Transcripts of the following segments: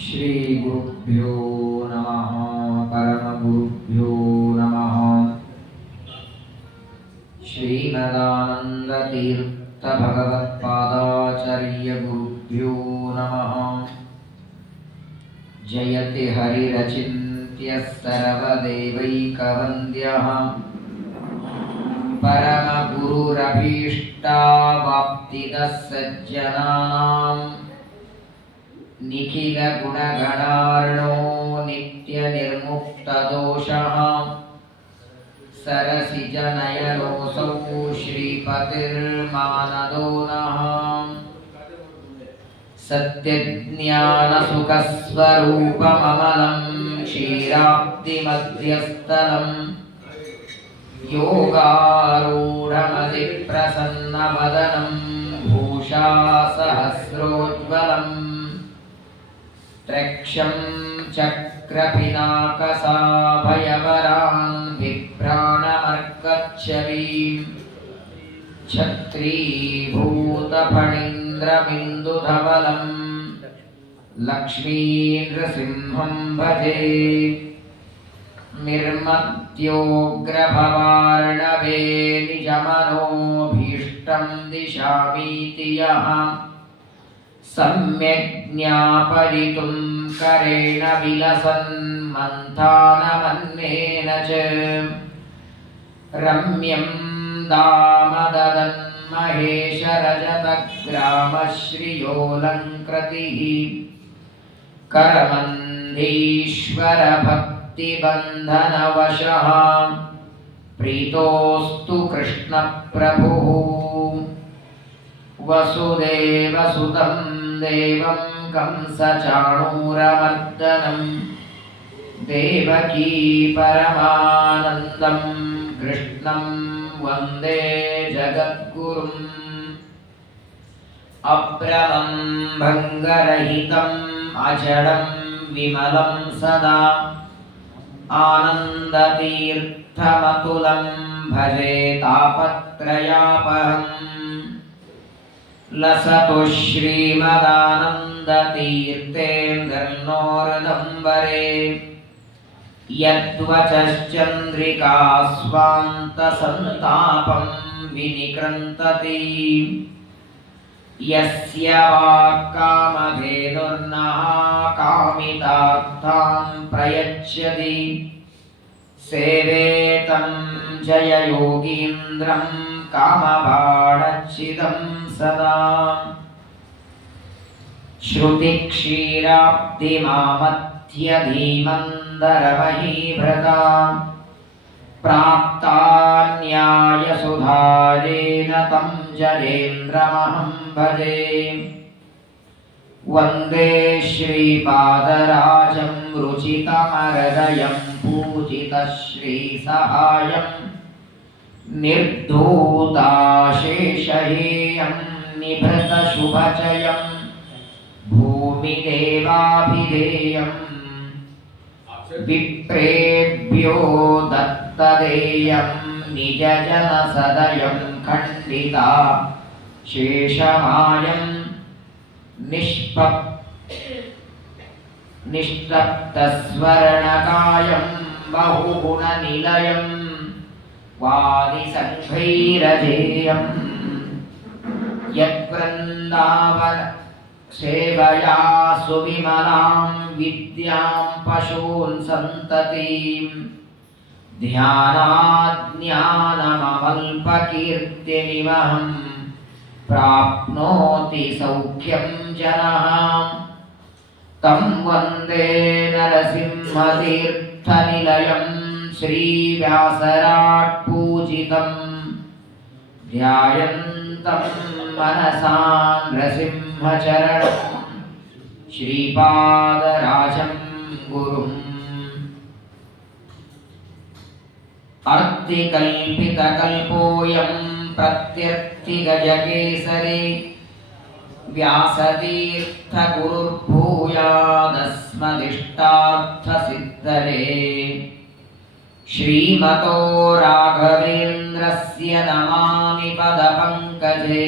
ಶ್ರೀ ಗುರುಭ್ಯೋ ನಮಃ ಪರಮ ಗುರುಭ್ಯೋ ನಮಃ ಶ್ರೀಮದಾನಂದ ತೀರ್ಥ ಭಗವತ್ಪಾದಾಚಾರ್ಯ ಗುರುಭ್ಯೋ ನಮಃ ಜಯತಿ ಹರಿರಚಿಂತ್ಯ ಸರ್ವದೇವೈಕವಂದ್ಯಃ ಪರಮ ಗುರುರಭೀಷ್ಟಾವಾಪ್ತಿದಃ ಸಜ್ಜನಾನಾಂ ನಿಖಿಲ ಗುಣಗಣಾರ್ಣೋ ನಿತ್ಯ ನಿರ್ಮುಕ್ತದೋಷಃ ಸರಸಿಜನಯನೋऽಸೌ ಶ್ರೀಪತಿರ್ಮಾನದೋ ನಃ ಸತ್ಯಜ್ಞಾನಸುಖಸ್ವರೂಪಮಮಲಂ ಕ್ಷೀರಾಬ್ಧಿಮಧ್ಯಸ್ಥಲಂ ಯೋಗಾರೂಢಮತಿಪ್ರಸನ್ನವದನಂ ಭೂಷಾಸಹಸ್ರೋಜ್ವಲಂ त्रक्षं चक्रपिनाकसाभयवरान् बिभ्राणमर्कच्छरीं छत्रीभूतफणीन्द्रबिन्दुधवलं लक्ष्मीनृसिंहं भजे निर्मत्योग्रभवार्णवे निजमनोभीष्टं दिशामीति यः सम्यक् ज्ञापयितुं करेण विलसन् मन्थानमन्येन च रम्यं दामददन् महेशरजतग्रामश्रियोऽलङ्कृतिः करमन्दीश्वरभक्तिबन्धनवशः प्रीतोऽस्तु कृष्णप्रभुः वसुदेवसुतं देवं कंसचाणूरमर्दनं देवकी परमानन्दं कृष्णं वन्दे जगद्गुरुम् अभ्रमं भङ्गरहितम् अजडं विमलं सदा आनन्दतीर्थमतुलं भजे तापत्रयापहम् लसतु श्रीमदानन्दतीर्थेन्दर्नोरदम्बरे यद्वचश्चन्द्रिका स्वान्तसन्तापं विनिकृन्तति यस्य वाक्कामधेनुर्नः कामितार्थां प्रयच्छति सेवेतं जययोगीन्द्रं कामबाणच्छिदं सदा श्रुतिक्षीराब्धिमामध्यधीमन्दरमहीभृता प्राप्ता न्यायसुधारेण तं जलेन्द्रमहं भजे वन्दे श्रीपादराजं रुचितमहृदयं पूजितश्रीसहायं निर्धूताशेषहेयं निभृतशुभचयं भूमिदेवाभिधेयं विप्रेभ्यो दत्तदेयं निजजनसदयं खण्डिता शेषमायं निष्टप्तस्वर्णकायं बहुगुणनिलयं वादिसङ्घैरजेयं यद्वृन्दावन सेवया सुविमलां विद्यां पशून् सन्ततिं ध्यानाज्ञानममल्पकीर्तिमिमहं प्राप्नोति सौख्यं जनः तं वन्दे नरसिंहतीर्थनिलयं श्रीव्यासराट् पूजितं ध्यायन्तं मनसा नृसिंहचरणं श्रीपादराजं गुरुम् अर्तिकल्पितकल्पोऽयं प्रत्यर्थिगजकेसरी व्यासतीर्थगुरुर्भूयादस्मदिष्टार्थसिद्धये ಶ್ರೀಮತೋ ರಾಘವೇಂದ್ರಸ್ಯ ನಮಾಮಿ ಪದಪಂಕಜೇ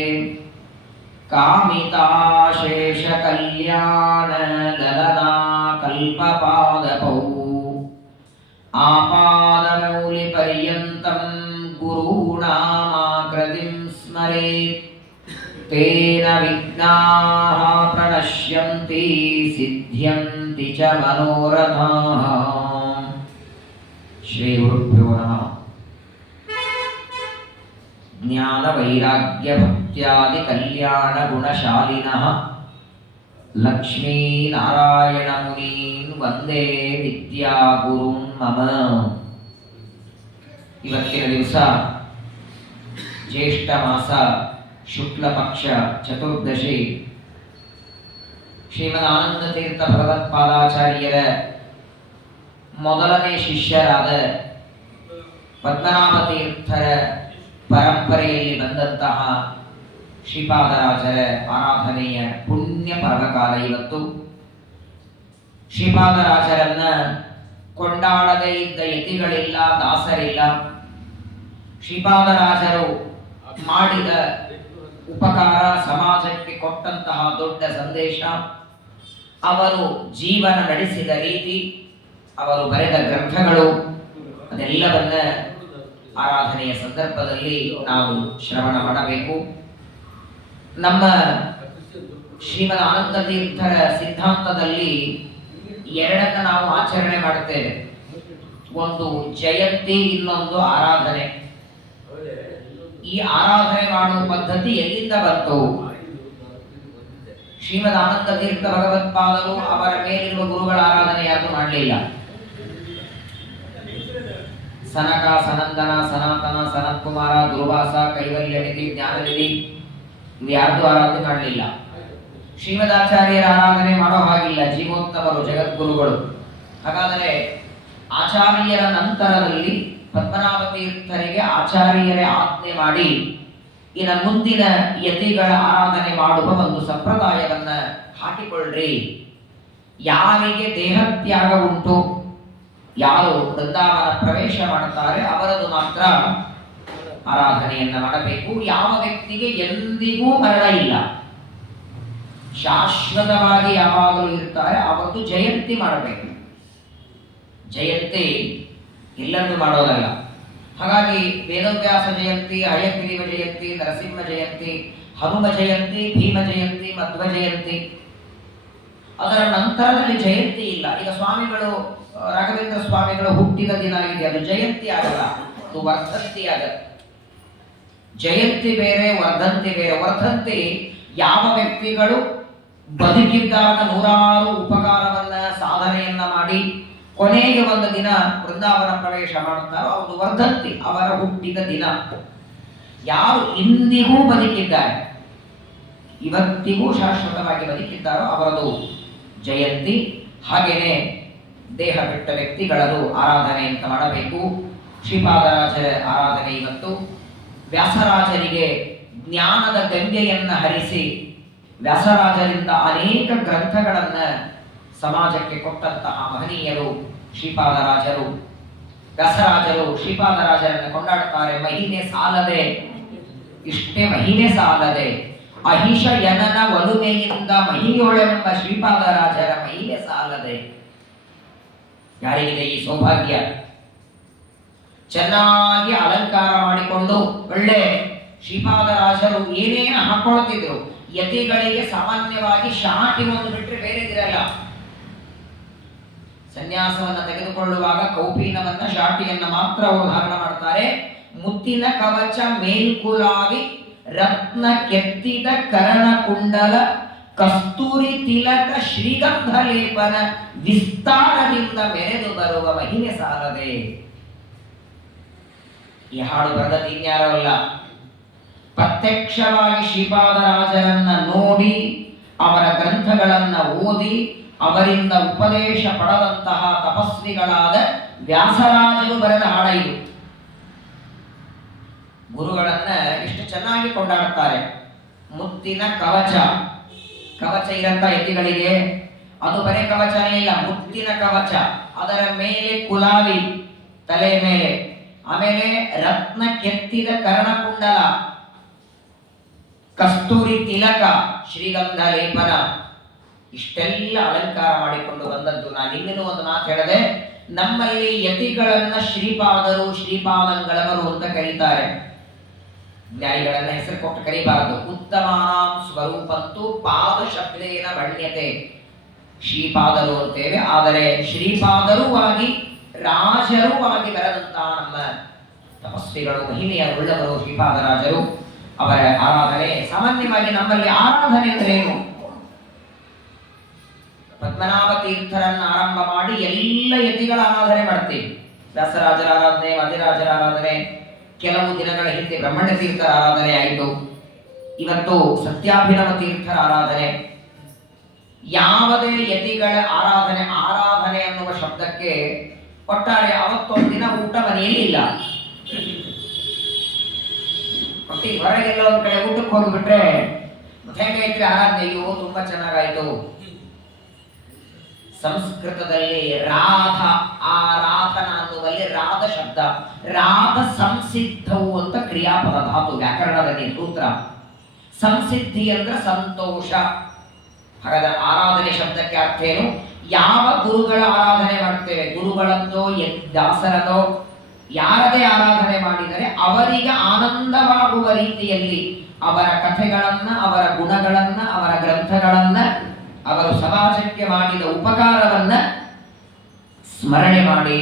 ಕಾಮಿತಾಶೇಷ ಕಲ್ಯಾಣ ಲಲನಾ ಕಲ್ಪಪಾದಪೌ ಆಪಾದಮೌಲಿ ಪರ್ಯಂತಂ ಗುರುಣಾಮಾಕೃತಿಂ ಸ್ಮರೇತ್ ತೇನ ವಿಘ್ನಾಃ ಪ್ರಣಶ್ಯಂತಿ ಸಿದ್ಧ್ಯಂತಿ ಚ ಮನೋರಥಾಃ. ಶ್ರೀ ಗುರುಭ್ಯೋ ನಮಃ. ಜ್ಞಾನ ವೈರಾಗ್ಯ ಭಕ್ತ್ಯಾದಿ ಕಲ್ಯಾಣ ಗುಣಶಾಲಿನಃ ಲಕ್ಷ್ಮೀ ನಾರಾಯಣ ಮುನೀನ್ ವಂದೇ ವಿದ್ಯಾ ಗುರುನ್ ಮಮ. ಇವತ್ತಿನ ದಿವಸ ಜ್ಯೇಷ್ಠ ಮಾಸ ಶುಕ್ಲ ಪಕ್ಷ ಚತುರ್ದಶಿ ಶ್ರೀಮದ್ ಆನಂದ ತೀರ್ಥ ಭಗವತ್ಪಾದಾಚಾರ್ಯರ ಮೊದಲನೇ ಶಿಷ್ಯರಾದ ಪದ್ಮನಾಭ ತೀರ್ಥರ ಪರಂಪರೆಯಲ್ಲಿ ಬಂದಂತಹ ಶ್ರೀಪಾದರಾಜರ ಆರಾಧನೆಯ ಪುಣ್ಯ ಪರ್ವಕಾಲ ಇವತ್ತು. ಶ್ರೀಪಾದರಾಜರನ್ನ ಕೊಂಡಾಡದೇ ಇದ್ದ ಯತಿಗಳಿಲ್ಲ, ದಾಸರಿಲ್ಲ. ಶ್ರೀಪಾದರಾಜರು ಮಾಡಿದ ಉಪಕಾರ, ಸಮಾಜಕ್ಕೆ ಕೊಟ್ಟಂತಹ ದೊಡ್ಡ ಸಂದೇಶ, ಅವರು ಜೀವನ ನಡೆಸಿದ ರೀತಿ, ಅವರು ಬರೆದ ಗ್ರಂಥಗಳು, ಅದೆಲ್ಲವನ್ನ ಆರಾಧನೆಯ ಸಂದರ್ಭದಲ್ಲಿ ನಾವು ಶ್ರವಣ ಮಾಡಬೇಕು. ನಮ್ಮ ಶ್ರೀಮದ್ ಆನಂದ ತೀರ್ಥರ ಸಿದ್ಧಾಂತದಲ್ಲಿ ಎರಡನ್ನ ನಾವು ಆಚರಣೆ ಮಾಡುತ್ತೇವೆ. ಒಂದು ಜಯಂತಿ, ಇನ್ನೊಂದು ಆರಾಧನೆ. ಈ ಆರಾಧನೆ ಮಾಡುವ ಪದ್ಧತಿ ಎಲ್ಲಿಂದ ಬಂತು? ಶ್ರೀಮದ್ ಆನಂದ ತೀರ್ಥ ಭಗವತ್ಪಾದರು ಅವರ ಮೇಲಿರುವ ಗುರುಗಳ ಆರಾಧನೆ ಯಾರು ಮಾಡಲಿಲ್ಲ. ಸನಕ, ಸನಂದನ, ಸನಾತನ, ಸನತ್ ಕುಮಾರ, ದುರ್ವಾಸ, ಕೈವಲ್ಯನಿಧಿ, ಜ್ಞಾನನಿಧಿ ಇವ್ಯಾರ್ದು ಆರಾಧನೆ ಮಾಡಲಿಲ್ಲ. ಶ್ರೀಮದಾಚಾರ್ಯರ ಆರಾಧನೆ ಮಾಡೋ ಹಾಗಿಲ್ಲ. ಜೀವೋತ್ತಮರು, ಜಗದ್ಗುರುಗಳು. ಹಾಗಾದರೆ ಆಚಾರ್ಯರ ನಂತರದಲ್ಲಿ ಪದ್ಮನಾಭ ತೀರ್ಥರಿಗೆ ಆಚಾರ್ಯರೇ ಆಜ್ಞೆ ಮಾಡಿ ಇನ್ನು ಮುಂದಿನ ಯತಿಗಳ ಆರಾಧನೆ ಮಾಡುವ ಒಂದು ಸಂಪ್ರದಾಯವನ್ನ ಹಾಕಿಕೊಳ್ಳ್ರಿ. ಯಾರಿಗೆ ದೇಹತ್ಯಾಗ ಉಂಟು, ಯಾರು ವೃಂದಾವನ ಪ್ರವೇಶ ಮಾಡುತ್ತಾರೆ, ಅವರದು ಮಾತ್ರ ಆರಾಧನೆಯನ್ನ ಮಾಡಬೇಕು. ಯಾವ ವ್ಯಕ್ತಿಗೆ ಎಂದಿಗೂ ಮರಣ ಇಲ್ಲ, ಶಾಶ್ವತವಾಗಿ ಯಾವಾಗಲೂ ಇರ್ತಾರೆ, ಅವರದು ಜಯಂತಿ ಮಾಡಬೇಕು. ಜಯಂತಿ ಎಲ್ಲರದ್ದು ಮಾಡೋದಲ್ಲ. ಹಾಗಾಗಿ ವೇದವ್ಯಾಸ ಜಯಂತಿ, ಹಯಗ್ರೀವ ಜಯಂತಿ, ನರಸಿಂಹ ಜಯಂತಿ, ಹನುಮ ಜಯಂತಿ, ಭೀಮ ಜಯಂತಿ, ಮಧ್ವ ಜಯಂತಿ, ಅದರ ನಂತರದಲ್ಲಿ ಜಯಂತಿ ಇಲ್ಲ. ಈಗ ಸ್ವಾಮಿಗಳು, ರಾಘವೇಂದ್ರ ಸ್ವಾಮಿಗಳು ಹುಟ್ಟಿದ ದಿನ ಇದೆ, ಅದು ಜಯಂತಿ ಆಗಲ್ಲ, ಅದು ವರ್ಧಂತಿ ಆಗಲ್ಲ. ಜಯಂತಿ ಬೇರೆ, ವರ್ಧಂತಿ ಬೇರೆ. ವರ್ಧಂತಿ ಯಾವ ವ್ಯಕ್ತಿಗಳು ಬದುಕಿದ್ದಾಗ ನೂರಾರು ಉಪಕಾರವನ್ನ, ಸಾಧನೆಯನ್ನ ಮಾಡಿ ಕೊನೆಗೆ ಒಂದು ದಿನ ವೃಂದಾವನ ಪ್ರವೇಶ ಮಾಡುತ್ತಾರೋ ಅವರು ವರ್ಧಂತಿ, ಅವರ ಹುಟ್ಟಿದ ದಿನ. ಯಾರು ಇಂದಿಗೂ ಬದುಕಿದ್ದಾರೆ, ಇವತ್ತಿಗೂ ಶಾಶ್ವತವಾಗಿ ಬದುಕಿದ್ದಾರೋ ಅವರದು ಜಯಂತಿ. ಹಾಗೇನೆ ದೇಹ ಬಿಟ್ಟ ವ್ಯಕ್ತಿಗಳದು ಆರಾಧನೆ ಅಂತ ಮಾಡಬೇಕು. ಶ್ರೀಪಾದರಾಜರ ಆರಾಧನೆ ಇವತ್ತು. ವ್ಯಾಸರಾಜರಿಗೆ ಜ್ಞಾನದ ಗಂಗೆಯನ್ನ ಹರಿಸಿ ವ್ಯಾಸರಾಜರಿಂದ ಅನೇಕ ಗ್ರಂಥಗಳನ್ನ ಸಮಾಜಕ್ಕೆ ಕೊಟ್ಟಂತಹ ಮಹನೀಯರು ಶ್ರೀಪಾದರಾಜರು. ವ್ಯಾಸರಾಜರು ಶ್ರೀಪಾದರಾಜರನ್ನು ಕೊಂಡಾಡುತ್ತಾರೆ. ಮಹಿಮೆ ಸಾಲದೆ, ಇಷ್ಟೇ ಮಹಿಮೆ ಸಾಲದೆ, ಅಹಿಷ ಯನನ ಒಲುಮೆಯಿಂದ ಮಹಿಯೊಳೆಂಬ ಶ್ರೀಪಾದರಾಜರ ಮಹಿಮೆ ಸಾಲದೆ. ಯಾರಿಗಿದೆ ಈ ಸೌಭಾಗ್ಯ? ಚೆನ್ನಾಗಿ ಅಲಂಕಾರ ಮಾಡಿಕೊಂಡು ಒಳ್ಳೆ ಶ್ರೀಪಾದರಾಜರು ಏನೇನು ಹಾಕೊಳ್ತಿದ್ರು. ಯತಿಗಳಿಗೆ ಸಾಮಾನ್ಯವಾಗಿ ಶಾಟಿ ಒಂದು ಬಿಟ್ಟರೆ ಬೇರೆದಿರಲ್ಲ. ಸನ್ಯಾಸವನ್ನ ತೆಗೆದುಕೊಳ್ಳುವಾಗ ಕೌಪೀನವನ್ನ, ಶಾಟಿಯನ್ನ ಮಾತ್ರ ಅವರು ಧಾರಣ ಮಾಡ್ತಾರೆ. ಮುತ್ತಿನ ಕವಚ ಮೇಲ್ಕುಲಾವಿ ರತ್ನ ಕೆತ್ತಿದ ಕರ್ಣ ಕುಂಡಲ ಕಸ್ತೂರಿ ತಿಲಕ ಶ್ರೀಗಂಧ ಲೇಪನ ವಿಸ್ತಾರದಿಂದ ಮೆರೆದು ಬರುವ ಮಹಿಮೆ ಸಾಲದೆ. ಈ ಹಾಡು ಬರೆದ ಇನ್ಯಾರೋ ಅಲ್ಲ, ಪ್ರತ್ಯಕ್ಷವಾಗಿ ಶ್ರೀಪಾದರಾಜರನ್ನ ನೋಡಿ, ಅವರ ಗ್ರಂಥಗಳನ್ನ ಓದಿ, ಅವರಿಂದ ಉಪದೇಶ ಪಡೆದಂತಹ ತಪಸ್ವಿಗಳಾದ ವ್ಯಾಸರಾಜರು ಬರೆದ ಹಾಡ ಇದು. ಗುರುಗಳನ್ನ ಎಷ್ಟು ಚೆನ್ನಾಗಿ ಕೊಂಡಾಡ್ತಾರೆ. ಮುತ್ತಿನ ಕವಚ, ಕವಚ ಇರಂತ ಯತಿಗಳಿಗೆ ಅದು ಬರೇ ಕವಚನೇ ಇಲ್ಲ, ಮುತ್ತಿನ ಕವಚ. ಅದರ ಮೇಲೆ ಕುಲಾವಿ, ತಲೆ ಮೇಲೆ, ಆಮೇಲೆ ರತ್ನ ಕೆತ್ತಿದ ಕರ್ಣಕುಂಡಲ, ಕಸ್ತೂರಿ ತಿಲಕ, ಶ್ರೀಗಂಧ ಲೇಪನ, ಇಷ್ಟೆಲ್ಲ ಅಲಂಕಾರ ಮಾಡಿಕೊಂಡು ಬಂದದ್ದು. ನಾನು ಇನ್ನೂ ಒಂದು ಮಾತು ಹೇಳಿದೆ, ನಮ್ಮಲ್ಲಿ ಯತಿಗಳನ್ನ ಶ್ರೀಪಾದರು ಶ್ರೀಪಾದಂಗಳವರು ಅಂತ ಕರೀತಾರೆ. ಜ್ಞಾನಿಗಳನ್ನ ಹೆಸರು ಕೊಟ್ಟು ಕರೀಬಾರದು. ಉತ್ತಮಾನಾಂ ಸ್ವರೂಪಂತೂ ಪಾದ ಶಬ್ದೇನ ವರ್ಣ್ಯತೆ. ಶ್ರೀಪಾದರು ಅಂತೇವೆ, ಆದರೆ ಶ್ರೀಪಾದರೂ ಆಗಿ ರಾಜರೂ ಆಗಿ ಬರೆದಂತಹ ನಮ್ಮ ತಪಸ್ವಿಗಳು, ಮಹಿಮೆಯ ಉಳ್ಳವರು ಶ್ರೀಪಾದರಾಜರು. ಅವರ ಆರಾಧನೆ ಸಾಮಾನ್ಯವಾಗಿ ನಮ್ಮಲ್ಲಿ ಆರಾಧನೆ ಅಂದ್ರೆ ಏನು? ಪದ್ಮನಾಭ ತೀರ್ಥರನ್ನ ಆರಂಭ ಮಾಡಿ ಎಲ್ಲ ಯತಿಗಳ ಆರಾಧನೆ ಮಾಡ್ತೀವಿ. ವ್ಯಾಸರಾಜರ ಆರಾಧನೆ, ವಾದಿರಾಜರ ಆರಾಧನೆ, ಕೆಲವು ದಿನಗಳ ಹಿಂದೆ ಬ್ರಹ್ಮಣ್ಯ ತೀರ್ಥರ ಆರಾಧನೆ ಆಯಿತು. ಇವತ್ತು ಸತ್ಯಾಭಿನವ ತೀರ್ಥರ ಆರಾಧನೆ. ಯಾವುದೇ ಯತಿಗಳ ಆರಾಧನೆ, ಆರಾಧನೆ ಅನ್ನುವ ಶಬ್ದಕ್ಕೆ ಒಟ್ಟಾರೆ ಅವತ್ತೊಂದು ದಿನ ಊಟ ಮನೆಯಲ್ಲಿ ಇಲ್ಲ. ಒಟ್ಟಿಗೆ ಹೊರಗೆಲ್ಲ ಒಂದ್ ಕಡೆ ಊಟಕ್ಕೆ ಹೋಗ್ಬಿಟ್ರೆ ಹೇಗಾಯ್ತು ಆರಾಧನೆಯು ತುಂಬಾ ಚೆನ್ನಾಗಾಯ್ತು. ಸಂಸ್ಕೃತದಲ್ಲಿ ರಾಧ, ಆರಾಧನ ಅನ್ನುವಲ್ಲಿ ರಾಧ ಶಬ್ದ, ರಾಧ ಸಂಸಿದ್ಧವು ಅಂತ ಕ್ರಿಯಾಪದ ಧಾತು ವ್ಯಾಕರಣದಲ್ಲಿ ಸೂತ್ರ. ಸಂಸಿದ್ಧಿ ಅಂದ್ರೆ ಸಂತೋಷ. ಹಾಗಾದ್ರೆ ಆರಾಧನೆ ಶಬ್ದಕ್ಕೆ ಅರ್ಥ ಏನು? ಯಾವ ಗುರುಗಳ ಆರಾಧನೆ ಮಾಡ್ತೇವೆ, ಗುರುಗಳದ್ದೋ ದಾಸರದೋ ಯಾರದೇ ಆರಾಧನೆ ಮಾಡಿದರೆ ಅವರಿಗೆ ಆನಂದವಾಗುವ ರೀತಿಯಲ್ಲಿ ಅವರ ಕಥೆಗಳನ್ನ, ಅವರ ಗುಣಗಳನ್ನ, ಅವರ ಗ್ರಂಥಗಳನ್ನ, ಅವರು ಸಮಾಜಕ್ಕೆ ಮಾಡಿದ ಉಪಕಾರವನ್ನ ಸ್ಮರಣೆ ಮಾಡಿ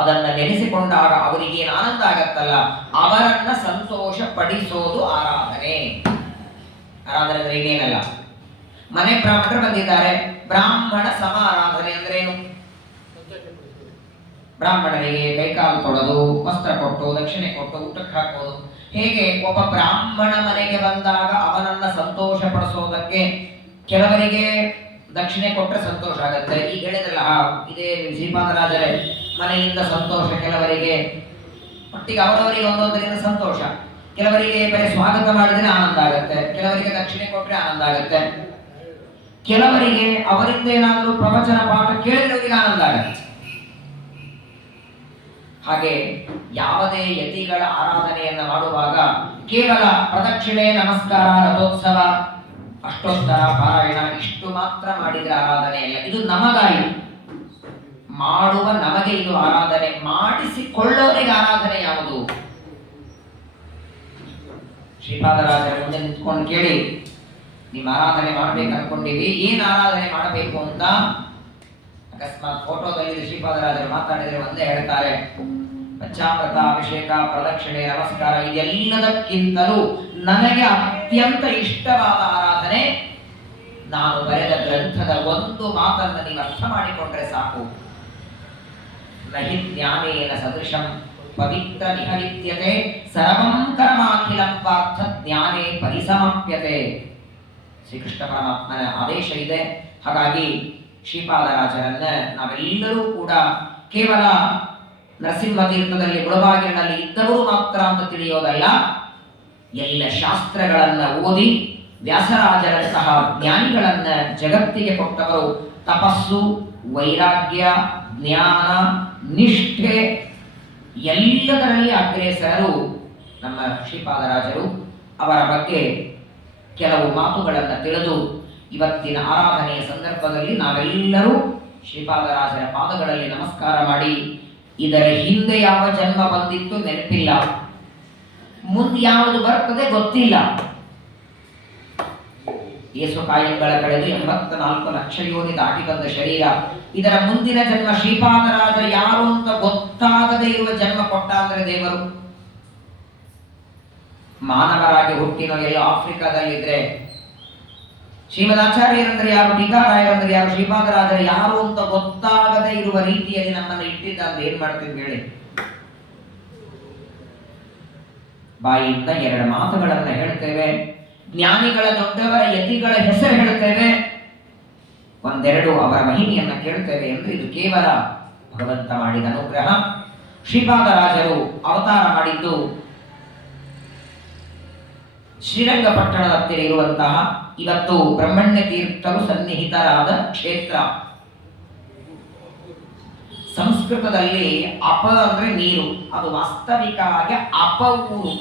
ಅದನ್ನ ನೆನೆಸಿಕೊಂಡಾಗ ಅವರಿಗೇನು ಆನಂದ ಆಗತ್ತಲ್ಲ, ಅವರನ್ನ ಸಂತೋಷ ಪಡಿಸೋದು ಆರಾಧನೆ. ಆರಾಧನೆ ಅಂದ್ರೆ ಇನ್ನೇನಲ್ಲ. ಮನೆ ಬ್ರಾಹ್ಮಣರು ಬಂದಿದ್ದಾರೆ, ಬ್ರಾಹ್ಮಣ ಸಮಾರಾಧನೆ ಅಂದ್ರೆ ಏನು? ಬ್ರಾಹ್ಮಣರಿಗೆ ಕೈಕಾಲು ತೊಳೆದು, ವಸ್ತ್ರ ಕೊಟ್ಟು, ದಕ್ಷಿಣೆ ಕೊಟ್ಟು, ಊಟಕ್ಕೆ ಹಾಕೋದು. ಹೇಗೆ ಒಬ್ಬ ಬ್ರಾಹ್ಮಣ ಮನೆಗೆ ಬಂದಾಗ ಅವನನ್ನ ಸಂತೋಷ ಪಡಿಸೋದಕ್ಕೆ ಕೆಲವರಿಗೆ ದಕ್ಷಿಣೆ ಕೊಟ್ಟರೆ ಸಂತೋಷ ಆಗತ್ತೆ. ಈಗ ಹೇಳಿದ್ರಲ್ಲ, ಇದೇ ಶ್ರೀಪಾದರಾಜರೇ ಮನೆಯಿಂದ ಸಂತೋಷ, ಕೆಲವರಿಗೆ ಒಟ್ಟಿಗೆ ಅವರವರಿಗೆ ಒಂದೊಂದರಿಂದ ಸಂತೋಷ. ಕೆಲವರಿಗೆ ಬರೀ ಸ್ವಾಗತ ಮಾಡಿದ್ರೆ ಆನಂದ ಆಗತ್ತೆ, ಕೆಲವರಿಗೆ ದಕ್ಷಿಣೆ ಕೊಟ್ಟರೆ ಆನಂದ ಆಗತ್ತೆ, ಕೆಲವರಿಗೆ ಅವರಿಂದ ಏನಾದರೂ ಪ್ರವಚನ ಪಾಠ ಕೇಳಿದ್ರೆ ಅವರಿಗೆ ಆನಂದ ಆಗತ್ತೆ. ಹಾಗೆ ಯಾವುದೇ ಯತಿಗಳ ಆರಾಧನೆಯನ್ನ ಮಾಡುವಾಗ ಕೇವಲ ಪ್ರದಕ್ಷಿಣೆ, ನಮಸ್ಕಾರ, ರಥೋತ್ಸವ, ಅಷ್ಟೋತ್ತರ, ಪಾರಾಯಣ ಇಷ್ಟು ಮಾತ್ರ ಮಾಡಿದ್ರೆ ಆರಾಧನೆ ಅಲ್ಲ. ಇದು ನಮಗಾಯಿ ಮಾಡುವ ನಮಗೆ ಇದು ಆರಾಧನೆ. ಮಾಡಿಸಿಕೊಳ್ಳೋರಿಗೆ ಆರಾಧನೆ ಯಾವುದು? ಶ್ರೀಪಾದರಾಜರ ಮುಂದೆ ನಿಂತ್ಕೊಂಡು ಕೇಳಿ, ನಿಮ್ಮ ಆರಾಧನೆ ಮಾಡ್ಬೇಕು ಅನ್ಕೊಂಡಿವಿ, ಏನ್ ಆರಾಧನೆ ಮಾಡಬೇಕು ಅಂತ. ಅಕಸ್ಮಾತ್ ಫೋಟೋದಲ್ಲಿ ಶ್ರೀಪಾದರಾಜರು ಮಾತಾಡಿದ್ರೆ ಒಂದೇ ಹೇಳ್ತಾರೆ, ಪಂಚಾಮೃತ, ಅಭಿಷೇಕ, ಪ್ರದಕ್ಷಿಣೆ, ನಮಸ್ಕಾರ ಇದೆಲ್ಲದಕ್ಕಿಂತಲೂ ನನಗೆ ಅತ್ಯಂತ ಇಷ್ಟವಾದ ಆರಾಧನೆ, ನಾನು ಬರೆದ ಗ್ರಂಥದ ಒಂದು ಮಾತನ್ನ ನೀವು ಅರ್ಥ ಮಾಡಿಕೊಂಡ್ರೆ ಸಾಕು. ನಹಿ ಜ್ಞಾನೇನ ಸದೃಶಂ ಪವಿತ್ರ ನಿಹನಿತ್ಯತೆ ಸರ್ವಂ ಕರ್ಮಾಖಿಲಂ ಪಾರ್ಥ ಜ್ಞಾನೇ ಪರಿಸಮಾಪ್ಯತೆ. ಶ್ರೀಕೃಷ್ಣ ಪರಮಾತ್ಮನ ಆದೇಶ ಇದೆ. ಹಾಗಾಗಿ ಶ್ರೀಪಾದರಾಜರನ್ನ ನಾವೆಲ್ಲರೂ ಕೂಡ ಕೇವಲ ನರಸಿಂಹ ತೀರ್ಥದಲ್ಲಿ ಮುಳಬಾಗಿಲಿನಲ್ಲಿ ಇದ್ದವರು ಮಾತ್ರ ಅಂತ ತಿಳಿಯೋದಲ್ಲ, ಎಲ್ಲ ಶಾಸ್ತ್ರಗಳನ್ನ ಓದಿ ವ್ಯಾಸರಾಜರಂತಹ ಜ್ಞಾನಿಗಳನ್ನ ಜಗತ್ತಿಗೆ ಕೊಟ್ಟವರು. ತಪಸ್ಸು, ವೈರಾಗ್ಯ, ಜ್ಞಾನ, ನಿಷ್ಠೆ ಎಲ್ಲದರಲ್ಲಿ ಅಗ್ರೇಸರರು ನಮ್ಮ ಶ್ರೀಪಾದರಾಜರು. ಅವರ ಬಗ್ಗೆ ಕೆಲವು ಮಾತುಗಳನ್ನು ತಿಳಿದು ಇವತ್ತಿನ ಆರಾಧನೆಯ ಸಂದರ್ಭದಲ್ಲಿ ನಾವೆಲ್ಲರೂ ಶ್ರೀಪಾದರಾಜರ ಪಾದಗಳಲ್ಲಿ ನಮಸ್ಕಾರ ಮಾಡಿ, ಇದರ ಹಿಂದೆ ಯಾವ ಜನ್ಮ ಬಂದಿತ್ತು ನೆನಪಿಲ್ಲ, ಮುಂದೆ ಯಾವುದು ಬರ್ತದೆ ಗೊತ್ತಿಲ್ಲ. ಏಸುಕಾಯಂಗಳ ಕಳೆದು 84 ಲಕ್ಷ ಯೋನಿ ದಾಟಿ ಬಂದ ಶರೀರ. ಇದರ ಮುಂದಿನ ಜನ್ಮ ಶ್ರೀಪಾದರಾಜ ಯಾರು ಅಂತ ಗೊತ್ತಾಗದೇ ಇರುವ ಜನ್ಮ ಕೊಟ್ಟ ಅಂದ್ರೆ ದೇವರು. ಮಾನವರಾಗಿ ಹುಟ್ಟಿನ ಎಲ್ಲ ಆಫ್ರಿಕಾದಲ್ಲಿದ್ರೆ ಶ್ರೀಮದಾಚಾರ್ಯರಂದ್ರೆ ಯಾರು, ಟೀಕಾರಾಯರಂದ್ರೆ ಯಾರು, ಶ್ರೀಪಾದರಾಜರು ಯಾರು ಅಂತ ಗೊತ್ತಾಗದೇ ಇರುವ ರೀತಿಯಲ್ಲಿ ನಮ್ಮನ್ನು ಇಟ್ಟಿದ್ದ ಅಂದ್ರೆ ಏನ್ ಮಾಡ್ತೀವಿ ಹೇಳಿ? ಬಾಯಿಯಿಂದ 2 ಮಾತುಗಳನ್ನ ಹೇಳ್ತೇವೆ, ಜ್ಞಾನಿಗಳ, ದೊಡ್ಡವರ, ಯತಿಗಳ ಹೆಸರು ಹೇಳ್ತೇವೆ, ಒಂದೆರಡು ಅವರ ಮಹಿಮೆಯನ್ನ ಕೇಳ್ತೇವೆ ಅಂದ್ರೆ ಇದು ಕೇವಲ ಭಗವಂತ ಮಾಡಿದ ಅನುಗ್ರಹ. ಶ್ರೀಪಾದರಾಜರು ಅವತಾರ ಮಾಡಿದ್ದು ಶ್ರೀರಂಗಪಟ್ಟಣದ ಹತ್ತಿರ ಇರುವಂತಹ, ಇವತ್ತು ಬ್ರಹ್ಮಣ್ಯ ತೀರ್ಥರು ಸನ್ನಿಹಿತರಾದ ಕ್ಷೇತ್ರ. ಸಂಸ್ಕೃತ ಸಂಸ್ಕೃತದಲ್ಲಿ ಅಪ ಅಂದ್ರೆ ನೀರು, ಅದು ವಾಸ್ತವಿಕವಾಗಿ ಅಪ ಊರು,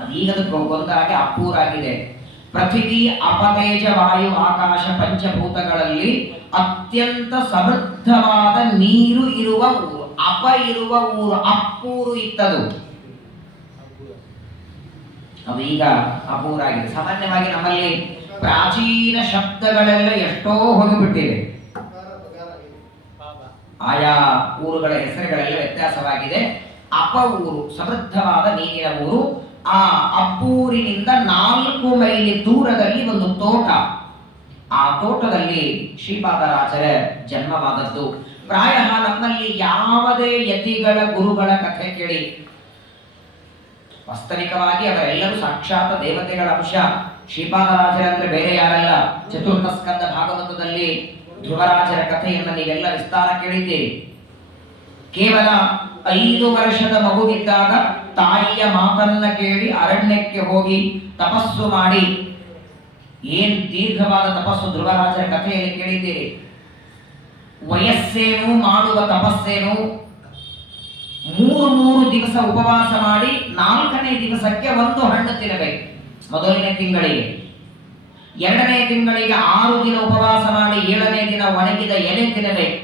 ಅದೀಗದಕ್ಕೆ ಗೊಂದಾಗಿ ಅಪೂರಾಗಿದೆ. ಪೃಥ್ವಿ ಅಪತೇಜ ವಾಯು ಆಕಾಶ ಪಂಚಭೂತಗಳಲ್ಲಿ ಅತ್ಯಂತ ಸಮೃದ್ಧವಾದ ನೀರು ಇರುವ ಊರು, ಅಪ ಇರುವ ಊರು, ಅಪ್ಪೂರು ಇತ್ತದು, ಅದು ಈಗ ಅಪೂರಾಗಿದೆ. ಸಾಮಾನ್ಯವಾಗಿ ನಮ್ಮಲ್ಲಿ ಪ್ರಾಚೀನ ಶಬ್ದಗಳೆಲ್ಲ ಎಷ್ಟೋ ಹೋಗಿಬಿಟ್ಟಿವೆ, ಆಯಾ ಊರುಗಳ ಹೆಸರುಗಳೆಲ್ಲ ವ್ಯತ್ಯಾಸವಾಗಿದೆ. ಅಪ ಊರು ಸಮೃದ್ಧವಾದ ನೀರಿನ ಊರು. ಆ ಅಪ್ಪೂರಿನಿಂದ 4 ಮೈಲಿ ದೂರದಲ್ಲಿ ಒಂದು ತೋಟ, ಆ ತೋಟದಲ್ಲಿ ಶ್ರೀಪಾದರಾಜರ ಜನ್ಮವಾದದ್ದು. ಪ್ರಾಯ ನಮ್ಮಲ್ಲಿ ಯಾವುದೇ ಯತಿಗಳ ಗುರುಗಳ ಕಥೆ ಕೇಳಿ, ವಾಸ್ತವಿಕವಾಗಿ ಅವರೆಲ್ಲರೂ ಸಾಕ್ಷಾತ್ ದೇವತೆಗಳ ಅಂಶ. ಶ್ರೀಪಾದರಾಜರಂದ್ರೆ ಬೇರೆ ಯಾರಲ್ಲ. ಚತುರ್ಥ ಸ್ಕಂದ ಭಾಗವತದಲ್ಲಿ ಧ್ರುವರಾಜರ ಕಥೆಯನ್ನು ನೀವೆಲ್ಲ ವಿಸ್ತಾರ ಕೇಳಿದ್ದೀರಿ. ಕೇವಲ 5 ವರ್ಷದ ಮಗುವಿದ್ದಾಗ ತಾಯಿಯ ಮಾತನ್ನ ಕೇಳಿ ಅರಣ್ಯಕ್ಕೆ ಹೋಗಿ ತಪಸ್ಸು ಮಾಡಿ, ಏನ್ ದೀರ್ಘವಾದ ತಪಸ್ಸು ಧ್ರುವರಾಜರ ಕಥೆಯಲ್ಲಿ ಕೇಳಿದ್ದೀರಿ. ವಯಸ್ಸೇನು, ಮಾಡುವ ತಪಸ್ಸೇನು, 3 ದಿವಸ ಉಪವಾಸ ಮಾಡಿ 4ನೇ ದಿವಸಕ್ಕೆ ಒಂದು ಹಣ್ಣು ತಿನ್ನಬೇಕು. ಮೊದಲನೇ ತಿಂಗಳಿಗೆ, 2ನೇ ತಿಂಗಳಿಗೆ 6 ದಿನ ಉಪವಾಸ ಮಾಡಿ 7ನೇ ದಿನ ಒಣಗಿದ ಎಲೆ ತಿನ್ನಬೇಕು.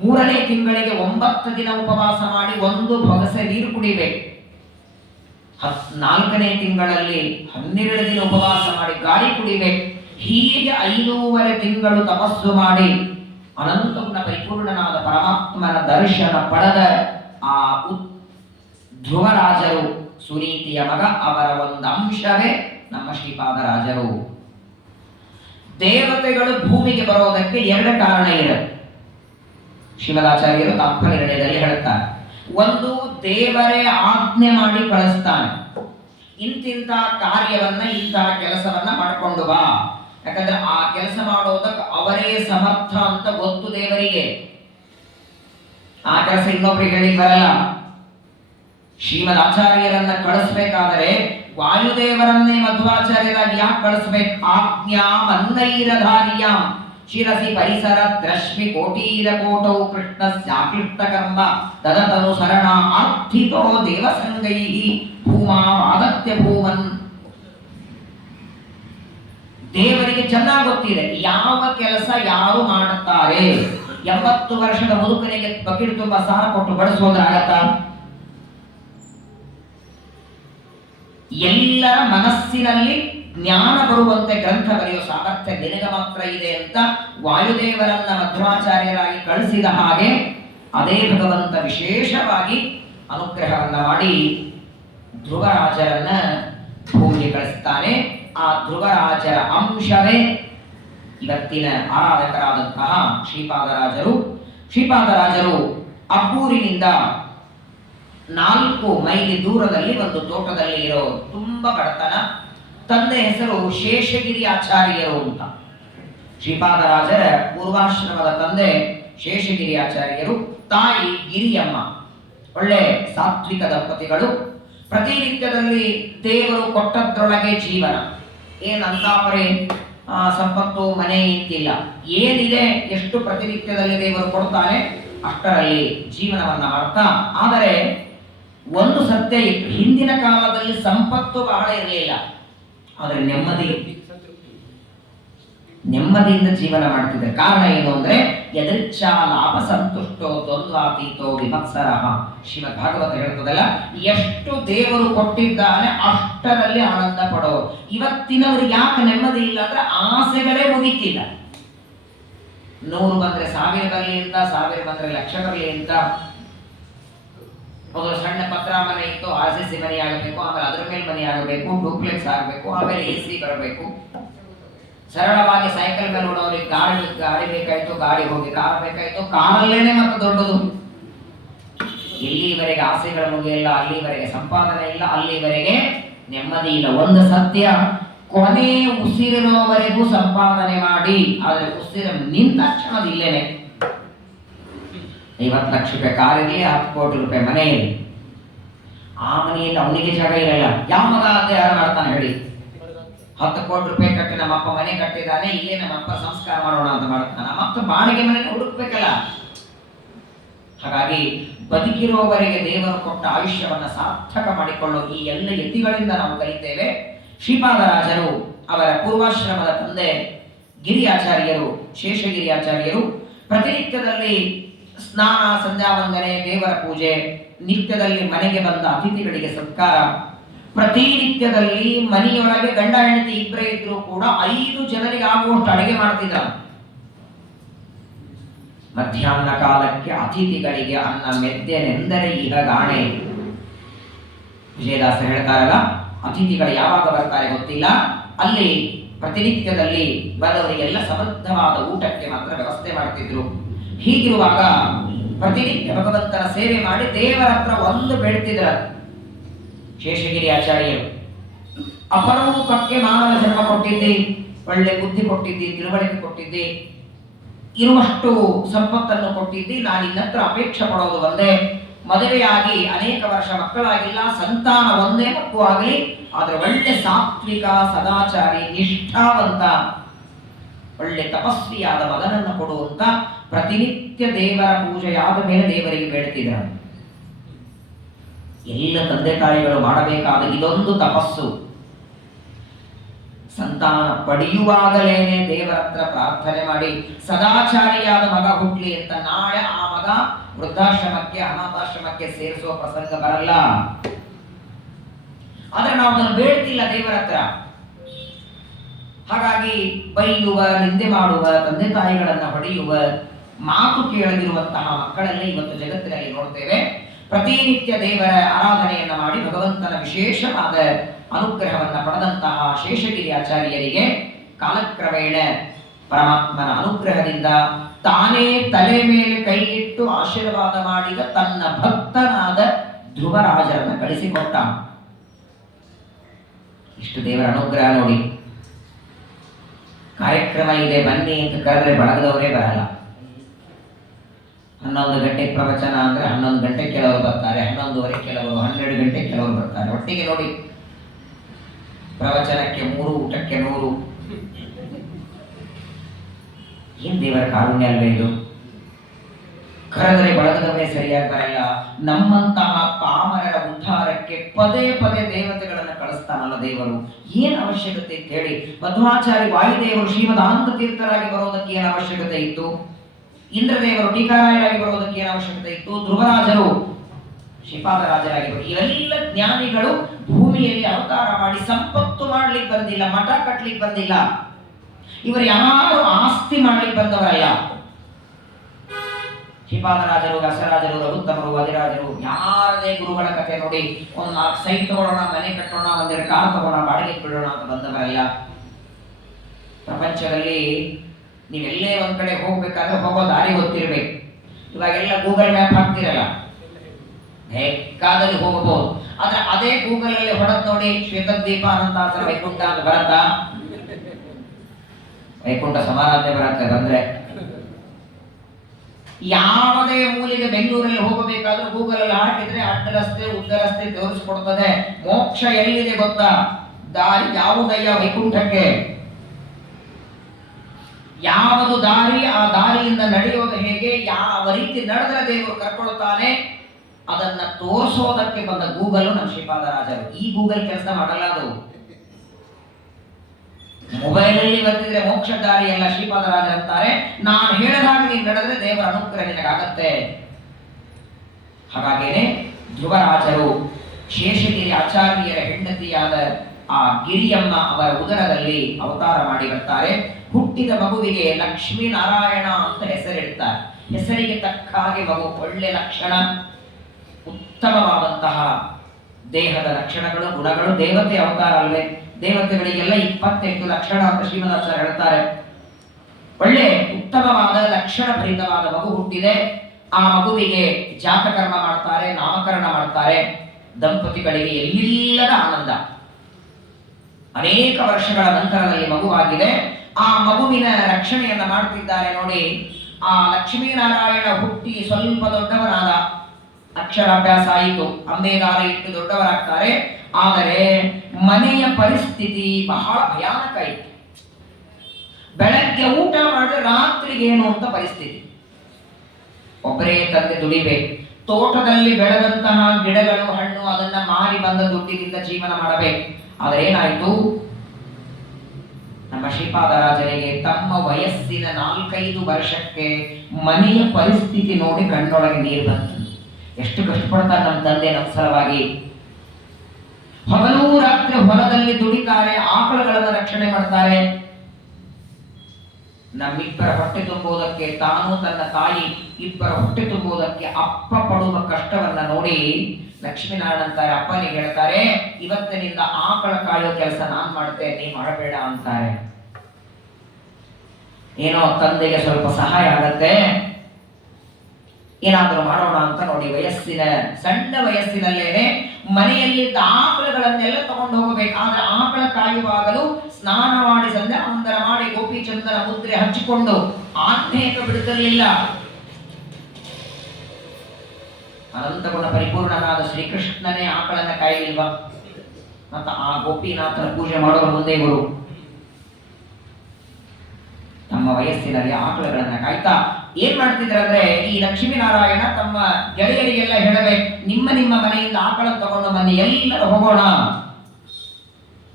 3ನೇ ತಿಂಗಳಿಗೆ 9 ದಿನ ಉಪವಾಸ ಮಾಡಿ 1 ಬೊಗಸೆ ನೀರು ಕುಡಿಬೇಕು. 4ನೇ ತಿಂಗಳಲ್ಲಿ 12 ದಿನ ಉಪವಾಸ ಮಾಡಿ ಗಾಳಿ ಕುಡಿಬೇಕು. ಹೀಗೆ 5.5 ತಿಂಗಳು ತಪಸ್ಸು ಮಾಡಿ ಅನಂತ ಗುಣ ಪರಿಪೂರ್ಣನಾದ ಪರಮಾತ್ಮನ ದರ್ಶನ ಪಡೆದ ಆ ಧ್ರುವರಾಜರು ಸುನೀತಿಯ ಮಗ. ಅವರ ಒಂದು ಅಂಶವೇ ನಮ್ಮ ಶ್ರೀಪಾದರಾಜರು. ದೇವತೆಗಳು ಭೂಮಿಗೆ ಬರೋದಕ್ಕೆ 2 ಕಾರಣ ಇರುತ್ತೆ. ಶ್ರೀಮದಾಚಾರ್ಯರು ತಾತ್ಪರ್ಯದಲ್ಲಿ ಹೇಳುತ್ತಾರೆ. ಒಂದು, ದೇವರೇ ಆಜ್ಞೆ ಮಾಡಿ ಕಳಿಸ್ತಾನೆ, ಇಂತಿಂತ ಕಾರ್ಯವನ್ನ ಇಂಥ ಕೆಲಸವನ್ನ ಮಾಡಿಕೊಂಡು ಬಾ. ಯಾಕಂದ್ರೆ ಆ ಕೆಲಸ ಮಾಡೋದಕ್ಕೆ ಅವರೇ ಸಮರ್ಥ ಅಂತ ಗೊತ್ತು ದೇವರಿಗೆ. ಆ ಕೆಲಸ ಇನ್ನೊಬ್ರಿಗೆ ಹೇಳಿ ಬರಲ್ಲ. ಶ್ರೀಮದ್ ಆಚಾರ್ಯರನ್ನ ಕಳಿಸ್ಬೇಕಾದರೆ ವಾಯುದೇವರನ್ನೇ ಮಧ್ವಾಚಾರ್ಯರಾಗಿ ಯಾಕೆ ಕಳಿಸ್ಬೇಕು? ಆಜ್ಞಾ ಮನ್ನೈರಧಾರ್ಯಾಂ ಶಿರಸಿ ಪರಿಸರ ದ್ರಶ್ಮಿ ಕೋಟೀರ ಕೋಟೌ ಕೃಷ್ಣಸ್ಯಾಕ್ಲಿಷ್ಟ ಕರ್ಮ ತದತನು ಸರಣ ಅರ್ಥಿತೋ ದೇವಸಂಗೈಹಿ ಭೂಮಾ ವಾದತ್ಯ ಭೂಮನ್. ದೇವರಿಗೆ ಚೆನ್ನಾಗಿ ಗೊತ್ತಿದೆ ಯಾವ ಕೆಲಸ ಯಾರು ಮಾಡುತ್ತಾರೆ. 80 ವರ್ಷದ ಮುದುಕನಿಗೆ ಬಕೆಟ್ ತುಂಬ ಸಾರ ಕೊಟ್ಟು ಬಡಿಸೋದ್ರಾಗತ್ತಾ? ಎಲ್ಲರ ಮನಸ್ಸಿನಲ್ಲಿ ಜ್ಞಾನ ಬರುವಂತೆ ಗ್ರಂಥ ಬರೆಯುವ ಸಾಮರ್ಥ್ಯ ನಿನಗೆ ಮಾತ್ರ ಇದೆ ಅಂತ ವಾಯುದೇವರನ್ನ ಮಧ್ವಾಚಾರ್ಯರಾಗಿ ಕಳಿಸಿದ ಹಾಗೆ ಅದೇ ಭಗವಂತ ವಿಶೇಷವಾಗಿ ಅನುಗ್ರಹವನ್ನ ಮಾಡಿ ಧ್ರುವರಾಜರನ್ನ ಭೂಮಿಗೆ ಕಳಿಸ್ತಾನೆ. ಆ ಧ್ರುವರಾಜರ ಅಂಶವೇ ಇವತ್ತಿನ ಆರಾಧಕರಾದಂತಹ ಶ್ರೀಪಾದರಾಜರು. ಶ್ರೀಪಾದರಾಜರು ಅಬ್ಬೂರಿನಿಂದ 4 ಮೈಲಿ ದೂರದಲ್ಲಿ ಒಂದು ತೋಟದಲ್ಲಿ ಇರೋ ತುಂಬ ಬಡತನ. ತಂದೆ ಹೆಸರು ಶೇಷಗಿರಿ ಆಚಾರ್ಯರು ಅಂತ. ಶ್ರೀಪಾದರಾಜರ ಪೂರ್ವಾಶ್ರಮದ ತಂದೆ ಶೇಷಗಿರಿ ಆಚಾರ್ಯರು, ತಾಯಿ ಗಿರಿಯಮ್ಮ. ಒಳ್ಳೆ ಸಾತ್ವಿಕ ದಂಪತಿಗಳು. ಪ್ರತಿನಿತ್ಯದಲ್ಲಿ ದೇವರು ಕೊಟ್ಟದ್ರೊಳಗೆ ಜೀವನ. ಏನಂತಾಪರೆ ಸಂಪತ್ತು ಮನೆ ಇಂತಿಲ್ಲ, ಏನಿದೆ ಎಷ್ಟು ಪ್ರತಿನಿತ್ಯದಲ್ಲಿ ದೇವರು ಕೊಡ್ತಾನೆ ಅಷ್ಟರಲ್ಲಿ ಜೀವನವನ್ನ ಮಾಡ್ತಾ. ಆದರೆ ಒಂದು ಸತ್ಯ ಇತ್ತು, ಹಿಂದಿನ ಕಾಲದಲ್ಲಿ ಸಂಪತ್ತು ಬಹಳ ಇರಲಿಲ್ಲ, ಆದರೆ ನೆಮ್ಮದಿಯಿಂದ ಜೀವನ ಮಾಡ್ತಿದ್ದೆ. ಕಾರಣ ಏನು ಅಂದ್ರೆ ಯದೃಚ್ಛಾ ಲಾಭ ಸಂತುಷ್ಟೋ ದ್ವಂದ್ವಾತೀತೋ ವಿಮತ್ಸರಃ. ಶ್ರೀಮದ್ ಭಾಗವತ ಹೇಳ್ತದಲ್ಲ, ಎಷ್ಟು ದೇವರು ಕೊಟ್ಟಿದ್ದಾನೆ ಅಷ್ಟರಲ್ಲಿ ಆನಂದ ಪಡೋರು. ಇವತ್ತಿನವ್ರಿಗೆ ಯಾಕೆ ನೆಮ್ಮದಿ ಇಲ್ಲ ಅಂದ್ರೆ ಆಸೆಗಳೇ ಮುಗಿತಿಲ್ಲ. 100 ಬಂದ್ರೆ 1000 ಬರಲಿ ಅಂತ, 1000 ಬಂದ್ರೆ 1,00,000 ಬರಲಿ ಅಂತ. ಒಂದು ಸಣ್ಣ ಪತ್ರ ಮನೆ ಇತ್ತು, RCC ಮನೆ ಆಗಬೇಕು, ಆಮೇಲೆ ಅದ್ರ ಮೇಲೆ ಮನೆ ಆಗಬೇಕು, ಡೂಪ್ಲೆಕ್ಸ್ ಆಗಬೇಕು, ಆಮೇಲೆ AC ಬರಬೇಕು. ಸರಳವಾಗಿ ಸೈಕಲ್ ಮೇಲೆ ನೋಡೋರಿಗೆ ಗಾಡಿ ಬೇಕಾಯ್ತು, ಗಾಡಿ ಹೋಗಿ ಕಾರ್ ಬೇಕಾಯ್ತು, ಕಾರಲ್ಲೇನೆ ಮತ್ತೆ ದೊಡ್ಡದು. ಎಲ್ಲಿವರೆಗೆ ಆಸೆಗಳ ಮುಗಿಯಿಲ್ಲ ಅಲ್ಲಿವರೆಗೆ ಸಂಪಾದನೆ ಇಲ್ಲ, ಅಲ್ಲಿವರೆಗೆ ನೆಮ್ಮದಿ ಇಲ್ಲ. ಒಂದು ಸತ್ಯ, ಕೊನೆ ಉಸಿರಿರೋವರೆಗೂ ಸಂಪಾದನೆ ಮಾಡಿ, ಆದರೆ ಉಸಿರು ನಿಂತ ಕ್ಷಣದ ಇಲ್ಲೇನೆ 50 ಲಕ್ಷ ರೂಪಾಯಿ ಕಾರಿಗೆ 10 ಕೋಟಿ ರೂಪಾಯಿ ಮನೆಯಲ್ಲಿ. ಆ ಮನೆಯಲ್ಲಿ ಅವನಿಗೆ ಜಾಗ ಇರಲ್ಲ. ಯಾವ ಮಗ ಅಂತ ಯಾರು ಮಾಡ್ತಾನೆ ಹೇಳಿ? 10 ಕೋಟಿ ರೂಪಾಯಿ ಕಟ್ಟಿ ನಮ್ಮಪ್ಪ ಮನೆ ಕಟ್ಟಿದ್ದಾನೆ, ಇಲ್ಲೇ ನಮ್ಮಪ್ಪ ಸಂಸ್ಕಾರ ಮಾಡೋಣ ಅಂತ ಮಾಡ್ತಾನೆ. ನಮ್ಮಪ್ಪ ಬಾಡಿಗೆ ಮನೆ ಹುಡುಕ್ಬೇಕಲ್ಲ. ಹಾಗಾಗಿ ಬದುಕಿರುವವರೆಗೆ ದೇವರು ಕೊಟ್ಟ ಆಯುಷ್ಯವನ್ನು ಸಾರ್ಥಕ ಮಾಡಿಕೊಳ್ಳೋ ಈ ಎಲ್ಲ ಯತಿಗಳಿಂದ ನಾವು ಕಲಿತೇವೆ. ಶ್ರೀಪಾದರಾಜರು ಅವರ ಪೂರ್ವಾಶ್ರಮದ ತಂದೆ ಗಿರಿಯಾಚಾರ್ಯರು, ಶೇಷಗಿರಿ ಆಚಾರ್ಯರು ಪ್ರತಿನಿತ್ಯದಲ್ಲಿ ಸ್ನಾನ, ಸಂಧ್ಯಾ ವಂದನೆ, ದೇವರ ಪೂಜೆ, ನಿತ್ಯದಲ್ಲಿ ಮನೆಗೆ ಬಂದ ಅತಿಥಿಗಳಿಗೆ ಸತ್ಕಾರ, ಪ್ರತಿನಿತ್ಯದಲ್ಲಿ ಮನೆಯೊಳಗೆ ಗಂಡ ಹೆಂಡತಿ ಇಬ್ಬರೇ ಇದ್ರೂ ಕೂಡ 5 ಜನರಿಗೆ ಆಗುವಷ್ಟು ಅಡಿಗೆ ಮಾಡ್ತಿದ್ದ. ಮಧ್ಯಾಹ್ನ ಕಾಲಕ್ಕೆ ಅತಿಥಿಗಳಿಗೆ ಅನ್ನ ಮೆದ್ದೆನೆಂದರೆ ಈಗ ಗಾಣೆ. ವಿಜಯದಾಸ ಹೇಳ್ತಾರಲ್ಲ, ಅತಿಥಿಗಳು ಯಾವಾಗ ಬರ್ತಾರೆ ಗೊತ್ತಿಲ್ಲ, ಅಲ್ಲಿ ಪ್ರತಿನಿತ್ಯದಲ್ಲಿ ಬದವರಿಗೆಲ್ಲ ಸಮೃದ್ಧವಾದ ಊಟಕ್ಕೆ ಮಾತ್ರ ವ್ಯವಸ್ಥೆ ಮಾಡ್ತಿದ್ರು. ಹೀಗಿರುವಾಗ ಪ್ರತಿನಿತ್ಯ ಭಗವಂತನ ಸೇವೆ ಮಾಡಿ ದೇವರ ಹತ್ರ ಒಂದು ಬೇಡ್ತಿದ್ರ ಶೇಷಗಿರಿ ಆಚಾರ್ಯರು. ಅಪರೂಪಕ್ಕೆ ಮಾನವ ಜನ್ಮ ಕೊಟ್ಟಿದ್ದೆ, ಒಳ್ಳೆ ಬುದ್ಧಿ ಕೊಟ್ಟಿದ್ದಿ, ತಿಳುವಳಿಕೆ ಕೊಟ್ಟಿದ್ದಿ, ಇರುವಷ್ಟು ಸಂಪತ್ತನ್ನು ಕೊಟ್ಟಿದ್ದಿ, ನಾನು ನಿನ್ನತ್ರ ಅಪೇಕ್ಷೆ ಪಡೋದು ಒಂದೇ, ಮದುವೆಯಾಗಿ ಅನೇಕ ವರ್ಷ ಮಕ್ಕಳಾಗಿಲ್ಲ, ಸಂತಾನ ಒಂದೇ ಮಕ್ಕಳು ಆಗಲಿ, ಆದ್ರೆ ಒಳ್ಳೆ ಸಾತ್ವಿಕ, ಸದಾಚಾರಿ, ನಿಷ್ಠಾವಂತ, ಒಳ್ಳೆ ತಪಸ್ವಿಯಾದ ಮಗನನ್ನು ಕೊಡುವಂತ ಪ್ರತಿನಿತ್ಯ ದೇವರ ಪೂಜೆಯಾದ ಮೇಲೆ ದೇವರಿಗೆ ಬೇಡ್ತಿದ್ರು. ಎಲ್ಲ ತಂದೆ ತಾಯಿಗಳು ಮಾಡಬೇಕಾದ ಇದೊಂದು ತಪಸ್ಸು. ಸಂತಾನ ಪಡೆಯುವಾಗಲೇನೆ ದೇವರ ಹತ್ರ ಪ್ರಾರ್ಥನೆ ಮಾಡಿ ಸದಾಚಾರಿಯಾದ ಮಗ ಹುಟ್ಲಿ ಅಂತ. ನಾಳೆ ಆ ಮಗ ವೃದ್ಧಾಶ್ರಮಕ್ಕೆ, ಅನಾಥಾಶ್ರಮಕ್ಕೆ ಸೇರಿಸುವ ಪ್ರಸಂಗ ಬರಲ್ಲ. ಆದ್ರೆ ನಾವು ಅದನ್ನು ಬೇಡ್ತಿಲ್ಲ ದೇವರ ಹತ್ರ. ಹಾಗಾಗಿ ಬೈಯುವ, ನಿಂದೆ ಮಾಡುವ, ತಂದೆ ತಾಯಿಗಳನ್ನ ಹೊಡೆಯುವ, ಮಾತು ಕೇಳದಿರುವಂತಹ ಮಕ್ಕಳಲ್ಲೇ ಇವತ್ತು ಜಗತ್ತಿನಲ್ಲಿ ನೋಡ್ತೇವೆ. ಪ್ರತಿನಿತ್ಯ ದೇವರ ಆರಾಧನೆಯನ್ನ ಮಾಡಿ ಭಗವಂತನ ವಿಶೇಷವಾದ ಅನುಗ್ರಹವನ್ನ ಪಡೆದಂತಹ ಶೇಷಗಿರಿ ಆಚಾರ್ಯರಿಗೆ ಕಾಲಕ್ರಮೇಣ ಪರಮಾತ್ಮನ ಅನುಗ್ರಹದಿಂದ ತಾನೇ ತಲೆ ಮೇಲೆ ಕೈ ಇಟ್ಟು ಆಶೀರ್ವಾದ ಮಾಡಿದ ತನ್ನ ಭಕ್ತನಾದ ಧ್ರುವರಾಜರನ್ನ ಕಳಿಸಿಕೊಟ್ಟ. ಇಷ್ಟು ದೇವರ ಅನುಗ್ರಹ ನೋಡಿ. ಕಾರ್ಯಕ್ರಮ ಇದೆ ಬನ್ನಿ ಅಂತ ಕರೆದ್ರೆ ಬಳಗದವರೇ ಬರಲ್ಲ. 11 ಗಂಟೆಗೆ ಪ್ರವಚನ ಅಂದ್ರೆ 11 ಗಂಟೆ ಕೆಲವರು ಬರ್ತಾರೆ, 11:30 ಕೆಲವರು, 12 ಗಂಟೆ ಕೆಲವರು ಬರ್ತಾರೆ. ಒಟ್ಟಿಗೆ ನೋಡಿ, ಪ್ರವಚನಕ್ಕೆ 3, ಊಟಕ್ಕೆ 100. ಏನ್ ದೇವರ ಕಾರುಣ್ಯ ಅಲ್ವೇ ಇದು? ಕರೆದರೆ ಬಳಗದವರೇ ಸರಿಯಾಗಿ ಬರಲ್ಲ. ನಮ್ಮಂತಹ ಪಾಮರರ ಉದ್ಧಾರಕ್ಕೆ ಪದೇ ಪದೇ ದೇವತೆಗಳನ್ನು ಕಳಿಸ್ತಾನಲ್ಲ ದೇವರು. ಏನ್ ಅವಶ್ಯಕತೆ ಅಂತ ಹೇಳಿ, ಮಧ್ವಾಚಾರ್ಯ ವಾಯುದೇವರು ಶ್ರೀಮದ್ ಆನಂದ ತೀರ್ಥರಾಗಿ ಬರೋದಕ್ಕೆ ಏನು ಅವಶ್ಯಕತೆ ಇತ್ತು? ಇಂದ್ರದೇವರು ಟೀಕಾರಾಯರಾಗಿ ಬರೋದಕ್ಕೆ ಏನು ಅವಶ್ಯಕತೆ ಇತ್ತು? ಧ್ರುವರಾಜರು ಶ್ರೀಪಾದರಾಜರಾಗಿ ಬರೋ ಇವೆಲ್ಲ ಜ್ಞಾನಿಗಳು ಭೂಮಿಯಲ್ಲಿ ಅವತಾರ ಮಾಡಿ ಸಂಪತ್ತು ಮಾಡ್ಲಿಕ್ಕೆ ಬಂದಿಲ್ಲ, ಮಠ ಕಟ್ಲಿಕ್ಕೆ ಬಂದಿಲ್ಲ. ಇವರು ಯಾರು ಆಸ್ತಿ ಮಾಡ್ಲಿಕ್ಕೆ ಬಂದವರಲ್ಲ. ಶ್ರೀಪಾದರಾಜರು, ವ್ಯಾಸರಾಜರು, ರಘುತ್ತಮರು, ವಾದಿರಾಜರು ಯಾರದೇ ಗುರುಗಳ ಕಥೆ ನೋಡಿ ಒಂದು 4 ಸೈಟ್ ತಗೊಳ್ಳೋಣ, ಮನೆ ಕಟ್ಟೋಣ, 1-2 ಕಾರ್ ತಗೋಣ, ಬಾಡಿಗೆ ಬಿಡೋಣ ಅಂತ ಬಂದವರಲ್ಲ. ಪ್ರಪಂಚದಲ್ಲಿ ನೀವೆಲ್ಲೇ ಒಂದ್ ಕಡೆ ಹೋಗ್ಬೇಕಾದ್ರೆ ಹೋಗೋ ದಾರಿ ಗೊತ್ತಿರ್ಬೇಕು. ಇವಾಗೆಲ್ಲ ಗೂಗಲ್ ಮ್ಯಾಪ್ ಹಾಕ್ತಿರಲ್ಲ, ಬೇಕಾದಲ್ಲಿ ಹೋಗಬಹುದು. ಆದ್ರೆ ಅದೇ ಗೂಗಲ್ ಅಲ್ಲಿ ಹೊಡೆದ್ ನೋಡಿ ಶ್ವೇತದ್ವೀಪ, ಅನಂತಾಸನ, ವೈಕುಂಠ ಅಂತ ಬರತ್ತಾ? ವೈಕುಂಠ ಸಮಾರಾಧನೆ ಬರತ್ತೆ. ಬಂದ್ರೆ ಯಾವುದೇ ಮೂಲೆಗೆ ಬೆಂಗಳೂರಲ್ಲಿ ಹೋಗಬೇಕಾದ್ರೂ ಗೂಗಲ್ ಅಲ್ಲಿ ಹಾಕಿದ್ರೆ ಅಡ್ಡ ರಸ್ತೆ, ಉದ್ದ ರಸ್ತೆ ತೋರಿಸ್ಕೊಡ್ತದೆ. ಮೋಕ್ಷ ಎಲ್ಲಿದೆ ಗೊತ್ತಾ? ದಾರಿ ಯಾವುದಯ್ಯ ವೈಕುಂಠಕ್ಕೆ? ಯಾವುದು ದಾರಿ, ಆ ದಾರಿಯಿಂದ ನಡೆಯೋದು ಹೇಗೆ, ಯಾವ ರೀತಿ ನಡೆದ್ರೆ ದೇವರು ಕರ್ಕೊಳ್ತಾನೆ, ಅದನ್ನ ತೋರಿಸೋದಕ್ಕೆ ಬಂದ ಗೂಗಲ್ ನಮ್ಮ ಶ್ರೀಪಾದರಾಜರು. ಈ ಗೂಗಲ್ ಕೆಲಸ ಮಾಡಲ್ಲ. ಅದು ಮೊಬೈಲ್ ಅಲ್ಲಿ ಬರ್ತಿದ್ರೆ ಮೋಕ್ಷ ದಾರಿ ಎಲ್ಲ ಶ್ರೀಪಾದರಾಜರು ಅಂತಾರೆ. ನಾನು ಹೇಳಿದ ಹಾಗೆ ನೀನು ನಡೆದ್ರೆ ದೇವರ ಅನುಗ್ರಹ ನಿನಗಾಗತ್ತೆ. ಹಾಗಾಗೇನೆ ಧ್ರುವರಾಜರು ಶೇಷಗಿರಿ ಆಚಾರ್ಯರ ಹೆಂಡತಿಯಾದ ಆ ಗಿರಿಯಮ್ಮ ಅವರ ಉದರದಲ್ಲಿ ಅವತಾರ ಮಾಡಿ ಬರ್ತಾರೆ. ಹುಟ್ಟಿದ ಮಗುವಿಗೆ ಲಕ್ಷ್ಮೀನಾರಾಯಣ ಅಂತ ಹೆಸರಿಡ್ತಾರೆ. ಹೆಸರಿಗೆ ತಕ್ಕ ಹಾಗೆ ಮಗು ಒಳ್ಳೆ ಲಕ್ಷಣ, ಉತ್ತಮವಾದಂತಹ ದೇಹದ ಲಕ್ಷಣಗಳು, ಗುಣಗಳು. ದೇವತೆ ಅವತಾರ ಅಲ್ವೇ? ದೇವತೆಗಳಿಗೆಲ್ಲ 28 ಲಕ್ಷಣ ಅಂತ ಶ್ರೀಮದಾಚಾರ್ಯ ಹೇಳ್ತಾರೆ. ಒಳ್ಳೆ ಉತ್ತಮವಾದ ಲಕ್ಷಣ ಭರಿತವಾದ ಮಗು ಹುಟ್ಟಿದೆ. ಆ ಮಗುವಿಗೆ ಜಾತಕರ್ಮ ಮಾಡ್ತಾರೆ, ನಾಮಕರಣ ಮಾಡ್ತಾರೆ. ದಂಪತಿಗಳಿಗೆ ಎಲ್ಲಿಲ್ಲದ ಆನಂದ. ಅನೇಕ ವರ್ಷಗಳ ನಂತರದಲ್ಲಿ ಮಗುವಾಗಿದೆ. ಆ ಮಗುವಿನ ರಕ್ಷಣೆಯನ್ನ ಮಾಡ್ತಿದ್ದಾರೆ ನೋಡಿ. ಆ ಲಕ್ಷ್ಮೀನಾರಾಯಣ ಹುಟ್ಟಿ ಸ್ವಲ್ಪ ದೊಡ್ಡವನಾದ, ಅಕ್ಷರಾಭ್ಯಾಸ ಆಯಿತು, ಅಂಬೆಗಾಲ ಇಟ್ಟು ದೊಡ್ಡವರಾಗ್ತಾರೆ. ಆದರೆ ಮನೆಯ ಪರಿಸ್ಥಿತಿ ಬಹಳ ಭಯಾನಕ ಇತ್ತು. ಬೆಳಗ್ಗೆ ಊಟ ಮಾಡಿದ್ರೆ ರಾತ್ರಿಗೆ ಏನು ಅಂತ ಪರಿಸ್ಥಿತಿ. ಒಬ್ಬರೇ ತಂದೆ ದುಡಿಬೇಕು. ತೋಟದಲ್ಲಿ ಬೆಳೆದಂತಹ ಗಿಡಗಳು ಹಣ್ಣು ಅದನ್ನ ಮಾರಿ ಬಂದ ದುಡ್ಡಿನಿಂದ ಜೀವನ ಮಾಡಬೇಕು. ಆದರೆ ಏನಾಯ್ತು, ನಮ್ಮ ಶ್ರೀಪಾದರಾಜರಿಗೆ ತಮ್ಮ ವಯಸ್ಸಿನ 4-5 ವರ್ಷಕ್ಕೆ ಮನೆಯ ಪರಿಸ್ಥಿತಿ ನೋಡಿ ಕಣ್ಣೊಳಗೆ ನೀರು ಬಂತು. ಎಷ್ಟು ಕಷ್ಟಪಡ್ತಾರೆ ನಮ್ಮ ತಂದೆ ನಮ್ಮ ಸಲುವಾಗಿ. ಹಗಲೂ ರಾತ್ರಿ ಹೊಲದಲ್ಲಿ ದುಡಿತಾರೆ, ಆಕಳುಗಳನ್ನು ರಕ್ಷಣೆ ಮಾಡ್ತಾರೆ. ನಮ್ಮಿಬ್ಬರ ಹೊಟ್ಟೆ ತುಂಬುವುದಕ್ಕೆ, ತಾನು ತನ್ನ ತಾಯಿ ಇಬ್ಬರ ಹೊಟ್ಟೆ ತುಂಬುವುದಕ್ಕೆ ಅಪ್ಪ ಪಡುವ ಕಷ್ಟವನ್ನ ನೋಡಿ ಲಕ್ಷ್ಮೀನಾರಾಯಣ ಅಂತಾರೆ, ಅಪ್ಪನಿಗೆ ಹೇಳ್ತಾರೆ, ಇವತ್ತಿನಿಂದ ಆಕಳ ಕಾಯುವ ಕೆಲಸ ನಾನ್ ಮಾಡ್ತೇನೆ, ನೀ ಮಾಡಬೇಡ ಅಂತಾರೆ. ಏನೋ ತಂದೆಗೆ ಸ್ವಲ್ಪ ಸಹಾಯ ಆಗತ್ತೆ, ಏನಾದರೂ ಮಾಡೋಣ ಅಂತ ನೋಡಿ ಸಣ್ಣ ವಯಸ್ಸಿನಲ್ಲೇನೆ ಮನೆಯಲ್ಲಿದ್ದ ಆಕಳುಗಳನ್ನೆಲ್ಲ ತಗೊಂಡು ಹೋಗಬೇಕು. ಆದ್ರೆ ಆಕಳ ಕಾಯುವಾಗಲೂ ಸ್ನಾನ ಮಾಡಿ ಸಂಧ್ಯಾವಂದನ ಮಾಡಿ ಗೋಪಿಚಂದನ ಮುದ್ರೆ ಹಚ್ಚಿಕೊಂಡು ಆತ್ಮೇಕ ಬಿಡುತ್ತಿರಲಿಲ್ಲ. ಅನಂತಗುಣ ಪರಿಪೂರ್ಣನಾದ ಶ್ರೀಕೃಷ್ಣನೇ ಆಕಳನ್ನ ಕಾಯಲಿಲ್ವಾ? ಮತ್ತ ಆ ಗೋಪಿನಾಥನ ಪೂಜೆ ಮಾಡೋರ ಮುಂದೆ ಇವರು ತಮ್ಮ ವಯಸ್ಸಿನಲ್ಲಿ ಆಕಳುಗಳನ್ನ ಕಾಯ್ತಾ ಏನ್ ಮಾಡ್ತಿದ್ರಂದ್ರೆ, ಈ ಲಕ್ಷ್ಮೀನಾರಾಯಣ ತಮ್ಮ ಗೆಳೆಯರಿಗೆಲ್ಲ ಹೇಳಬೇಕು, ನಿಮ್ಮ ನಿಮ್ಮ ಮನೆಯಿಂದ ಆಕಳನ್ನು ತಗೊಂಡು ಬನ್ನಿ, ಎಲ್ಲರೂ ಹೋಗೋಣ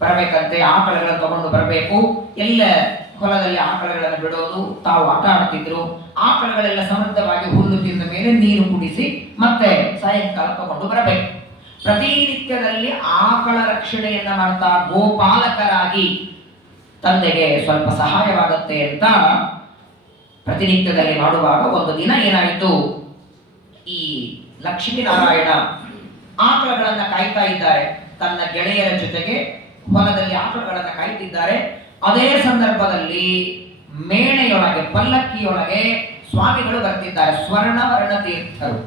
ಬರಬೇಕಂತೆ. ಆಕಳಗಳನ್ನು ತಗೊಂಡು ಬರಬೇಕು. ಎಲ್ಲ ಹೊಲದಲ್ಲಿ ಆಕಳಗಳನ್ನು ಬಿಡೋದು, ತಾವು ಆಟ ಆಡ್ತಿದ್ರು. ಆಕಳಗಳೆಲ್ಲ ಸಮೃದ್ಧವಾಗಿ ಹುಲ್ಲು ತಿಂದ ಮೇಲೆ ನೀರು ಕುಡಿಸಿ ಮತ್ತೆ ಸಾಯಂಕಾಲ ತಗೊಂಡು ಬರಬೇಕು. ಪ್ರತಿನಿತ್ಯದಲ್ಲಿ ಆಕಳ ರಕ್ಷಣೆಯನ್ನ ಮಾಡ್ತಾ ಗೋಪಾಲಕರಾಗಿ ತಂದೆಗೆ ಸ್ವಲ್ಪ ಸಹಾಯವಾಗುತ್ತೆ ಅಂತ ಪ್ರತಿನಿತ್ಯದಲ್ಲಿ ಮಾಡುವಾಗ ಒಂದು ದಿನ ಏನಾಯಿತು, ಈ ಲಕ್ಷ್ಮೀನಾರಾಯಣ ಆಕಳಗಳನ್ನ ಕಾಯ್ತಾ ಇದ್ದಾರೆ. ತನ್ನ ಗೆಳೆಯರ ಜೊತೆಗೆ ಹೊಲದಲ್ಲಿ ಆಕಳಗಳನ್ನ ಕಾಯ್ತಿದ್ದಾರೆ. ಅದೇ ಸಂದರ್ಭದಲ್ಲಿ ಮೇಣೆಯೊಳಗೆ, ಪಲ್ಲಕ್ಕಿಯೊಳಗೆ ಸ್ವಾಮಿಗಳು ಬರ್ತಿದ್ದಾರೆ. ಸ್ವರ್ಣವರ್ಣ ತೀರ್ಥರು.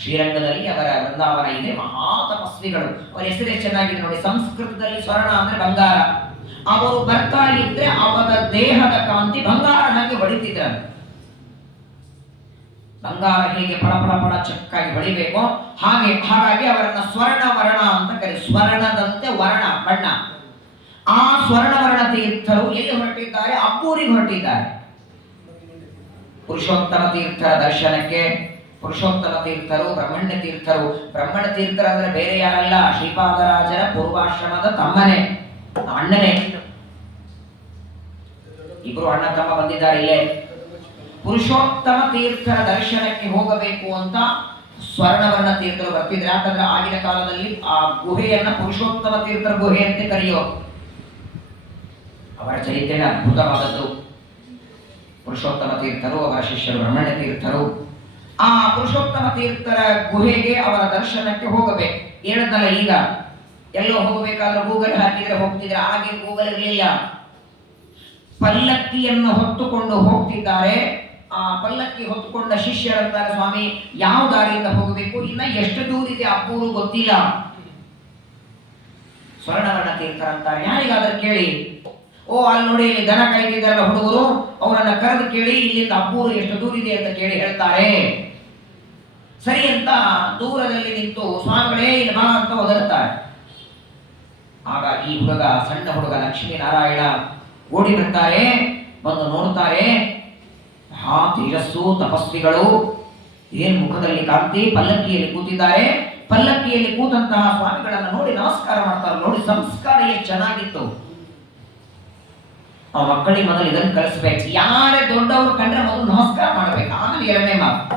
ಶ್ರೀರಂಗದಲ್ಲಿ ಅವರ ವೃಂದಾವನ ಇದೆ. ಮಹಾ ತಪಸ್ವಿಗಳು. ಅವರ ಹೆಸರೇ ಚೆನ್ನಾಗಿದೆ ನೋಡಿ. ಸಂಸ್ಕೃತದಲ್ಲಿ ಸ್ವರ್ಣ ಅಂದ್ರೆ ಬಂಗಾರ. ಅವರು ಬರ್ತಾ ಇದ್ರೆ ಅವರ ದೇಹದ ಕಾಂತಿ ಬಂಗಾರ ಹಾಗೆ ಹೊಡಿತಿದ್ರು. ಬಂಗಾರ ಹೇಗೆ ಪಡ ಪಡ ಪಡ ಚಕ್ಕಾಗಿ ಹೊಡಿಬೇಕು ಹಾಗಾಗಿ ಅವರನ್ನ ಸ್ವರ್ಣವರ್ಣ ಅಂತ ಕರೀತಾರೆ. ಸ್ವರ್ಣದಂತೆ ವರ್ಣ ಬಣ್ಣ. ಆ ಸ್ವರ್ಣವರ್ಣ ತೀರ್ಥರು ಎಲ್ಲಿ ಹೊರಟಿದ್ದಾರೆ? ಅಬ್ಬೂರಿಗೆ ಹೊರಟಿದ್ದಾರೆ. ಪುರುಷೋತ್ತಮ ತೀರ್ಥರ ದರ್ಶನಕ್ಕೆ. ಪುರುಷೋತ್ತಮ ತೀರ್ಥರು ಬ್ರಹ್ಮಣ್ಯ ತೀರ್ಥರು. ಬ್ರಹ್ಮಣ್ಯ ತೀರ್ಥರು ಅಂದ್ರೆ ಬೇರೆ ಯಾರಲ್ಲ, ಶ್ರೀಪಾದರಾಜರ ಪೂರ್ವಾಶ್ರಮದ ತಮ್ಮನೇ, ಅಣ್ಣನೇ. ಇಬ್ರು ಅಣ್ಣ ತಮ್ಮ ಬಂದಿದ್ದಾರೆ ಇಲ್ಲೇ. ಪುರುಷೋತ್ತಮ ತೀರ್ಥರ ದರ್ಶನಕ್ಕೆ ಹೋಗಬೇಕು ಅಂತ ಸ್ವರ್ಣವರ್ಣ ತೀರ್ಥರು ಬರ್ತಿದ್ರು. ಯಾಕಂದ್ರೆ ಆಗಿನ ಕಾಲದಲ್ಲಿ ಆ ಗುಹೆಯನ್ನ ಪುರುಷೋತ್ತಮ ತೀರ್ಥರ ಗುಹೆ ಅಂತ ಕರೆಯೋ. ಅವರ ಚರಿತ್ರೆ ಅದ್ಭುತವಾದದ್ದು. ಪುರುಷೋತ್ತಮ ತೀರ್ಥರು, ಅವರ ಶಿಷ್ಯರು ಬ್ರಹ್ಮಣ್ಯ ತೀರ್ಥರು. ಆ ಪುರುಷೋತ್ತಮ ತೀರ್ಥರ ಗುಹೆಗೆ ಅವರ ದರ್ಶನಕ್ಕೆ ಹೋಗಬೇಕು. ಹೇಳಿದ್ನಲ್ಲ, ಈಗ ಎಲ್ಲೋ ಹೋಗಬೇಕಾದ್ರೆ ಗೂಗಲ್ ಹಾಕಿದ್ರೆ ಹೋಗ್ತಿದ್ರೆ. ಹಾಗೆ ಗೂಗಲ್ ಇರಲಿಲ್ಲ. ಪಲ್ಲಕ್ಕಿಯನ್ನು ಹೊತ್ತುಕೊಂಡು ಹೋಗ್ತಿದ್ದಾರೆ. ಆ ಪಲ್ಲಕ್ಕಿ ಹೊತ್ತುಕೊಂಡ ಶಿಷ್ಯರಂತಾರೆ, ಸ್ವಾಮಿ ಯಾವ ದಾರಿಯಿಂದ ಹೋಗಬೇಕು, ಇನ್ನ ಎಷ್ಟು ದೂರ ಇದೆ ಅಬ್ಬೂರು ಗೊತ್ತಿಲ್ಲ. ಸ್ವರ್ಣವರ್ಣ ತೀರ್ಥರಂತಾರೆ, ಯಾರಿಗಾದ್ರೂ ಕೇಳಿ. ಓ ಅಲ್ಲಿ ನೋಡಿ, ಇಲ್ಲಿ ದನ ಕಾಯ್ತಿದ್ದಾರಲ್ಲ ಹುಡುಗರು, ಅವರನ್ನ ಕರೆದು ಕೇಳಿ ಇಲ್ಲಿಂದ ಅಬ್ಬೂರು ಎಷ್ಟು ದೂರ ಇದೆ ಅಂತ ಕೇಳಿ ಹೇಳ್ತಾರೆ. ಸರಿ ಅಂತ ದೂರದಲ್ಲಿ ನಿಂತು ಸ್ವಾಮಿಗಳೇ ಇಲ್ಲಿ ಬಾ ಅಂತ ಒದರ್ತಾರೆ. ಆಗ ಈ ಹುಡುಗ, ಸಣ್ಣ ಹುಡುಗ ಲಕ್ಷ್ಮೀನಾರಾಯಣ ಓಡಿ ಬರ್ತಾರೆ. ಬಂದು ನೋಡ್ತಾರೆ, ತೇಜಸ್ಸು ತಪಸ್ವಿಗಳು, ಏನ್ ಮುಖದಲ್ಲಿ ಕಾಂತಿ, ಪಲ್ಲಕ್ಕಿಯಲ್ಲಿ ಕೂತಿದ್ದಾರೆ. ಪಲ್ಲಕ್ಕಿಯಲ್ಲಿ ಕೂತಂತಹ ಸ್ವಾಮಿಗಳನ್ನ ನೋಡಿ ನಮಸ್ಕಾರ ಮಾಡ್ತಾರೆ. ನೋಡಿ ಸಂಸ್ಕಾರ ಎಷ್ಟು ಚೆನ್ನಾಗಿತ್ತು. ಆ ಮಕ್ಕಳಿಗೆ ಮೊದಲು ಇದನ್ನು ಕಲಿಸ್ಬೇಕು. ಯಾರೇ ದೊಡ್ಡವರು ಕಂಡ್ರೆ ಮೊದಲು ನಮಸ್ಕಾರ ಮಾಡ್ಬೇಕು, ಆಮೇಲೆ ಎರಡನೇ ಮಾತು.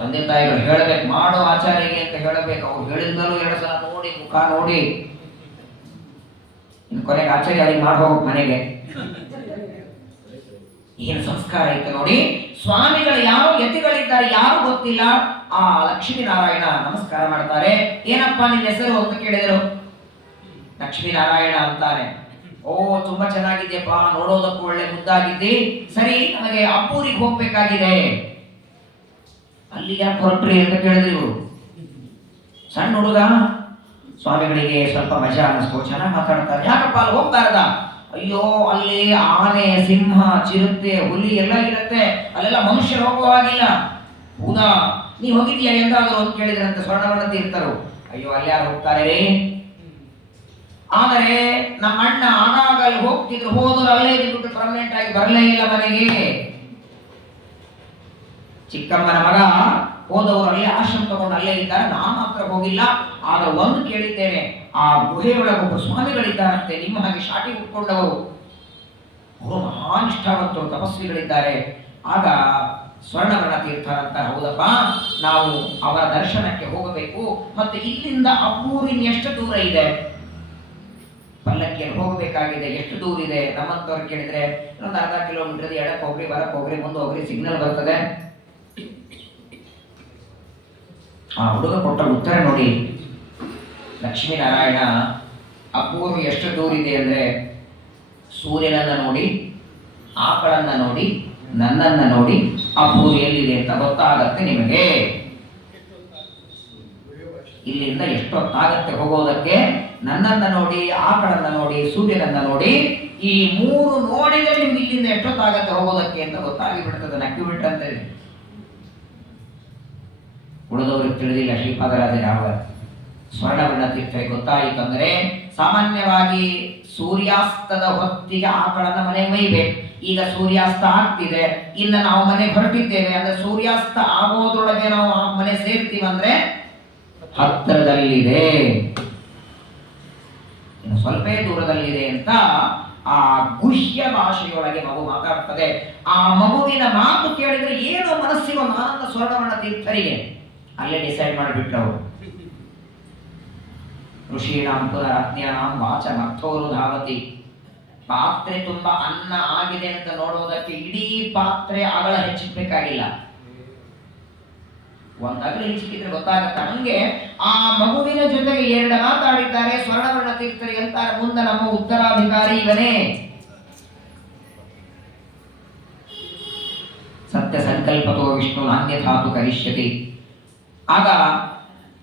ತಂದೆ ತಾಯಿಗಳು ಹೇಳಬೇಕು, ಮಾಡೋ ಆಚಾರ್ಯಗೆ ಅಂತ ಹೇಳಬೇಕು. ಅವ್ರು ಹೇಳಿದ್ಮೇಲೂ 2 ಸಲ ನೋಡಿ, ಮುಖ ನೋಡಿ, ಇನ್ನು ಕೊನೆಗೆ ಆಚಾರ್ಯ ಅವ್ರಿಗೆ ಮಾಡಿ ಹೋಗ್ಬೇಕು ಮನೆಗೆ. ಏನು ಸಂಸ್ಕಾರ ಇತ್ತು ನೋಡಿ. ಸ್ವಾಮಿಗಳು ಯಾವ ಯತಿಗಳಿದ್ದಾರೆ ಯಾರು ಗೊತ್ತಿಲ್ಲ. ಆ ಲಕ್ಷ್ಮೀನಾರಾಯಣ ನಮಸ್ಕಾರ ಮಾಡ್ತಾರೆ. ಏನಪ್ಪಾ ನಿನ್ನ ಹೆಸರು ಅಂತ ಕೇಳಿದರು. ಲಕ್ಷ್ಮೀನಾರಾಯಣ ಅಂತಾರೆ. ಓ ತುಂಬಾ ಚೆನ್ನಾಗಿದ್ಯಪ್ಪ, ನೋಡೋದಕ್ಕೂ ಒಳ್ಳೆ ಮುದ್ದಾಗಿದ್ದಿ. ಸರಿ, ನಮಗೆ ಅಬ್ಬೂರಿಗೆ ಹೋಗ್ಬೇಕಾಗಿದೆ. ಅಲ್ಲಿ ಯಾಕೆ ಹೊರಟ್ರಿ ಅಂತ ಕೇಳಿದ್ರು ಇವರು. ಸಣ್ಣ ಹುಡುಗ. ಸ್ವಾಮಿಗಳಿಗೆ ಸ್ವಲ್ಪ ಮಜಾ ಅನ್ನಿಸ್ತು, ಚೆನ್ನಾಗಿ ಮಾತಾಡ್ತಾರೆ. ಯಾಕಪ್ಪ ಅಲ್ಲಿ ಹೋಗ್ಬಾರ್ದ? ಅಯ್ಯೋ ಅಲ್ಲಿ ಆನೆ, ಸಿಂಹ, ಚಿರತೆ, ಹುಲಿ ಎಲ್ಲ ಇರುತ್ತೆ, ಅಲ್ಲೆಲ್ಲ ಮನುಷ್ಯರು ಹೋಗುವಾಗಿಲ್ಲ. ಹೌದಾ, ನೀವು ಹೋಗಿದ್ಯಾ ಎಂದಾದ್ರು ಅಂತ ಕೇಳಿದ್ರಂತೆ ಸ್ವರ್ಣವರ್ಣ ತೀರ್ಥರು. ಅಯ್ಯೋ ಅಲ್ಲಿ ಯಾರು ಹೋಗ್ತಾರೆ ರೀ? ಆದರೆ ನಮ್ಮ ಅಣ್ಣ ಆಗಾಗ ಅಲ್ಲಿ ಹೋಗ್ತಿದ್ರು. ಹೋದ್ರು ಅಲ್ಲೇ ಬಿಟ್ಟು ಪರ್ಮನೆಂಟ್ ಆಗಿ ಬರಲೇ ಇಲ್ಲ ಮನೆಗೆ. ಚಿಕ್ಕಮ್ಮನ ಮಗ ಹೋದವರು ಅಲ್ಲೇ ಆಶ್ರಮ ತಗೊಂಡು ಅಲ್ಲೇ ಇದ್ದಾರೆ, ನಾನು ಮಾತ್ರ ಹೋಗಿಲ್ಲ. ಆಗ ಒಂದು ಕೇಳಿದ್ದೇನೆ, ಆ ಗುಹೆಯೊಳಗೊಬ್ಬ ಸ್ವಾಮಿಗಳಿದ್ದಾರಂತೆ, ನಿಮ್ಮ ಹಾಗೆ ಶಾಟಿ ಉಟ್ಕೊಂಡವರು, ಅವರು ಮಹಾನಿಷ್ಠಾವಂತರು, ತಪಸ್ವಿಗಳಿದ್ದಾರೆ. ಆಗ ಸ್ವರ್ಣವರ್ಣ ತೀರ್ಥರಂತ, ಹೌದಪ್ಪ, ನಾವು ಅವರ ದರ್ಶನಕ್ಕೆ ಹೋಗಬೇಕು. ಮತ್ತೆ ಇಲ್ಲಿಂದ ಅಬ್ಬೂರಿನ ಎಷ್ಟು ದೂರ ಇದೆ? ಪಲ್ಲಕ್ಕಿಯಲ್ಲಿ ಹೋಗಬೇಕಾಗಿದೆ, ಎಷ್ಟು ದೂರ ಇದೆ? ನಮ್ಮಂತವ್ರು ಕೇಳಿದ್ರೆ ಇನ್ನೊಂದು ಅರ್ಧ ಕಿಲೋಮೀಟರ್, ಎಡಕ್ಕೆ ಹೋಗ್ರಿ, ಬರಕ್ಕೆ ಹೋಗ್ರಿ, ಮುಂದೆ ಹೋಗ್ರಿ, ಸಿಗ್ನಲ್ ಬರ್ತದೆ. ಆ ಹುಡುಗ ಕೊಟ್ಟ ಉತ್ತರ ನೋಡಿ. ಲಕ್ಷ್ಮೀನಾರಾಯಣ, ಅಬ್ಬೂರು ಎಷ್ಟು ದೂರ ಇದೆ ಅಂದ್ರೆ, ಸೂರ್ಯನನ್ನ ನೋಡಿ, ಆಕಳನ್ನ ನೋಡಿ, ನನ್ನನ್ನ ನೋಡಿ, ಅಬ್ಬೂರು ಎಲ್ಲಿದೆ ಅಂತ ಗೊತ್ತಾಗತ್ತೆ ನಿಮಗೆ. ಇಲ್ಲಿಂದ ಎಷ್ಟೊತ್ತಾಗತ್ತೆ ಹೋಗೋದಕ್ಕೆ? ನನ್ನನ್ನ ನೋಡಿ, ಆಕಳನ್ನ ನೋಡಿ, ಸೂರ್ಯನನ್ನ ನೋಡಿ, ಈ ಮೂರು ನೋಡಿದ್ರೆ ನಿಮ್ಗೆ ಇಲ್ಲಿಂದ ಎಷ್ಟೊತ್ತಾಗತ್ತೆ ಹೋಗೋದಕ್ಕೆ ಅಂತ ಗೊತ್ತಾಗಿ ಬಿಡ್ತದೆ. ನಕ್ಕಿ ಬಿಟ್ಟಂತೆ. ಉಳಿದವ್ರಿಗೆ ತಿಳಿದಿಲ್ಲ ಶ್ರೀಪಾದರಾಜ ಯಾವ ಸ್ವರ್ಣವರ್ಣ ತೀರ್ಥರಿಗೆ ಗೊತ್ತಾಯಿತು ಅಂದ್ರೆ, ಸಾಮಾನ್ಯವಾಗಿ ಸೂರ್ಯಾಸ್ತದ ಹೊತ್ತಿಗೆ ಆಕಳನ್ನ ಮನೆಗೆ ಒಯ್ಬೇಕು. ಈಗ ಸೂರ್ಯಾಸ್ತ ಆಗ್ತಿದೆ, ಇನ್ನು ನಾವು ಮನೆಗೆ ಹೊರಟಿದ್ದೇವೆ ಅಂದ್ರೆ ಸೂರ್ಯಾಸ್ತ ಆಗೋದ್ರೊಳಗೆ ನಾವು ಆ ಮನೆ ಸೇರ್ತೀವಂದ್ರೆ ಹತ್ತಿರದಲ್ಲಿದೆ, ಇನ್ನು ಸ್ವಲ್ಪ ದೂರದಲ್ಲಿದೆ ಅಂತ ಆ ಗುಹ್ಯ ಭಾಷೆಯೊಳಗೆ ಮಗು ಮಾತಾಡ್ತದೆ. ಆ ಮಗುವಿನ ಮಾತು ಕೇಳಿದ್ರೆ ಏನೋ ಮನಸ್ಸಿಗೆ ಒಂದು ಆನಂದ ಸ್ವರ್ಣವರ್ಣ ತೀರ್ಥರಿಗೆ. ಅಲ್ಲೇ ಡಿಸೈಡ್ ಮಾಡಿಬಿಟ್ರವರು, ಋಷೀಣಾಂ ಪುನರಜ್ಞಾನಾಂ ವಾಚಮರ್ಥೋರು ಧಾವತಿ. ಪಾತ್ರೆ ತುಂಬಾ ಅನ್ನ ಆಗಿದೆ ಅಂತ ನೋಡೋದಕ್ಕೆ ಇಡೀ ಪಾತ್ರೆ ಅಗಲ ಹೆಚ್ಚಿಸಬೇಕಾಗಿಲ್ಲ, ಒಂದು ಅಗಲ ಹೆಚ್ಚಿದ್ರೆ ಗೊತ್ತಾಗತ್ತೆ. ಹಂಗೆ ಆ ಮಗುವಿನ ಜೊತೆಗೆ ಎರಡು ಮಾತಾಡಿದ್ದಾರೆ ಸ್ವರ್ಣವರ್ಣ ತೀರ್ಥರಿಗೆ ಅಂತಾರೆ, ಮುಂದೆ ನಮ್ಮ ಉತ್ತರಾಧಿಕಾರಿ ಇವನೇ. ಸತ್ಯ ಸಂಕಲ್ಪತೋ ವಿಷ್ಣು ನಾನ್ಯಥಾತು ಕರಿಷ್ಯತಿ. ಆಗ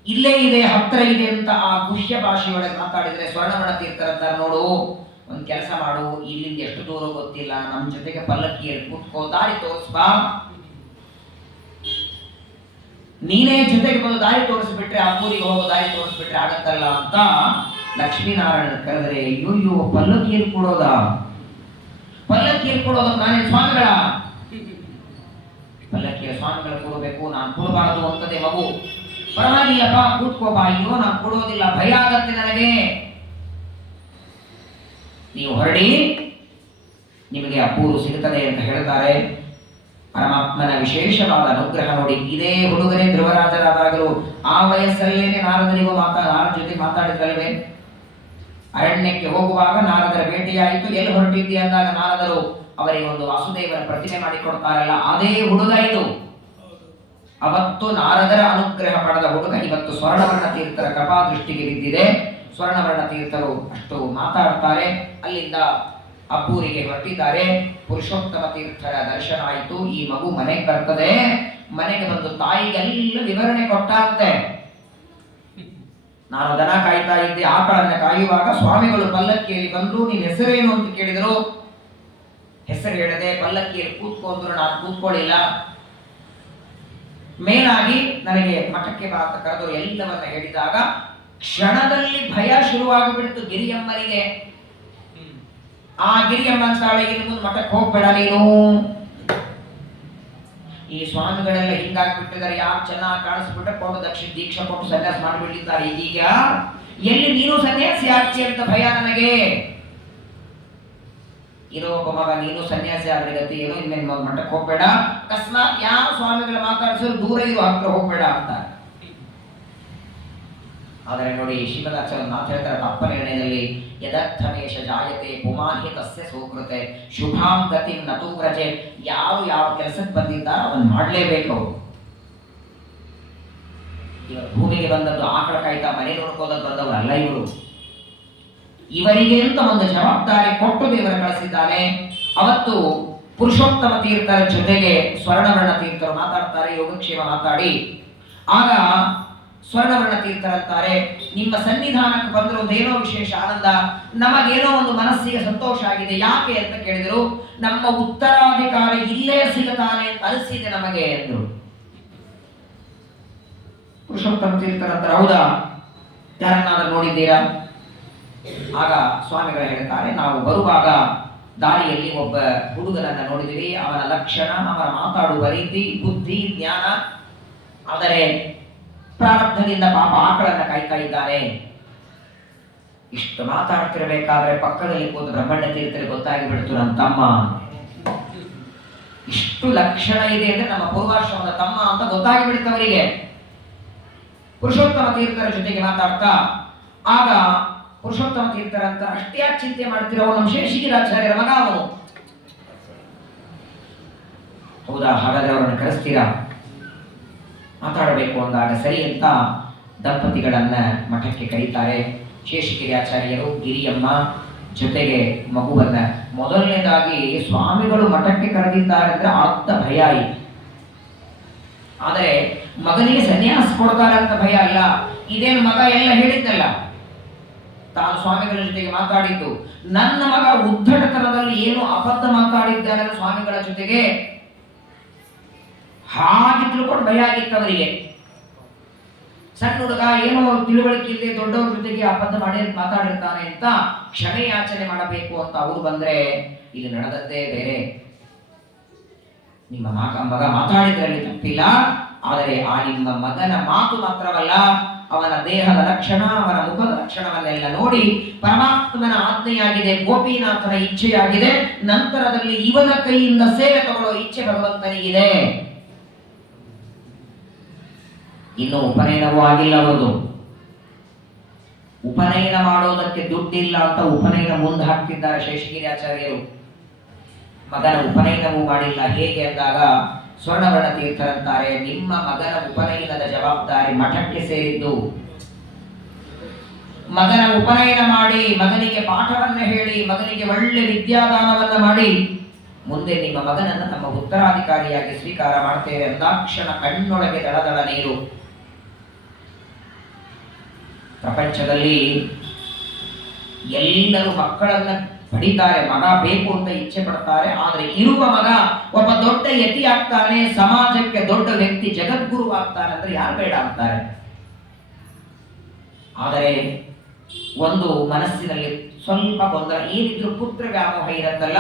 ಇಲ್ಲೇ ಇದೆ, ಹತ್ರ ಇದೆ ಅಂತ ಆ ಗುಹ್ಯ ಭಾಷೆಯೊಳಗೆ ಮಾತಾಡಿದ್ರೆ ಸ್ವರ್ಣವರ್ಣ ತೀರ್ಥರಂತ, ನೋಡು ಒಂದು ಕೆಲಸ ಮಾಡು, ಇಲ್ಲಿಂದ ಎಷ್ಟು ದೂರ ಗೊತ್ತಿಲ್ಲ, ನಮ್ಮ ಜೊತೆಗೆ ಪಲ್ಲಕ್ಕಿಯಲ್ಲಿ ಕೂತ್ಕೋ, ದಾರಿ ತೋರಿಸ್ಬಾ, ನೀನೇ ಜೊತೆಗೆ ಬಂದು ದಾರಿ ತೋರಿಸ್ಬಿಟ್ರೆ, ಆ ಊರಿಗೆ ಹೋಗೋ ದಾರಿ ತೋರಿಸ್ಬಿಟ್ರೆ ಆಗತ್ತಲ್ಲ ಅಂತ ಲಕ್ಷ್ಮೀನಾರಾಯಣ ಕರೆದರೆ, ಅಯ್ಯೋ ಪಲ್ಲಕ್ಕಿಯಲ್ಲಿ ಕೊಡೋದ, ಪಲ್ಲಕ್ಕಿಯಲ್ಲಿ ಕೊಡೋದ, ನಾನೇ ಸ್ವಾಮಿಗಳ ಪಲ್ಲಕ್ಕಿಯ ಸ್ವಾಮಿಗಳ ಕೊಡಬೇಕು, ನಾನು ಕೊಡಬಾರದು ಅಂತದೆ ಮಗು. ಪರವಾಗಿಲ್ಲಪ್ಪ ಕೂತ್ಕೋಬಾ. ಅಯ್ಯೋ ನಾನು ಕೊಡೋದಿಲ್ಲ, ಭಯ ಆಗತ್ತೆ ನನಗೆ. ನೀವು ಹೊರಡಿ, ನಿಮಗೆ ಅಪ್ಪೂರು ಸಿಗುತ್ತದೆ ಅಂತ ಹೇಳ್ತಾರೆ. ಪರಮಾತ್ಮನ ವಿಶೇಷವಾದ ಅನುಗ್ರಹ ನೋಡಿ. ಇದೇ ಹುಡುಗರೇ ಧ್ರುವರಾಜರಾದಾಗಲೂ ಆ ವಯಸ್ಸಲ್ಲೇನೆ ನಾರದನಿಗೂ ನಾರದ ಜೊತೆ ಮಾತಾಡಿದ್ರಲ್ವೇ. ಅರಣ್ಯಕ್ಕೆ ಹೋಗುವಾಗ ನಾರದರ ಭೇಟಿಯಾಯಿತು. ಎಲ್ಲಿ ಹೊರಟಿದ್ದಿ ಅಂದಾಗ ನಾರದರು ಅವರಿಗೆ ಒಂದು ವಾಸುದೇವರ ಪ್ರತಿಮೆ ಮಾಡಿಕೊಡ್ತಾರಲ್ಲ, ಅದೇ ಹುಡುಗ ಇದು. ಅವತ್ತು ನಾರದರ ಅನುಗ್ರಹ ಪಡೆದ ಹುಡುಗ ಇವತ್ತು ಸ್ವರ್ಣವರ್ಣ ತೀರ್ಥರ ಕೃಪಾ ದೃಷ್ಟಿಗೆ ಬಿದ್ದಿದೆ. ಸ್ವರ್ಣವರ್ಣ ತೀರ್ಥರು ಅಷ್ಟು ಮಾತಾಡ್ತಾರೆ. ಅಲ್ಲಿಂದ ಅಬ್ಬೂರಿಗೆ ಹೊರಟಿದ್ದಾರೆ. ಪುರುಷೋತ್ತಮ ತೀರ್ಥರ ದರ್ಶನ ಆಯಿತು. ಈ ಮಗು ಮನೆಗೆ ಬರ್ತದೆ. ಮನೆಗೆ ಬಂದು ತಾಯಿಗೆಲ್ಲ ವಿವರಣೆ ಕೊಟ್ಟಂತೆ, ನಾನು ದನ ಕಾಯ್ತಾ ಇದ್ದೆ, ಆಕಳನ್ನ ಕಾಯುವಾಗ ಸ್ವಾಮಿಗಳು ಪಲ್ಲಕ್ಕಿಯಲ್ಲಿ ಬಂದು ನಿನ್ನ ಹೆಸರೇನು ಅಂತ ಕೇಳಿದರು. ಹೆಸರು ಹೇಳದೆ ಪಲ್ಲಕ್ಕಿಯಲ್ಲಿ ಕೂತ್ಕೊಂಡ್ರು, ನಾನು ಕೂತ್ಕೊಳ್ಳಿಲ್ಲ. ಮೇಲಾಗಿ ನನಗೆ ಮಠಕ್ಕೆ ಬಾ ಅಂತ ಕರೆದು ಎಲ್ಲವನ್ನ ಹೇಳಿದಾಗ ಕ್ಷಣದಲ್ಲಿ ಭಯ ಶುರುವಾಗಿಬಿಡ್ತು ಗಿರಿಯಮ್ಮನಿಗೆ. ಆ ಗಿರಿಯಮ್ಮ ಅಂತಾಳೆ, ಇನ್ನು ಮುಂದೆ ಮಠಕ್ಕೆ ಹೋಗ್ಬೇಡ ನೀನು, ಈ ಸ್ವಾಮಿಗಳೆಲ್ಲ ಹಿಂಗಾಗ್ಬಿಟ್ಟಿದ್ದಾರೆ, ಯಾಕೆ ಚೆನ್ನಾಗಿ ಕಾಣಿಸ್ಬಿಟ್ರೆ ಕೊಟ್ಟು ದೀಕ್ಷೆ ಕೊಟ್ಟು ಸನ್ಯಾಸ ಮಾಡಿಬಿಟ್ಟಿದ್ದಾರೆ. ಈಗ ಎಲ್ಲಿ ನೀನು ಸನ್ಯಾಸಿ ಆಗ್ತಿ ಅಂತ ಭಯ ನನಗೆ. ಇರೋ ಒಬ್ಬ ಮಗ ನೀನು ಸನ್ಯಾಸಿ ಆದ್ರೆ ಗತಿ ಏನೋ, ಇನ್ನೇನು ಮಠಕ್ಕೆ ಹೋಗ್ಬೇಡ, ಅಕಸ್ಮಾತ್ ಯಾವ ಸ್ವಾಮಿಗಳ ಮಾತಾಡಿಸಿದ್ರು ದೂರ ಇರೋ, ಹತ್ರ ಹೋಗ್ಬೇಡ ಅಂತ. ಆದರೆ ನೋಡಿ ಶ್ರೀಮದಾಚಾರ್ಯ ಮಾತು ಹೇಳ್ತಾರೆ ತಪ್ಪ ನಿರ್ಣಯದಲ್ಲಿ, ಯದರ್ಥಮೇಶ ಜಾಯತೆ ಪುಮಾಹಿ ತಸ್ಯ ಸೋಕೃತೆ ಶುಭಾಂ ಗತಿಂ ನತು ವ್ರಜೆ. ಯಾವ ಕೆಲಸಕ್ಕೆ ಬಂದಿದ್ದಾರೋ ಅದನ್ನು ಮಾಡಲೇಬೇಕು. ಇವರು ಭೂಮಿಗೆ ಬಂದದ್ದು ಆಕಳ ಕಾಯ್ತಾ ಮನೆ ನೋಡ್ಕೋದಕ್ಕೆ ಬಂದವರು ಅಲ್ಲ ಇವರು. ಇವರಿಗೆ ಅಂತ ಒಂದು ಜವಾಬ್ದಾರಿ ಕೊಟ್ಟು ದೇವರ ಕಳಿಸಿದ್ದಾನೆ. ಅವತ್ತು ಪುರುಷೋತ್ತಮ ತೀರ್ಥರ ಜೊತೆಗೆ ಸ್ವರ್ಣವರ್ಣ ತೀರ್ಥರು ಮಾತಾಡ್ತಾರೆ, ಯೋಗಕ್ಷೇಮ ಮಾತಾಡಿ. ಆಗ ಸ್ವರ್ಣವರ್ಣ ತೀರ್ಥರಂತಾರೆ, ನಿಮ್ಮ ಸನ್ನಿಧಾನಕ್ಕೆ ಬಂದಿರೋದೇನೋ ವಿಶೇಷ ಆನಂದ, ನಮಗೇನೋ ಒಂದು ಮನಸ್ಸಿಗೆ ಸಂತೋಷ ಆಗಿದೆ. ಯಾಕೆ ಅಂತ ಕೇಳಿದ್ರು, ನಮ್ಮ ಉತ್ತರಾಧಿಕಾರಿ ಇಲ್ಲೇ ಸಿಗುತ್ತಾನೆ ಅಂತ ಅನಿಸಿದೆ ನಮಗೆ ಎಂದರು. ಪುರುಷೋತ್ತಮ ತೀರ್ಥರಂತಾರೆ, ಹೌದಾ, ಯಾರನ್ನಾದ್ರೂ ನೋಡಿದ್ದೀರಾ? ಆಗ ಸ್ವಾಮಿಗಳು ಹೇಳ್ತಾರೆ, ನಾವು ಬರುವಾಗ ದಾರಿಯಲ್ಲಿ ಒಬ್ಬ ಹುಡುಗನನ್ನ ನೋಡಿದಿರಿ. ಅವನ ಲಕ್ಷಣ, ಅವನ ಮಾತಾಡುವ ರೀತಿ, ಬುದ್ಧಿ, ಜ್ಞಾನ. ಆದರೆ ಪ್ರಾರಬ್ಧದಿಂದ ಪಾಪ ಆಕಳನ್ನ ಕಾಯ್ತಾ ಇದ್ದಾನೆ. ಇಷ್ಟು ಮಾತಾಡ್ತಿರ್ಬೇಕಾದ್ರೆ ಪಕ್ಕದಲ್ಲಿ ಕೂತು ಬ್ರಹ್ಮಣ್ಯ ತೀರ್ಥರಿಗೆ ಗೊತ್ತಾಗಿ ಬಿಡ್ತು ನನ್ನ ತಮ್ಮ, ಇಷ್ಟು ಲಕ್ಷಣ ಇದೆ ಅಂದ್ರೆ ನಮ್ಮ ಪೂರ್ವಾಶ್ರಮದ ತಮ್ಮ ಅಂತ ಗೊತ್ತಾಗಿ ಬಿಡ್ತವರಿಗೆ. ಪುರುಷೋತ್ತಮ ತೀರ್ಥರ ಜೊತೆಗೆ ಮಾತಾಡ್ತಾ ಆಗ ಪುರುಷೋತ್ತಮ ತೀರ್ಥರ ಅಂತ ಅಷ್ಟೇ ಚಿಂತೆ ಮಾಡ್ತಿರೋ ನಮ್ಮ ಶೇಷಗಿರಾಚಾರ್ಯರ ಮಗ ಅವನು. ಹೌದಾ, ಹಾಗಾದ್ರೆ ಅವರನ್ನು ಕರೆಸ್ತೀರಾ ಮಾತಾಡಬೇಕು ಅಂದಾಗ ಸರಿ ಅಂತ ದಂಪತಿಗಳನ್ನ ಮಠಕ್ಕೆ ಕರೀತಾರೆ. ಶೇಷಗಿರಿ ಆಚಾರ್ಯರು, ಗಿರಿಯಮ್ಮ ಜೊತೆಗೆ ಮಗುವನ್ನ. ಮೊದಲನೇದಾಗಿ ಸ್ವಾಮಿಗಳು ಮಠಕ್ಕೆ ಕರೆದಿದ್ದಾರೆ ಅಂದ್ರೆ ಅರ್ಧ ಭಯ ಆಯಿತು. ಆದರೆ ಮಗನಿಗೆ ಸನ್ಯಾಸ ಕೊಡ್ತಾರೆ ಅಂತ ಭಯ ಅಲ್ಲ. ಇದೇನು ಮಗ ಎಲ್ಲ ಹೇಳಿದ್ದಲ್ಲ, ತಾನು ಸ್ವಾಮಿಗಳ ಜೊತೆಗೆ ಮಾತಾಡಿದ್ದು. ನನ್ನ ಮಗ ಉದ್ದಟತನದಲ್ಲಿ ಏನು ಅಬದ್ಧ ಮಾತಾಡಿದ್ದಾನೆ ಸ್ವಾಮಿಗಳ ಜೊತೆಗೆ, ಹಾಗೆ ತಿಳ್ಕೊಂಡು ಭಯ ಆಗಿತ್ತು ಅವರಿಗೆ. ಸಣ್ಣ ಹುಡುಗ ಏನೋ ತಿಳುವಳಿಕೆ ಇಲ್ಲದೆ ದೊಡ್ಡವ್ರ ಜೊತೆಗೆ ಅಬದ್ಧ ಮಾಡಿ ಮಾತಾಡಿರ್ತಾನೆ ಅಂತ ಕ್ಷಮೆ ಯಾಚನೆ ಮಾಡಬೇಕು ಅಂತ ಅವರು ಬಂದ್ರೆ, ಇಲ್ಲಿ ನಡೆದದ್ದೇ ಬೇರೆ. ನಿಮ್ಮ ಮಗ ಮಾತಾಡಿದ್ರಲ್ಲಿ ತಪ್ಪಿಲ್ಲ, ಆದರೆ ಆ ನಿಮ್ಮ ಮಗನ ಮಾತು ಮಾತ್ರವಲ್ಲ, ಅವನ ದೇಹದ ಲಕ್ಷಣ, ಅವನ ಮುಖದ ಲಕ್ಷಣವನ್ನೆಲ್ಲ ನೋಡಿ ಪರಮಾತ್ಮನ ಆಜ್ಞೆಯಾಗಿದೆ, ಗೋಪಿನಾಥನ ಇಚ್ಛೆಯಾಗಿದೆ, ನಂತರದಲ್ಲಿ ಇವನ ಕೈಯಿಂದ ಸೇವೆ ತಗೊಳ್ಳೋ ಇಚ್ಛೆ ಭಗವಂತನಿಗಿದೆ. ಇನ್ನು ಉಪನಯನವೂ ಆಗಿಲ್ಲ ಅವರದು. ಉಪನಯನ ಮಾಡೋದಕ್ಕೆ ದುಡ್ಡಿಲ್ಲ ಅಂತ ಉಪನಯನ ಮುಂದೆ ಹಾಕ್ತಿದ್ದಾರೆ ಶೇಷಗಿರಿ ಆಚಾರ್ಯರು. ಮಗನ ಉಪನಯನವೂ ಮಾಡಿಲ್ಲ. ಹೇಗೆ ಅಂದಾಗ ಸ್ವರ್ಣವರ್ಣ ತೀರ್ಥರಂತಾರೆ, ನಿಮ್ಮ ಮಗನ ಉಪನಯನದ ಜವಾಬ್ದಾರಿ ಮಠಕ್ಕೆ ಸೇರಿದ್ದು. ಮಗನ ಉಪನಯನ ಮಾಡಿ, ಮಗನಿಗೆ ಪಾಠವನ್ನ ಹೇಳಿ, ಮಗನಿಗೆ ಒಳ್ಳೆ ವಿದ್ಯಾದಾನವನ್ನ ಮಾಡಿ, ಮುಂದೆ ನಿಮ್ಮ ಮಗನನ್ನ ನಮ್ಮ ಉತ್ತರಾಧಿಕಾರಿಯಾಗಿ ಸ್ವೀಕಾರ ಮಾಡ್ತೇವೆ ಅಂದಾಕ್ಷಣ ಕಣ್ಣೊಳಗೆ ದಳದಳ ನೀರು. ಪ್ರಪಂಚದಲ್ಲಿ ಎಲ್ಲರೂ ಮಕ್ಕಳನ್ನ ಪಡಿತಾರೆ, ಮಗ ಬೇಕು ಅಂತ ಇಚ್ಛೆ ಪಡ್ತಾರೆ. ಆದರೆ ಇರುವ ಮಗ ಒಬ್ಬ ದೊಡ್ಡ ಯತಿ ಆಗ್ತಾನೆ, ಸಮಾಜಕ್ಕೆ ದೊಡ್ಡ ವ್ಯಕ್ತಿ, ಜಗದ್ಗುರು ಆಗ್ತಾನೆ ಅಂದ್ರೆ ಯಾರು ಬೇಡ ಅಂತಾರೆ. ಆದರೆ ಒಂದು ಮನಸ್ಸಿನಲ್ಲಿ ಸ್ವಲ್ಪ ಗೊಂದಲ, ಏನಿದ್ರು ಪುತ್ರ ವ್ಯಾಮೋಹ ಇರತ್ತಲ್ಲ,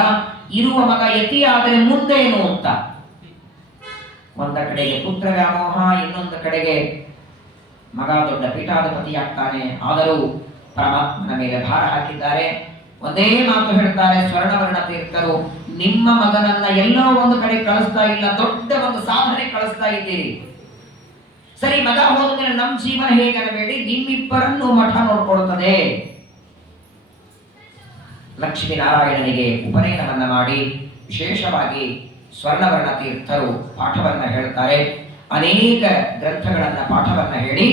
ಇರುವ ಮಗ ಯತಿ ಆದರೆ ಮುಂದೇನು ಅಂತ. ಒಂದ ಕಡೆಗೆ ಪುತ್ರ ವ್ಯಾಮೋಹ, ಇನ್ನೊಂದು ಕಡೆಗೆ ಮಗ ದೊಡ್ಡ ಪೀಠಾಧಿಪತಿ ಆಗ್ತಾನೆ. ಆದರೂ ಪರಮಾತ್ಮನ ಮೇಲೆ ಭಾರ ಹಾಕಿದ್ದಾರೆ. ಒಂದೇ ಮಾತು ಹೇಳ್ತಾರೆ ಸ್ವರ್ಣವರ್ಣ ತೀರ್ಥರು, ನಿಮ್ಮ ಮಗನನ್ನ ಎಲ್ಲೋ ಒಂದು ಕಡೆ ಕಳಿಸ್ತಾ ಇಲ್ಲ, ದೊಡ್ಡ ಒಂದು ಸಾಧನೆ ಕಳಿಸ್ತಾ ಇದ್ದೀರಿ. ಸರಿ, ಮಗ ಹೋದ್ಮೇಲೆ ನಮ್ಮ ಜೀವನ ಹೇಗನಬೇಡಿ, ನಿಮ್ಮಿಬ್ಬರನ್ನು ಮಠ ನೋಡ್ಕೊಳ್ತದೆ. ಲಕ್ಷ್ಮೀನಾರಾಯಣನಿಗೆ ಉಪನಯನವನ್ನ ಮಾಡಿ ವಿಶೇಷವಾಗಿ ಸ್ವರ್ಣವರ್ಣ ತೀರ್ಥರು ಪಾಠವನ್ನ ಹೇಳ್ತಾರೆ. ಅನೇಕ ಗ್ರಂಥಗಳನ್ನ ಪಾಠವನ್ನ ಹೇಳಿ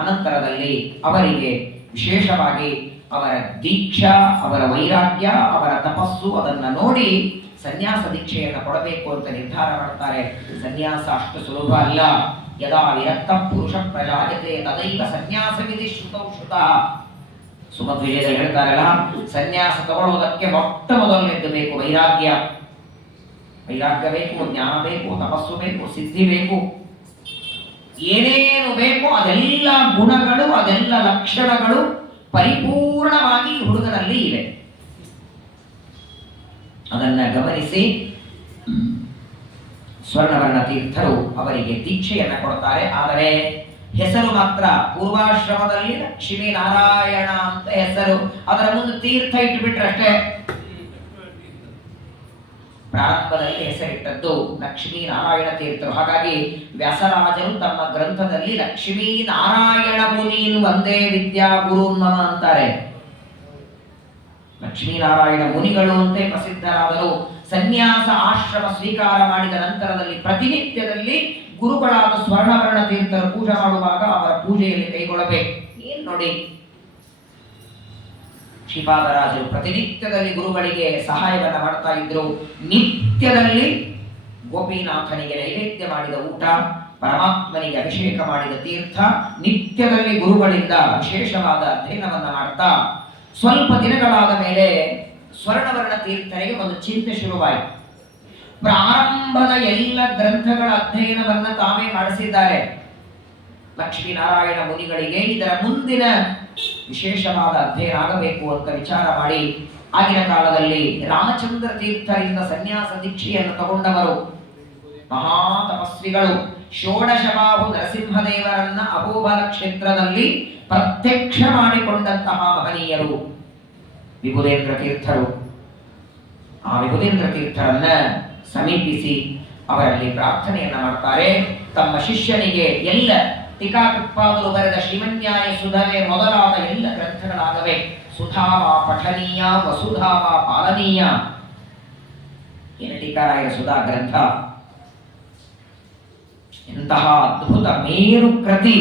ಅನಂತರದಲ್ಲಿ ಅವರಿಗೆ ವಿಶೇಷವಾಗಿ ಅವರ ದೀಕ್ಷಾ, ಅವರ ವೈರಾಗ್ಯ, ಅವರ ತಪಸ್ಸು ಅದನ್ನ ನೋಡಿ ಸನ್ಯಾಸ ದೀಕ್ಷೆಯನ್ನು ಕೊಡಬೇಕು ಅಂತ ನಿರ್ಧಾರ ಮಾಡ್ತಾರೆ. ಸನ್ಯಾಸ ಅಷ್ಟು ಸುಲಭ ಅಲ್ಲ. ಯದಾ ವಿರಕ್ತ ಪುರುಷ ಪ್ರಜಾಯತೆ ತದೈವ ಸನ್ಯಾಸವಿಧಿ ಶ್ರುತೌ ಶ್ರುತಃ. ಸುಮಧ್ವಿಜಯದಲ್ಲಿ ಹೇಳ್ತಾರಲ್ಲ, ಸನ್ಯಾಸ ತಗೊಳ್ಳೋದಕ್ಕೆ ಮೊಟ್ಟ ಮೊದಲನೇದ್ದು ಬೇಕು ವೈರಾಗ್ಯ. ವೈರಾಗ್ಯ ಬೇಕು, ಜ್ಞಾನ ಬೇಕು, ತಪಸ್ಸು ಬೇಕು, ಸಿದ್ಧಿ ಬೇಕು, ಏನೇನು ಬೇಕು ಅದೆಲ್ಲ ಗುಣಗಳು, ಅದೆಲ್ಲ ಲಕ್ಷಣಗಳು ಪರಿಪೂರ್ಣವಾಗಿ ಹುಡುಗನಲ್ಲಿ ಇವೆ. ಅದನ್ನ ಗಮನಿಸಿ ಸ್ವರ್ಣವರ್ಣ ತೀರ್ಥರು ಅವರಿಗೆ ದೀಕ್ಷೆಯನ್ನ ಕೊಡ್ತಾರೆ. ಆದರೆ ಹೆಸರು ಮಾತ್ರ ಪೂರ್ವಾಶ್ರಮದಲ್ಲಿ ಲಕ್ಷ್ಮೀನಾರಾಯಣ ಅಂತ ಹೆಸರು, ಅದರ ಮುಂದೆ ತೀರ್ಥ ಇಟ್ಟುಬಿಟ್ರಷ್ಟೇ. ಪ್ರಾರಂಭದಲ್ಲಿ ಹೆಸರಿಟ್ಟದ್ದು ಲಕ್ಷ್ಮೀನಾರಾಯಣ ತೀರ್ಥರು. ಹಾಗಾಗಿ ವ್ಯಾಸರಾಜರು ತಮ್ಮ ಗ್ರಂಥದಲ್ಲಿ ಲಕ್ಷ್ಮೀನಾರಾಯಣ ಮುನೀನ್ ಒಂದೇ ವಿದ್ಯಾ ಗುರುನ್ಮಮ ಅಂತಾರೆ. ಲಕ್ಷ್ಮೀನಾರಾಯಣ ಮುನಿಗಳು ಅಂತೆ ಪ್ರಸಿದ್ಧರಾದರು. ಸನ್ಯಾಸ ಆಶ್ರಮ ಸ್ವೀಕಾರ ಮಾಡಿದ ನಂತರದಲ್ಲಿ ಪ್ರತಿನಿತ್ಯದಲ್ಲಿ ಗುರುಗಳಾದ ಸ್ವರ್ಣವರ್ಣ ತೀರ್ಥರು ಪೂಜೆ ಮಾಡುವಾಗ ಅವರ ಪೂಜೆಯಲ್ಲಿ ಕೈಗೊಳ್ಳಬೇಕು. ಏನ್ ನೋಡಿ, ಶ್ರೀಪಾದರಾಜರು ಪ್ರತಿನಿತ್ಯದಲ್ಲಿ ಗುರುಗಳಿಗೆ ಸಹಾಯವನ್ನ ಮಾಡ್ತಾ ಇದ್ರು. ನಿತ್ಯದಲ್ಲಿ ಗೋಪಿನಾಥನಿಗೆ ನೈವೇದ್ಯ ಮಾಡಿದ ಊಟ, ಪರಮಾತ್ಮನಿಗೆ ಅಭಿಷೇಕ ಮಾಡಿದ ತೀರ್ಥ, ನಿತ್ಯದಲ್ಲಿ ಗುರುಗಳಿಂದ ವಿಶೇಷವಾದ ಅಧ್ಯಯನವನ್ನ ಮಾಡ್ತಾ ಸ್ವಲ್ಪ ದಿನಗಳಾದ ಮೇಲೆ ಸ್ವರ್ಣವರ್ಣ ತೀರ್ಥರಿಗೆ ಒಂದು ಚಿಂತೆ ಶುರುವಾಯಿತು. ಪ್ರಾರಂಭದ ಎಲ್ಲ ಗ್ರಂಥಗಳ ಅಧ್ಯಯನವನ್ನ ತಾವೇ ಮಾಡಿಸಿದ್ದಾರೆ. ಲಕ್ಷ್ಮೀನಾರಾಯಣ ಮುನಿಗಳಿಗೆ ಇದರ ಮುಂದಿನ ವಿಶೇಷವಾದ ಅಧ್ಯಯನ ಆಗಬೇಕು ಅಂತ ವಿಚಾರ ಮಾಡಿ ಆಗಿನ ಕಾಲದಲ್ಲಿ ರಾಮಚಂದ್ರ ತೀರ್ಥರಿಂದ ಸನ್ಯಾಸ ದೀಕ್ಷೆಯನ್ನು ತಗೊಂಡವರು ಮಹಾ ತಪಸ್ವಿಗಳು. ಷೋಡಶಬಾಹು ನರಸಿಂಹದೇವರನ್ನ ಅಹೋಬಲ ಕ್ಷೇತ್ರದಲ್ಲಿ ಪ್ರತ್ಯಕ್ಷ ಮಾಡಿಕೊಂಡಂತಹ ಮಹನೀಯರು ವಿಭುದೇಂದ್ರ ತೀರ್ಥರು. ಆ ವಿಭುದೇಂದ್ರ ತೀರ್ಥರನ್ನ ಸಮೀಪಿಸಿ ಅವರಲ್ಲಿ ಪ್ರಾರ್ಥನೆಯನ್ನ ಮಾಡ್ತಾರೆ. ತಮ್ಮ ಶಿಷ್ಯನಿಗೆ ಎಲ್ಲ ಟೀಕಾಕೃತ್ಪಾದರು ಬರೆದ ಶ್ರೀಮನ್ಯಾಯ ಸುಧವೇ ಮೊದಲಾದ ಎಲ್ಲ ಗ್ರಂಥಗಳಾಗವೆ. ಸುಧಾವ ಪಠನೀಯ ವಸುಧಾವ ಪಾಲನೀಯ. ಏನು ಟೀಕಾರಾಯರ ಸುಧಾ ಗ್ರಂಥ, ಎಂತಹ ಅದ್ಭುತ ಮೇರು ಕೃತಿ.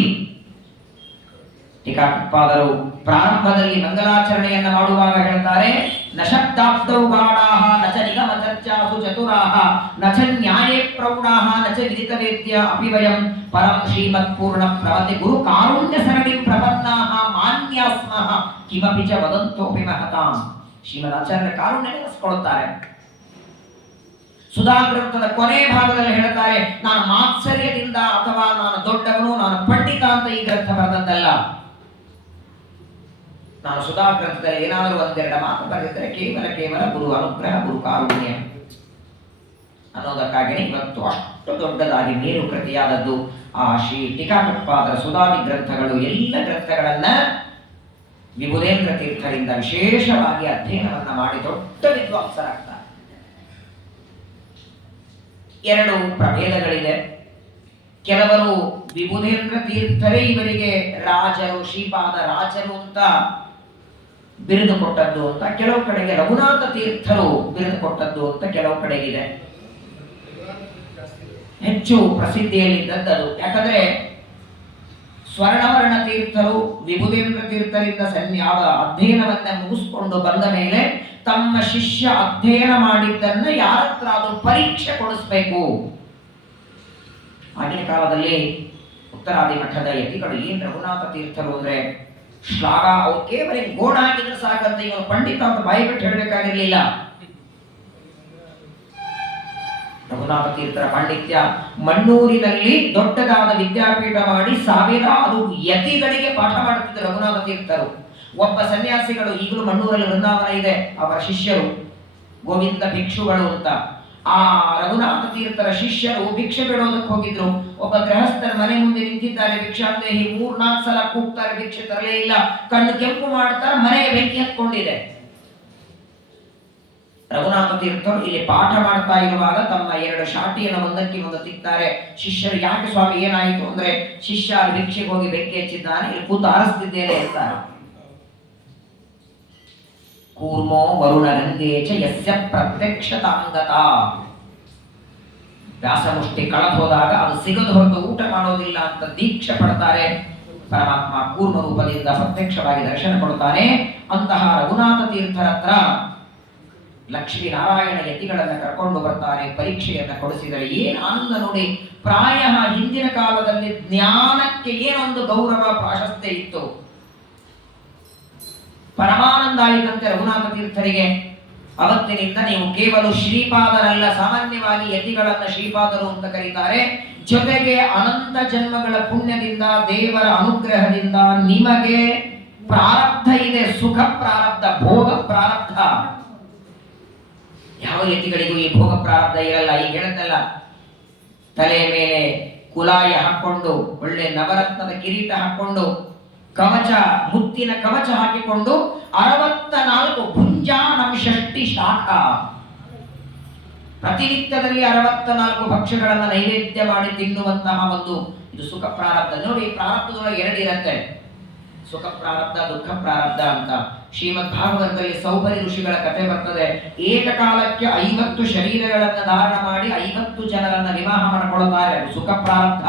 ಟೀಕಾಕೃತ್ಪಾದರು ಪ್ರಾರಂಭದಲ್ಲಿ ಮಂಗಲಾಚರಣೆಯನ್ನ ಮಾಡುವಾಗ ಹೇಳ್ತಾರೆ, ನ ಶಬ್ದಾಬ್ದೌ ಗಾಢಾಃ ನ ಚ ನಿಗಮ ಚರ್ಚಾಸು ಚತುರಾಃ ನ ಚ ನ್ಯಾಯೇ ಪ್ರೌಢಾಃ ನ ಚ ವಿದಿತ ವೇದ್ಯ ಅಪಿ ವಯಂ ಪರಂ ಶ್ರೀಮತ್ ಪೂರ್ಣ ಪ್ರವತಿ ಗುರು ಕಾರುಣ್ಯ ಸರಣಿಂ ಪ್ರಪನ್ನಾಃ ಮಾನ್ಯಾಸ್ಮಃ ಕಿಮಪಿ ಚ ವದಂತೋಪಿ ಮಹತಾಂ. ಶ್ರೀಮದ್ ಆಚಾರ್ಯರ ಕಾರುಣ್ಯ ನೆನೆಸಿಕೊಳ್ಳುತ್ತಾರೆ. ಸುಧಾ ಗ್ರಂಥದ ಕೊನೆ ಭಾಗದಲ್ಲಿ ಹೇಳ್ತಾರೆ, ನಾನು ಮಾತ್ಸರ್ಯದಿಂದ ಅಥವಾ ನಾನು ದೊಡ್ಡವನು, ನಾನು ಪಂಡಿತ ಅಂತ ಈ ಗ್ರಂಥ ಬರೆದದ್ದಲ್ಲ. ನಾನು ಸುಧಾ ಗ್ರಂಥದಲ್ಲಿ ಏನಾದರೂ ಒಂದೆರಡು ಮಾತು ಬರೆದಿದ್ದರೆ ಕೇವಲ ಗುರು ಅನುಗ್ರಹ, ಗುರು ಕಾರುಣ್ಯ ಅನ್ನೋದಕ್ಕಾಗಿ ಇವತ್ತು ಅಷ್ಟು ದೊಡ್ಡದಾಗಿ ಮೇರು ಕೃತಿಯಾದದ್ದು ಆ ಶ್ರೀ ಟೀಕಾಕೃತ್ಪಾದರ ಸುಧಾದಿ ಗ್ರಂಥಗಳು. ಎಲ್ಲ ಗ್ರಂಥಗಳನ್ನ ವಿಭುದೇಂದ್ರ ತೀರ್ಥರಿಂದ ವಿಶೇಷವಾಗಿ ಅಧ್ಯಯನವನ್ನ ಮಾಡಿ ದೊಡ್ಡ ವಿದ್ವಾಂಸರಾಗ್ತಾರೆ. ಎರಡು ಪ್ರಭೇದಗಳಿದೆ. ಕೆಲವರು ವಿಭುದೇಂದ್ರ ತೀರ್ಥರೇ ಇವರಿಗೆ ರಾಜರು, ಶ್ರೀಪಾದ ರಾಜರು ಅಂತ ಬಿರುದು ಕೊಟ್ಟದ್ದು ಅಂತ, ಕೆಲವು ಕಡೆಗೆ ರಘುನಾಥ ತೀರ್ಥರು ಬಿರುದು ಕೊಟ್ಟದ್ದು ಅಂತ ಕೆಲವು ಕಡೆಗಿದೆ. ಹೆಚ್ಚು ಪ್ರಸಿದ್ಧಿಯಲ್ಲಿದ್ದದ್ದು ಯಾಕಂದ್ರೆ ಸ್ವರ್ಣವರ್ಣ ತೀರ್ಥರು ವಿಭುದೇಂದ್ರ ತೀರ್ಥರಿಂದ ಅಧ್ಯಯನವನ್ನ ಮುಗಿಸ್ಕೊಂಡು ಬಂದ ಮೇಲೆ ತಮ್ಮ ಶಿಷ್ಯ ಅಧ್ಯಯನ ಮಾಡಿದ್ದನ್ನ ಯಾರತ್ರ ಅದು ಪರೀಕ್ಷೆ ಕೊಡಿಸ್ಬೇಕು. ಆಗಿನ ಕಾಲದಲ್ಲಿ ಉತ್ತರಾದಿ ಮಠದ ಯತಿಗಳು ಏನ್ ರಘುನಾಥ ತೀರ್ಥರು ಅಂದ್ರೆ ಶ್ಲಾಘ, ಅವ್ರು ಕೇವಲ ಗೋಣ ಹಾಕಿದ್ರೆ ಸಾಕಂತ ಇವನು ಪಂಡಿತ ಅಂತ ಬಾಯಿ ಬಿಟ್ಟು ಹೇಳಬೇಕಾಗಿರ್ಲಿಲ್ಲ. ರಘುನಾಥ ತೀರ್ಥರ ಪಾಂಡಿತ್ಯ, ಮಣ್ಣೂರಿನಲ್ಲಿ ದೊಡ್ಡದಾದ ವಿದ್ಯಾಪೀಠ ಮಾಡಿ ಸಾವಿರಾರು ಯತಿಗಳಿಗೆ ಪಾಠ ಮಾಡುತ್ತಿದ್ದ ರಘುನಾಥ ತೀರ್ಥರು. ಒಬ್ಬ ಸನ್ಯಾಸಿಗಳು, ಈಗಲೂ ಮಣ್ಣೂರಲ್ಲಿ ವೃಂದಾವನ ಇದೆ, ಅವರ ಶಿಷ್ಯರು ಗೋವಿಂದ ಭಿಕ್ಷುಗಳು ಅಂತ. ಆ ರಘುನಾಥ ತೀರ್ಥರ ಶಿಷ್ಯರು ಭಿಕ್ಷೆ ಬಿಡೋದಕ್ಕೆ ಹೋಗಿದ್ರು. ಒಬ್ಬ ಗೃಹಸ್ಥರ ಮನೆ ಮುಂದೆ ನಿಂತಿದ್ದಾರೆ, ಭಿಕ್ಷಾಂದೇಹಿ 3-4 ಸಲ ಕೂಗ್ತಾರೆ, ಭಿಕ್ಷೆ ತರಲೇ ಇಲ್ಲ. ಕಣ್ಣು ಕೆಂಪು ಮಾಡ್ತಾರೆ, ಮನೆಗೆ ಬೆಂಕಿ ಹತ್ಕೊಂಡಿದೆ. ರಘುನಾಥ ತೀರ್ಥರು ಇಲ್ಲಿ ಪಾಠ ಮಾಡ್ತಾ ಇರುವಾಗ ತಮ್ಮ 2 ಶಾಟಿಯನ್ನು ಒಂದಕ್ಕೆ ಒಂದು ತಿಕ್ತಾರೆ. ಶಿಷ್ಯರು ಯಾಕೆ ಸ್ವಾಮಿ ಏನಾಯಿತು ಅಂದ್ರೆ, ಶಿಷ್ಯ ಭಿಕ್ಷೆಗೆ ಹೋಗಿ ಬೆಂಕಿ ಹಚ್ಚಿದ್ದಾನೆ, ಇಲ್ಲಿ ಕೂತು ಆರಿಸ್ತಿದ್ದೇನೆ ಅಂತಾರೆ. ಕೂರ್ಮೋ ವರುಣ ಗಂಗೇಚ ಯಸ್ಯ ಪ್ರತ್ಯಕ್ಷತಾಂಗತ. ವ್ಯಾಸಮುಷ್ಟಿ ಕಳೆದು ಹೋದಾಗ ಅದು ಸಿಗದು ಹೊರತು ಊಟ ಮಾಡೋದಿಲ್ಲ ಅಂತ ದೀಕ್ಷೆ ಪಡ್ತಾರೆ. ಪರಮಾತ್ಮ ಕೂರ್ಮ ರೂಪದಿಂದ ಪ್ರತ್ಯಕ್ಷವಾಗಿ ದರ್ಶನ ಕೊಡ್ತಾನೆ. ಅಂತಹ ರಘುನಾಥ ತೀರ್ಥರ ಹತ್ರ ಲಕ್ಷ್ಮೀನಾರಾಯಣ ಯತಿಗಳನ್ನ ಕರ್ಕೊಂಡು ಬರ್ತಾರೆ. ಪರೀಕ್ಷೆಯನ್ನ ಕೊಡಿಸಿದರೆ ಏನು ಆನಂದ ನೋಡಿ. ಪ್ರಾಯ ಹಿಂದಿನ ಕಾಲದಲ್ಲಿ ಜ್ಞಾನಕ್ಕೆ ಏನೊಂದು ಗೌರವ ಪ್ರಾಶಸ್ತ್ಯ ಇತ್ತು. ಪರಮಾನಂದ ಆಯಿತಂತೆ ರಘುನಾಥ ತೀರ್ಥರಿಗೆ. ಅವತ್ತಿನಿಂದ ನೀವು ಕೇವಲ ಶ್ರೀಪಾದರಲ್ಲ, ಸಾಮಾನ್ಯವಾಗಿ ಯತಿಗಳನ್ನ ಶ್ರೀಪಾದರು ಅಂತ ಕರೀತಾರೆ. ಜೊತೆಗೆ ಅನಂತ ಜನ್ಮಗಳ ಪುಣ್ಯದಿಂದ, ದೇವರ ಅನುಗ್ರಹದಿಂದ ನಿಮಗೆ ಪ್ರಾರಬ್ಧ ಇದೆ, ಸುಖ ಪ್ರಾರಬ್ಧ, ಭೋಗ ಪ್ರಾರಬ್ಧ. ಯಾವ ಯತಿಗಳಿಗೂ ಈ ಭೋಗ ಪ್ರಾರಬ್ಧ ಇರಲ್ಲ. ಈಗ ಹೇಳತ್ತಲ್ಲ, ತಲೆ ಮೇಲೆ ಕುಲಾಯ ಹಾಕೊಂಡು, ಒಳ್ಳೆ ನವರತ್ನದ ಕಿರೀಟ ಹಾಕೊಂಡು, ಕವಚ, ಮುತ್ತಿನ ಕವಚ ಹಾಕಿಕೊಂಡು 64 ಭುಂಜಾನಂ ಷಷ್ಟಿ ಶಾಖ, ಪ್ರತಿನಿತ್ಯದಲ್ಲಿ 64 ಭಕ್ಷ್ಯಗಳನ್ನ ನೈವೇದ್ಯ ಮಾಡಿ ತಿನ್ನುವಂತಹ ಒಂದು ಇದು ಸುಖ ಪ್ರಾರಬ್ಧ. ನೋಡಿ, ಪ್ರಾರಬ್ಧದೊಳಗೆ 2 ಇರುತ್ತೆ, ಸುಖ ಪ್ರಾರಬ್ಧ, ದುಃಖ ಪ್ರಾರಬ್ಧ ಅಂತ. ಶ್ರೀಮದ್ ಭಾಗವತದಲ್ಲಿ ಸೌಭರಿ ಋಷಿಗಳ ಕಥೆ ಬರ್ತದೆ. ಏಕಕಾಲಕ್ಕೆ 50 ಶರೀರಗಳನ್ನ ಧಾರಣ ಮಾಡಿ 50 ಜನರನ್ನ ವಿವಾಹ ಮಾಡಿಕೊಳ್ಳುತ್ತಾರೆ, ಅದು ಸುಖ ಪ್ರಾರಬ್ಧ.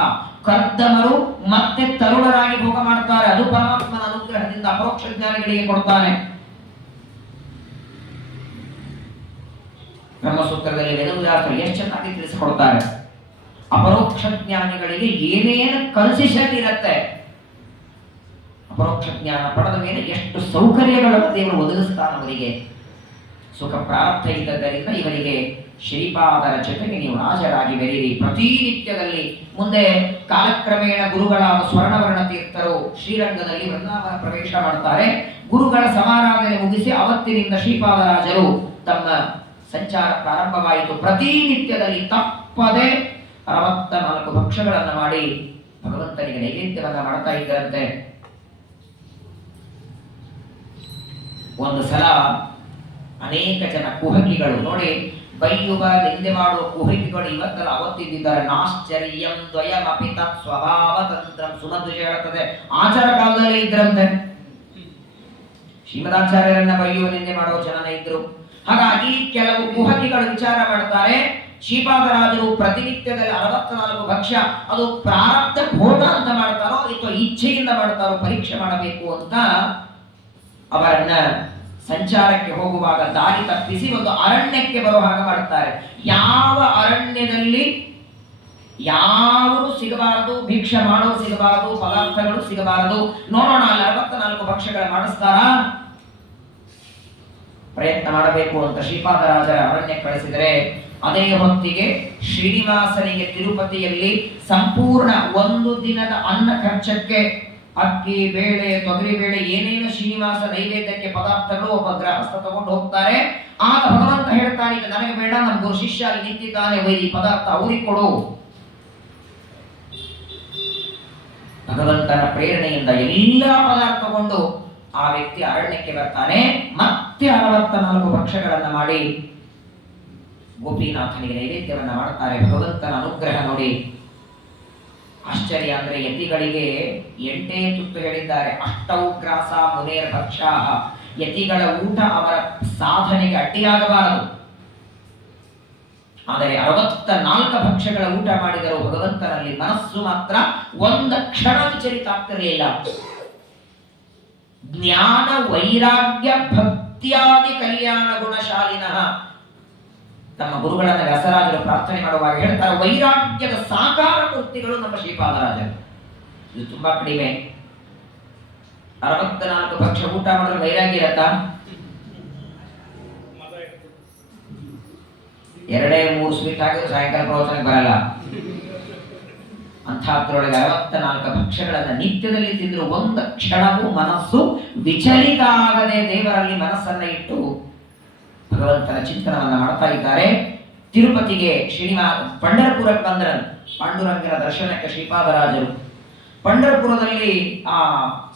ಕರ್ದಮರು ಮತ್ತೆ ತರುಣರಾಗಿ ಭೋಗ ಮಾಡ್ತಾರೆ, ಅದು ಪರಮಾತ್ಮನ ಅನುಗ್ರಹದಿಂದ ಅಪರೋಕ್ಷ ಜ್ಞಾನಿಗಳಿಗೆ ಕೊಡ್ತಾನೆ. ಬ್ರಹ್ಮಸೂತ್ರದಲ್ಲಿ ವೇದವ್ಯಾಸರು ಎಷ್ಟು ಚೆನ್ನಾಗಿ ತಿಳಿಸಿಕೊಡ್ತಾರೆ. ಅಪರೋಕ್ಷ ಜ್ಞಾನಿಗಳಿಗೆ ಏನೇನು ಕನ್ಸೆಷನ್ ಇರುತ್ತೆ, ಅಪರೋಕ್ಷ ಜ್ಞಾನ ಪಡೆದ ಮೇಲೆ ಎಷ್ಟು ಸೌಕರ್ಯಗಳನ್ನು ದೇವರು ಒದಗಿಸ್ತಾನೆ ಅವರಿಗೆ. ಸುಖ ಪ್ರಾರಬ್ಧ ಇದ್ದದ್ದರಿಂದ ಇವರಿಗೆ ಶ್ರೀಪಾದರ ಜೊತೆಗೆ ನೀವು ರಾಜರಾಗಿ ಬೆರೀರಿ. ಪ್ರತಿನಿತ್ಯದಲ್ಲಿ ಮುಂದೆ ಕಾಲಕ್ರಮೇಣ ಗುರುಗಳಾದ ಸ್ವರ್ಣವರ್ಣ ತೀರ್ಥರು ಶ್ರೀರಂಗದಲ್ಲಿ ವೃಂದಾವನ ಪ್ರವೇಶ ಮಾಡ್ತಾರೆ. ಗುರುಗಳ ಸಮಾರಾಧನೆ ಮುಗಿಸಿ ಅವತ್ತಿನಿಂದ ಶ್ರೀಪಾದರಾಜರು ತಮ್ಮ ಸಂಚಾರ ಪ್ರಾರಂಭವಾಯಿತು. ಪ್ರತಿನಿತ್ಯದಲ್ಲಿ ತಪ್ಪದೆ 64 ಭಕ್ಷಗಳನ್ನು ಮಾಡಿ ಭಗವಂತನಿಗೆ ನೈವೇದ್ಯವನ್ನ ಮಾಡ್ತಾ ಇದ್ದರಂತೆ. ಒಂದು ಸಲ ಅನೇಕ ಜನ ಕುಹಕಿಗಳು ನೋಡಿ, ಬೈಯುವ ನಿಂದೆ ಮಾಡುವ ಕುಹಕಿಗಳು ಇವತ್ತೆಲ್ಲ ಅವತ್ತಿದ್ದಾರೆ. ನಾಶ್ಚರ್ಯಂ ದ್ವಯಮಪಿ ತತ್ ಸ್ವಭಾವ ತಂತ್ರಂ ಸುಮಧ್ವಿಜ ಹೇಳುತ್ತದೆ. ಆಚಾರ ಕಾಲದಲ್ಲೇ ಇದ್ರಂತೆ. ಶ್ರೀಮದಾಚಾರ್ಯರನ್ನ ಬೈಯುವ ನಿಂದೆ ಮಾಡುವ ಜನನೇ ಇದ್ರು. ಹಾಗಾಗಿ ಕೆಲವು ಕುಹಕಿಗಳು ವಿಚಾರ ಮಾಡ್ತಾರೆ, ಶ್ರೀಪಾದರಾಜರು ಪ್ರತಿನಿತ್ಯದಲ್ಲಿ 64 ಭಕ್ಷ್ಯ ಅದು ಪ್ರಾರಬ್ಧ ಭೋಗ ಅಂತ ಮಾಡ್ತಾರೋ ಅಥವಾ ಇಚ್ಛೆಯಿಂದ ಮಾಡ್ತಾರೋ ಪರೀಕ್ಷೆ ಮಾಡಬೇಕು ಅಂತ ಅವರನ್ನ ಸಂಚಾರಕ್ಕೆ ಹೋಗುವಾಗ ದಾರಿ ತಪ್ಪಿಸಿ ಒಂದು ಅರಣ್ಯಕ್ಕೆ ಬರುವ ಹಾಗೆ ಮಾಡುತ್ತಾರೆ. ಯಾವ ಅರಣ್ಯದಲ್ಲಿ ಯಾರು ಸಿಗಬಾರದು, ಭಿಕ್ಷೆ ಮಾಡೋರು ಸಿಗಬಾರದು, ಪದಾರ್ಥಗಳು ಸಿಗಬಾರದು. ನೋಡೋಣ, ಅಲ್ಲಿ 64 ಭಕ್ಷ್ಯಗಳು ಮಾಡಿಸ್ತಾರ, ಪ್ರಯತ್ನ ಮಾಡಬೇಕು ಅಂತ ಶ್ರೀಪಾದರಾಜರ ಅರಣ್ಯಕ್ಕೆ ಕಳಿಸಿದರೆ, ಅದೇ ಹೊತ್ತಿಗೆ ಶ್ರೀನಿವಾಸನಿಗೆ ತಿರುಪತಿಯಲ್ಲಿ ಸಂಪೂರ್ಣ ಒಂದು ದಿನದ ಅನ್ನ ಖರ್ಚಕ್ಕೆ ಅಕ್ಕಿ, ಬೇಳೆ, ತೊಗರಿ ಬೇಳೆ, ಏನೇನು ಶ್ರೀನಿವಾಸ ನೈವೇದ್ಯಕ್ಕೆ ಪದಾರ್ಥಗಳು ಒಬ್ಬ ಗೃಹಸ್ಥ ತಗೊಂಡು ಹೋಗ್ತಾರೆ. ಆಗ ಭಗವಂತ ಹೇಳ್ತಾನೆ, ಈಗ ನನಗೆ ಬೇಡ, ನಮ್ಮ ಗುರು ಶಿಷ್ಯ ಅಲ್ಲಿ ನಿಂತಿದ್ದಾನೆ, ವೈದಿ ಪದಾರ್ಥ ಅವ್ರಿಗೆ ಕೊಡು. ಭಗವಂತನ ಪ್ರೇರಣೆಯಿಂದ ಎಲ್ಲ ಪದಾರ್ಥ ತಗೊಂಡು ಆ ವ್ಯಕ್ತಿ ಅರಣ್ಯಕ್ಕೆ ಬರ್ತಾನೆ. ಮತ್ತೆ 64 ಭಕ್ಷ್ಯಗಳನ್ನ ಮಾಡಿ ಗೋಪಿನಾಥನಿಗೆ ನೈವೇದ್ಯವನ್ನ ಮಾಡ್ತಾರೆ. ಭಗವಂತನ ಅನುಗ್ರಹ ನೋಡಿ ಆಶ್ಚರ್ಯ. ಅಂದ್ರೆ ಯತಿಗಳಿಗೆ 8 ತುತ್ತು ಹೇಳಿದ್ದಾರೆ. ಅಷ್ಟೌಗ್ರಾಸ ಮುನೇರ್ ಭಕ್ಷಾ. ಯತಿಗಳ ಊಟ ಅವರ ಸಾಧನೆಗೆ ಅಡ್ಡಿಯಾಗಬಾರದು. ಆದರೆ 64 ಭಕ್ಷ್ಯಗಳ ಊಟ ಮಾಡಿದರು. ಭಗವಂತನಲ್ಲಿ ಮನಸ್ಸು ಮಾತ್ರ ಒಂದು ಕ್ಷಣ ವಿಚಲಿತ ಆಗ್ತಿರಲಿಲ್ಲ. ಜ್ಞಾನ ವೈರಾಗ್ಯ ಭಕ್ತಿಯಾದಿ ಕಲ್ಯಾಣ ಗುಣಶಾಲಿನಃ. ನಮ್ಮ ಗುರುಗಳನ್ನ ವ್ಯಾಸರಾಜರು ಪ್ರಾರ್ಥನೆ ಮಾಡುವಾಗ ಹೇಳ್ತಾರೆ, ವೈರಾಗ್ಯದ ಸಾಕಾರ ಮೂರ್ತಿಗಳು ನಮ್ಮ ಶ್ರೀಪಾದರಾಜರು. ಇದು ತುಂಬಾ ಕಡಿಮೆ. 64 ಭಕ್ಷ್ಯ ಊಟ ಮಾಡಿದ್ರೆ ವೈರಾಗ್ಯ ಇರತ್ತಾ? 2-3 ಸ್ವೀಟ್ ಹಾಕಿದ್ರೆ ಸಾಯಂಕಾಲ ಪ್ರವಚನಕ್ಕೆ ಬರಲ್ಲ. ಅಂಥದ್ರೊಳಗೆ 64 ಭಕ್ಷ್ಯಗಳನ್ನ ನಿತ್ಯದಲ್ಲಿ ತಿಂದ್ರು ಒಂದು ಕ್ಷಣವೂ ಮನಸ್ಸು ವಿಚಲಿತ ಆಗದೆ ದೇವರಲ್ಲಿ ಮನಸ್ಸನ್ನ ಇಟ್ಟು ಭಗವಂತನ ಚಿಂತನವನ್ನ ಮಾಡ್ತಾ ಇದ್ದಾರೆ. ತಿರುಪತಿಗೆ ಪಂಢರಪುರಕ್ಕೆ ಬಂದರು. ಪಾಂಡುರಂಗನ ದರ್ಶನಕ್ಕೆ ಶ್ರೀಪಾದರಾಜರು ಪಂಢರಪುರದಲ್ಲಿ ಆ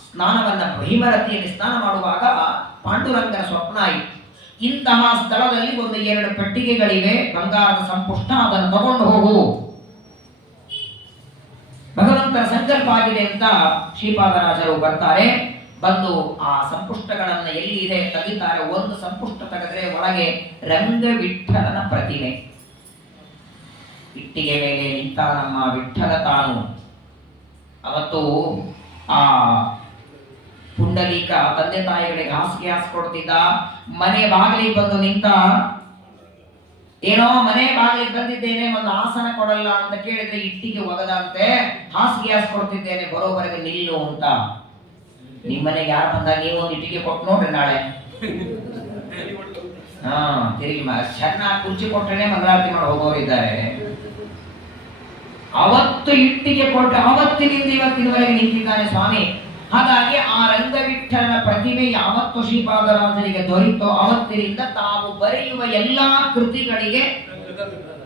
ಸ್ನಾನವನ್ನ ಭೀಮರತಿಯಲ್ಲಿ ಸ್ನಾನ ಮಾಡುವಾಗ ಪಾಂಡುರಂಗನ ಸ್ವಪ್ನ ಆಯಿತು. ಇಂತಹ ಸ್ಥಳದಲ್ಲಿ ಒಂದು 2 ಪೆಟ್ಟಿಗೆಗಳಿವೆ, ಬಂಗಾರದ ಸಂಪುಷ್ಟ, ಅದನ್ನು ತಗೊಂಡು ಹೋಗು, ಭಗವಂತನ ಸಂಕಲ್ಪ ಆಗಿದೆ ಅಂತ ಶ್ರೀಪಾದರಾಜರು ಬರ್ತಾರೆ. ಬಂದು ಆ ಸಂಪುಷ್ಟಗಳನ್ನ ಎಲ್ಲಿ ಇದೆ ತೆಗಿತಾರೆ. ಒಂದು ಸಂಪುಷ್ಟ ತೆಗೆದ್ರೆ ಒಳಗೆ ರಂಗವಿಠಲನ ಪ್ರತಿಮೆ. ಇಟ್ಟಿಗೆ ಮೇಲೆ ನಿಂತ ನಮ್ಮ ವಿಠಲ ತಾನು. ಅವತ್ತು ಆ ಪುಂಡಲೀಕ ತಂದೆ ತಾಯಿಗಳಿಗೆ ಹಾಸಿಗೆ ಹಾಸ್ಕೊಡ್ತಿದ್ದ. ಮನೆ ಬಾಗಿಲಿಗೆ ಬಂದು ನಿಂತ, ಏನೋ ಮನೆ ಬಾಗಿಲಿಗೆ ಬಂದಿದ್ದೇನೆ, ಒಂದು ಆಸನ ಕೊಡಲ್ಲ ಅಂತ ಕೇಳಿದ್ರೆ ಇಟ್ಟಿಗೆ ಒಗದಂತೆ, ಹಾಸಿಗೆ ಹಾಸ್ಕೊಡ್ತಿದ್ದೇನೆ, ಬರೋವರೆಗೆ ನಿಲ್ಲು ಅಂತ. ನಿಮ್ಮನೆಗೆ ಯಾರು ಬಂದಾಗ ನೀವು ಒಂದು ಇಟ್ಟಿಗೆ ಕೊಟ್ಟು ನೋಡ್ರಿ ನಾಳೆ. ತಿರುಗಿ ಚೆನ್ನಾಗಿ ಕುರ್ಚಿ ಕೊಟ್ಟರೆ ಮಂಗಳಾರತಿ ಮಾಡಿ ಹೋಗೋರು ಇದ್ದಾರೆ. ಅವತ್ತು ಇಟ್ಟಿಗೆ ಕೊಟ್ಟು ಅವತ್ತಿನಿಂದ ಇವತ್ತಿನವರೆಗೆ ನಿಂತಿದ್ದಾನೆ ಸ್ವಾಮಿ. ಹಾಗಾಗಿ ಆ ರಂಗವಿಠಲನ ಪ್ರತಿಮೆ ಯಾವತ್ತು ಶ್ರೀಪಾದರಾಜರಿಗೆ ದೊರೆತೋ ಅವತ್ತಿನಿಂದ ತಾವು ಬರೆಯುವ ಎಲ್ಲಾ ಕೃತಿಗಳಿಗೆ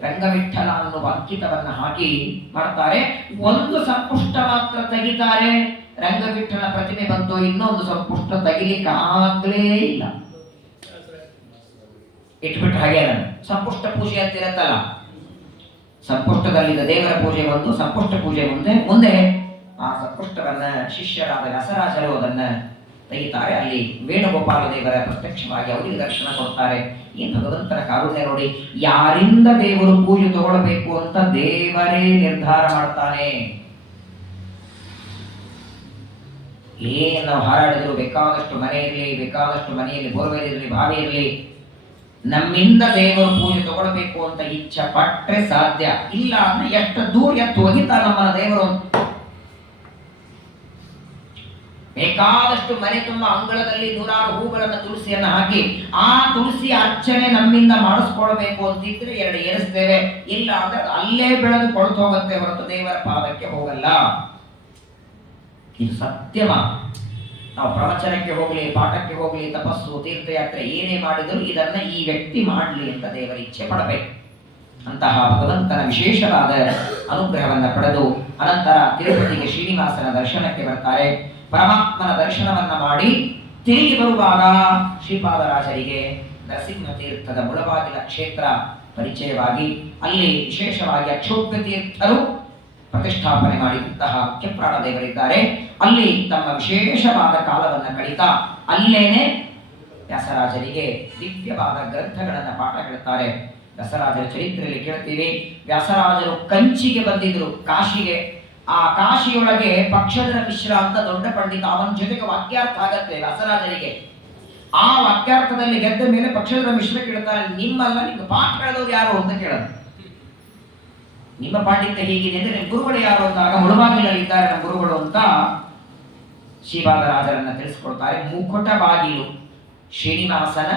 ರಂಗವಿಠಲ ಅನ್ನುವ ಅಂಕಿತವನ್ನ ಹಾಕಿ ಮಾಡ್ತಾರೆ. ಒಂದು ಸಂಪುಷ್ಟ ಮಾತ್ರ ತೆಗಿತಾರೆ. ರಂಗವಿಠಲ ಪ್ರತಿಮೆ ಬಂತು, ಇನ್ನೊಂದು ಸಂಪುಷ್ಟ ತೆಗಿಲಿಕ್ಕೆ ಆಗ್ಲೇ ಇಲ್ಲ. ಇಟ್ಬಿಟ್ಟು ಹಾಗೆ ಸಂಪುಷ್ಟ ಪೂಜೆ ಅಂತ ಇರತ್ತಲ್ಲ, ಸಂಪುಷ್ಟದಲ್ಲಿದ್ದ ದೇವರ ಪೂಜೆ ಒಂದು, ಸಂಪುಷ್ಟ ಪೂಜೆ ಮುಂದೆ ಆ ಸಂಪುಷ್ಟವನ್ನ ಶಿಷ್ಯರಾದ ವ್ಯಾಸರಾಜರು ಅದನ್ನ ತೆಗಿತಾರೆ. ಅಲ್ಲಿ ವೇಣುಗೋಪಾಲ ದೇವರ ಪ್ರತ್ಯಕ್ಷವಾಗಿ ಅವರಿಗೆ ದರ್ಶನ ಕೊಡ್ತಾರೆ. ಈ ಭಗವಂತನ ಕಾರುಣ್ಯ ನೋಡಿ. ಯಾರಿಂದ ದೇವರು ಪೂಜೆ ತಗೊಳ್ಬೇಕು ಅಂತ ದೇವರೇ ನಿರ್ಧಾರ ಮಾಡ್ತಾನೆ. ಏನ್ ನಾವು ಹಾರಾಡಿದ್ರು, ಬೇಕಾದಷ್ಟು ಮನೆ ಇರಲಿ, ಬೇಕಾದಷ್ಟು ಮನೆಯಲ್ಲಿ ಬೋರ್ವೆಲ್ ಇರಲಿ, ಬಾವಿ ಇರಲಿ, ನಮ್ಮಿಂದ ದೇವರು ಪೂಜೆ ತಗೊಳ್ಬೇಕು ಅಂತ ಇಚ್ಛೆ ಪಟ್ರೆ ಸಾಧ್ಯ. ಇಲ್ಲ ಅಂದ್ರೆ ಎಷ್ಟು ದೂರ ಎತ್ತು ಒಗಿತಾ ನಮ್ಮನ್ನ ದೇವರು. ಬೇಕಾದಷ್ಟು ಮನೆ ತುಂಬ ಅಂಗಳದಲ್ಲಿ ನೂರಾರು ಹೂಗಳನ್ನು ತುಳಸಿಯನ್ನು ಹಾಕಿ ಆ ತುಳಸಿ ಅರ್ಚನೆ ನಮ್ಮಿಂದ ಮಾಡಿಸ್ಕೊಳ್ಬೇಕು ಅಂತಿದ್ರೆ ಎರಡು ಏರಿಸ್ತೇವೆ, ಇಲ್ಲ ಅಂದ್ರೆ ಅಲ್ಲೇ ಬೆಳೆದು ಕೊಳ್ತು ಹೋಗುತ್ತೆ ಹೊರತು ದೇವರ ಪಾದಕ್ಕೆ ಹೋಗಲ್ಲ. ಇದು ಸತ್ಯಮ. ನಾವು ಪ್ರವಚನಕ್ಕೆ ಹೋಗಲಿ, ಪಾಠಕ್ಕೆ ಹೋಗಲಿ, ತಪಸ್ಸು, ತೀರ್ಥಯಾತ್ರೆ ಏನೇ ಮಾಡಿದರೂ ಇದನ್ನ ಈ ವ್ಯಕ್ತಿ ಮಾಡಲಿ ಅಂತ ದೇವರ ಇಚ್ಛೆ ಪಡಬೇಕು. ಅಂತಹ ಭಗವಂತನ ವಿಶೇಷವಾದ ಅನುಗ್ರಹವನ್ನು ಪಡೆದು ಅನಂತರ ತಿರುಪತಿಗೆ ಶ್ರೀನಿವಾಸನ ದರ್ಶನಕ್ಕೆ ಬರ್ತಾರೆ. ಪರಮಾತ್ಮನ ದರ್ಶನವನ್ನ ಮಾಡಿ ತಿರುಗಿ ಬರುವಾಗ ಶ್ರೀಪಾದರಾಜರಿಗೆ ನರಸಿಂಹ ತೀರ್ಥದ ಮುಳಬಾಗಿಲ ಕ್ಷೇತ್ರ ಪರಿಚಯವಾಗಿ ಅಲ್ಲಿ ವಿಶೇಷವಾಗಿ ಅಕ್ಷೋಭ್ಯ ತೀರ್ಥರು ಪ್ರತಿಷ್ಠಾಪನೆ ಮಾಡಿದಂತಹ ಮುಖ್ಯ ಪ್ರಾಣದೇವರಿದ್ದಾರೆ. ಅಲ್ಲಿ ತಮ್ಮ ವಿಶೇಷವಾದ ಕಾಲವನ್ನು ಕಳೀತಾ ಅಲ್ಲೇನೆ ವ್ಯಾಸರಾಜರಿಗೆ ದಿವ್ಯವಾದ ಗ್ರಂಥಗಳನ್ನು ಪಾಠ ಹೇಳ್ತಾರೆ. ವ್ಯಾಸರಾಜರ ಚರಿತ್ರೆಯಲ್ಲಿ ಕೇಳ್ತೀವಿ, ವ್ಯಾಸರಾಜರು ಕಂಚಿಗೆ ಬಂದಿದ್ರು, ಕಾಶಿಗೆ. ಆ ಕಾಶಿಯೊಳಗೆ ಪಕ್ಷಧರ ಮಿಶ್ರ ಅಂತ ದೊಡ್ಡ ಪಂಡಿತ, ಅವನ ಜೊತೆಗೆ ವಾಕ್ಯಾರ್ಥ ಆಗತ್ತೆ ವ್ಯಾಸರಾಜರಿಗೆ. ಆ ವಾಕ್ಯಾರ್ಥದಲ್ಲಿ ಗೆದ್ದ ಮೇಲೆ ಪಕ್ಷಧರ ಮಿಶ್ರ ಕೇಳ್ತಾರೆ, ನಿಮ್ಮಲ್ಲ ನಿಮ್ಗೆ ಪಾಠ ಹೇಳಿದವರು ಯಾರು ಅಂತ ಕೇಳೋದು. ನಿಮ್ಮ ಪಾಂಡಿತ್ಯ ಹೀಗಿದೆ ಅಂದ್ರೆ ನಿಮ್ಮ ಗುರುಗಳು ಯಾರು ಅಂದಾಗ ಮುಳುಬಾಗಿಲಲ್ಲಿ ಇದ್ದಾರೆ ನಮ್ಮ ಗುರುಗಳು ಅಂತ ಶ್ರೀಪಾದರಾಜರನ್ನ ತಿಳಿಸ್ಕೊಡ್ತಾರೆ. ಮುಕುಟ ಬಾಗಿಲು, ಶ್ರೀನಿವಾಸನ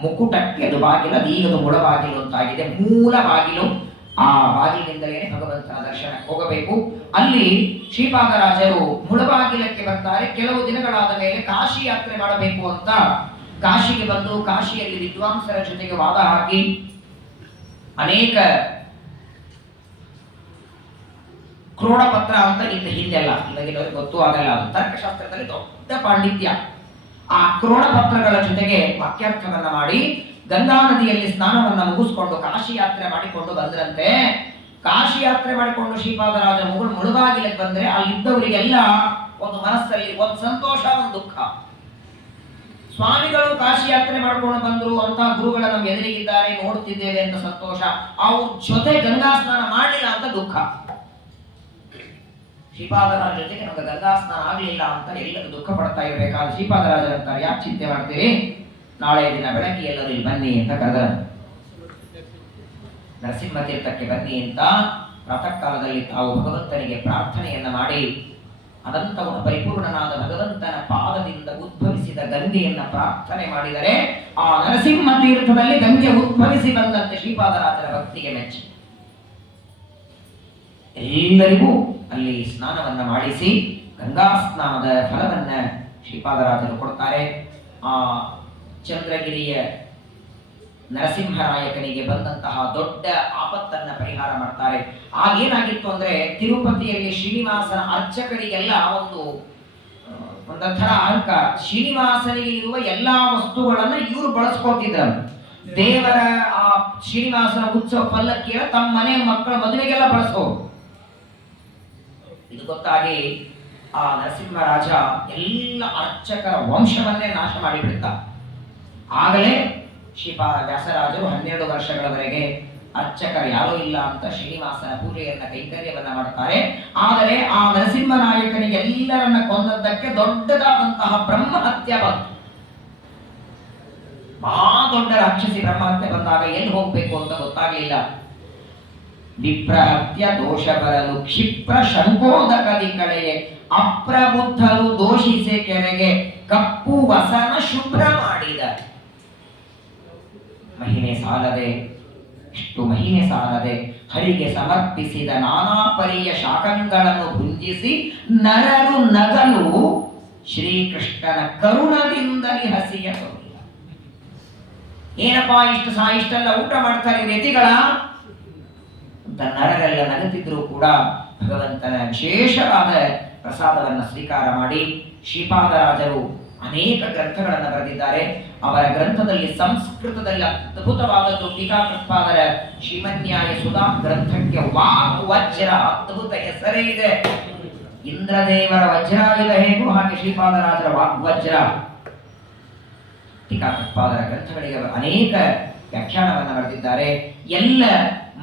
ಮುಕುಟಕ್ಕೆ ಅದು ಬಾಗಿಲು, ಅದೀಗದು ಮುಳಬಾಗಿಲು ಅಂತಾಗಿದೆ. ಮೂಲ ಬಾಗಿಲು, ಆ ಬಾಗಿಲಿನಿಂದಲೇ ಭಗವಂತನ ದರ್ಶನಕ್ಕೆ ಹೋಗಬೇಕು. ಅಲ್ಲಿ ಶ್ರೀಪಾದರಾಜರು ಮುಳಬಾಗಿಲಕ್ಕೆ ಬರ್ತಾರೆ. ಕೆಲವು ದಿನಗಳಾದ ಮೇಲೆ ಕಾಶಿ ಯಾತ್ರೆ ಮಾಡಬೇಕು ಅಂತ ಕಾಶಿಗೆ ಬಂದು ಕಾಶಿಯಲ್ಲಿ ವಿದ್ವಾಂಸರ ಜೊತೆಗೆ ವಾದ ಹಾಕಿ ಅನೇಕ ಕ್ರೋಢಪತ್ರ ಅಂತ ಇದ್ದ ಹಿಂದೆಲ್ಲ, ಇವಾಗಿನವರಿಗೆ ಗೊತ್ತೂ ಆಗಲ್ಲ, ತರ್ಕಶಾಸ್ತ್ರದಲ್ಲಿ ದೊಡ್ಡ ಪಾಂಡಿತ್ಯ. ಆ ಕ್ರೋಢಪತ್ರಗಳ ಜೊತೆಗೆ ವಾಕ್ಯಾರ್ಥವನ್ನ ಮಾಡಿ ಗಂಗಾ ನದಿಯಲ್ಲಿ ಸ್ನಾನವನ್ನ ಮುಗಿಸ್ಕೊಂಡು ಕಾಶಿ ಯಾತ್ರೆ ಮಾಡಿಕೊಂಡು ಬಂದ್ರಂತೆ. ಕಾಶಿ ಯಾತ್ರೆ ಮಾಡಿಕೊಂಡು ಶ್ರೀಪಾದರಾಜ ಮುಳುಬಾಗಿಲಕ್ಕೆ ಬಂದ್ರೆ ಅಲ್ಲಿದ್ದವರಿಗೆಲ್ಲ ಒಂದು ಮನಸ್ಸಲ್ಲಿ ಒಂದು ಸಂತೋಷ, ಒಂದು ದುಃಖ. ಸ್ವಾಮಿಗಳು ಕಾಶಿ ಯಾತ್ರೆ ಮಾಡ್ಕೊಂಡು ಬಂದ್ರು ಅಂತ ಗುರುಗಳ ನಮ್ಮ ಎದುರಿಗಿದ್ದಾರೆ, ನೋಡ್ತಿದ್ದೇವೆ ಅಂತ ಸಂತೋಷ. ಅವ್ರ ಜೊತೆ ಗಂಗಾ ಸ್ನಾನ ಮಾಡಲಿಲ್ಲ ಅಂತ ದುಃಖ. ಶ್ರೀಪಾದರಾಜ ಜೊತೆಗೆ ನಮಗೆ ಗಂಗಾ ಸ್ನಾನ ಆಗಲಿಲ್ಲ ಅಂತ ಎಲ್ಲರೂ ದುಃಖ ಪಡ್ತಾ ಇರಬೇಕಾದ್ರೆ ಶ್ರೀಪಾದರಾಜರು ಅಂತಾರೆ, ಯಾಕೆ ಚಿಂತೆ ಮಾಡ್ತೀರಿ, ನಾಳೆ ದಿನ ಬೆಳಗ್ಗೆ ಎಲ್ಲರೂ ಇಲ್ಲಿ ಬನ್ನಿ ಅಂತ ಕರೆದ. ನರಸಿಂಹ ತೀರ್ಥಕ್ಕೆ ಬನ್ನಿ ಅಂತ ಪ್ರಾತಃ ಕಾಲದಲ್ಲಿ ತಾವು ಭಗವಂತನಿಗೆ ಪ್ರಾರ್ಥನೆಯನ್ನ ಮಾಡಿ ಅನಂತ ಗುಣ ಪರಿಪೂರ್ಣನಾದ ಭಗವಂತನ ಪಾದದಿಂದ ಉದ್ಭವಿಸಿದ ಗಂಗೆಯನ್ನ ಪ್ರಾರ್ಥನೆ ಮಾಡಿದರೆ ಆ ನರಸಿಂಹ ತೀರ್ಥದಲ್ಲಿ ಗಂಗೆ ಉದ್ಭವಿಸಿ ಬಂದಂತೆ ಶ್ರೀಪಾದರಾಜರ ಭಕ್ತಿಗೆ ಮೆಚ್ಚಿ ಎಲ್ಲರಿಗೂ ಅಲ್ಲಿ ಸ್ನಾನವನ್ನ ಮಾಡಿಸಿ ಗಂಗಾ ಸ್ನಾನದ ಫಲವನ್ನ ಶ್ರೀಪಾದರಾಜರು ಕೊಡ್ತಾರೆ. ಆ ಚಂದ್ರಗಿರಿಯ ನರಸಿಂಹರಾಯಕನಿಗೆ ಬಂದಂತಹ ದೊಡ್ಡ ಆಪತ್ತನ್ನ ಪರಿಹಾರ ಮಾಡ್ತಾರೆ. ಆಗೇನಾಗಿತ್ತು ಅಂದ್ರೆ ತಿರುಪತಿಯಲ್ಲಿ ಶ್ರೀನಿವಾಸನ ಅರ್ಚಕರಿಗೆಲ್ಲ ಒಂದೊಂಥರ ಅಹಂಕಾರ. ಶ್ರೀನಿವಾಸನಿಗೆ ಇರುವ ಎಲ್ಲಾ ವಸ್ತುಗಳನ್ನ ಇವರು ಬಳಸ್ಕೊತಿದ್ರು. ದೇವರ ಆ ಶ್ರೀನಿವಾಸನ ಉತ್ಸವ ಪಲ್ಲಕ್ಕಿಯ ತಮ್ಮ ಮನೆ ಮಕ್ಕಳ ಮದುವೆಗೆಲ್ಲ ಬಳಸೋರು. ಇದು ಗೊತ್ತಾಗಿ ಆ ನರಸಿಂಹರಾಜ ಎಲ್ಲ ಅರ್ಚಕರ ವಂಶವನ್ನೇ ನಾಶ ಮಾಡಿಬಿಡ್ತ. ಆಗಲೇ ವ್ಯಾಸರಾಜರು 12 ವರ್ಷಗಳವರೆಗೆ ಅರ್ಚಕರು ಯಾರೂ ಇಲ್ಲ ಅಂತ ಶ್ರೀನಿವಾಸನ ಪೂಜೆಯನ್ನ ಕೈಂಕರ್ಯವನ್ನ ಮಾಡ್ತಾರೆ. ಆದರೆ ಆ ನರಸಿಂಹನಾಯಕನಿಗೆ ಎಲ್ಲರನ್ನ ಕೊಂದದ್ದಕ್ಕೆ ದೊಡ್ಡದಾದಂತಹ ಬ್ರಹ್ಮಹತ್ಯೆ ಬಂತು. ಮಹಾ ದೊಡ್ಡ ರಾಕ್ಷಸಿ ಬ್ರಹ್ಮಹತ್ಯೆ ಬಂದಾಗ ಎಲ್ಲಿ ಹೋಗ್ಬೇಕು ಅಂತ ಗೊತ್ತಾಗ್ಲಿಲ್ಲ. ವಿಪ್ರಹತ್ಯ ದೋಷ ಬರಲು ಕ್ಷಿಪ್ರ ಶಂಕೋದಕದಿ ಕಡೆಗೆ ಅಪ್ರಬುದ್ಧರು ದೋಷಿಸೆ ಕೆರೆಗೆ ಕಪ್ಪು ವಸನ ಶುಭ್ರ ಮಾಡಿದ. ಮಹಿಮೆ ಸಾಲದೆ, ಇಷ್ಟು ಮಹಿಮೆ ಸಾಲದೆ ಹರಿಗೆ ಸಮರ್ಪಿಸಿದ ನಾನಾ ಪರಿಯ ಶಾಖಗಳನ್ನು ಭುಂಜಿಸಿ ನರರು ನಗಲು ಶ್ರೀಕೃಷ್ಣನ ಕರುಣದಿಂದಲೇ ಹಸಿಯ ತೋರಿಲ್ಲ. ಏನಪ್ಪಾ ಇಷ್ಟೆಲ್ಲ ಊಟ ಮಾಡ್ತಾರೆ ವ್ಯತಿಗಳ ಅಂತ ನರರೆಲ್ಲ ನಗುತ್ತಿದ್ರು ಕೂಡ ಭಗವಂತನ ವಿಶೇಷವಾದ ಪ್ರಸಾದವನ್ನು ಸ್ವೀಕಾರ ಮಾಡಿ ಶ್ರೀಪಾದರಾಜರು ಅನೇಕ ಗ್ರಂಥಗಳನ್ನು ಬರೆದಿದ್ದಾರೆ. ಅವರ ಗ್ರಂಥದಲ್ಲಿ ಸಂಸ್ಕೃತದಲ್ಲಿ ಅದ್ಭುತವಾದದ್ದು ಟೀಕಾಕೃತ್ಪಾದರ ಶ್ರೀಮನ್ಯಾಯ ಸುಧಾ ಗ್ರಂಥಕ್ಕೆ ವಾಗ್ವಜ್ರ ಅದ್ಭುತ ಹೆಸರೇ ಇದೆ. ಇಂದ್ರದೇವರ ವಜ್ರಾಯುಧ ಹೇಗೂ ಹಾಗೆ ಶ್ರೀಪಾದರಾಜರ ವಾಗ್ವಜ್ರ. ಟೀಕಾಕೃತ್ಪಾದರ ಗ್ರಂಥಗಳಿಗೆ ಅನೇಕ ವ್ಯಾಖ್ಯಾನವನ್ನು ಬರೆದಿದ್ದಾರೆ. ಎಲ್ಲ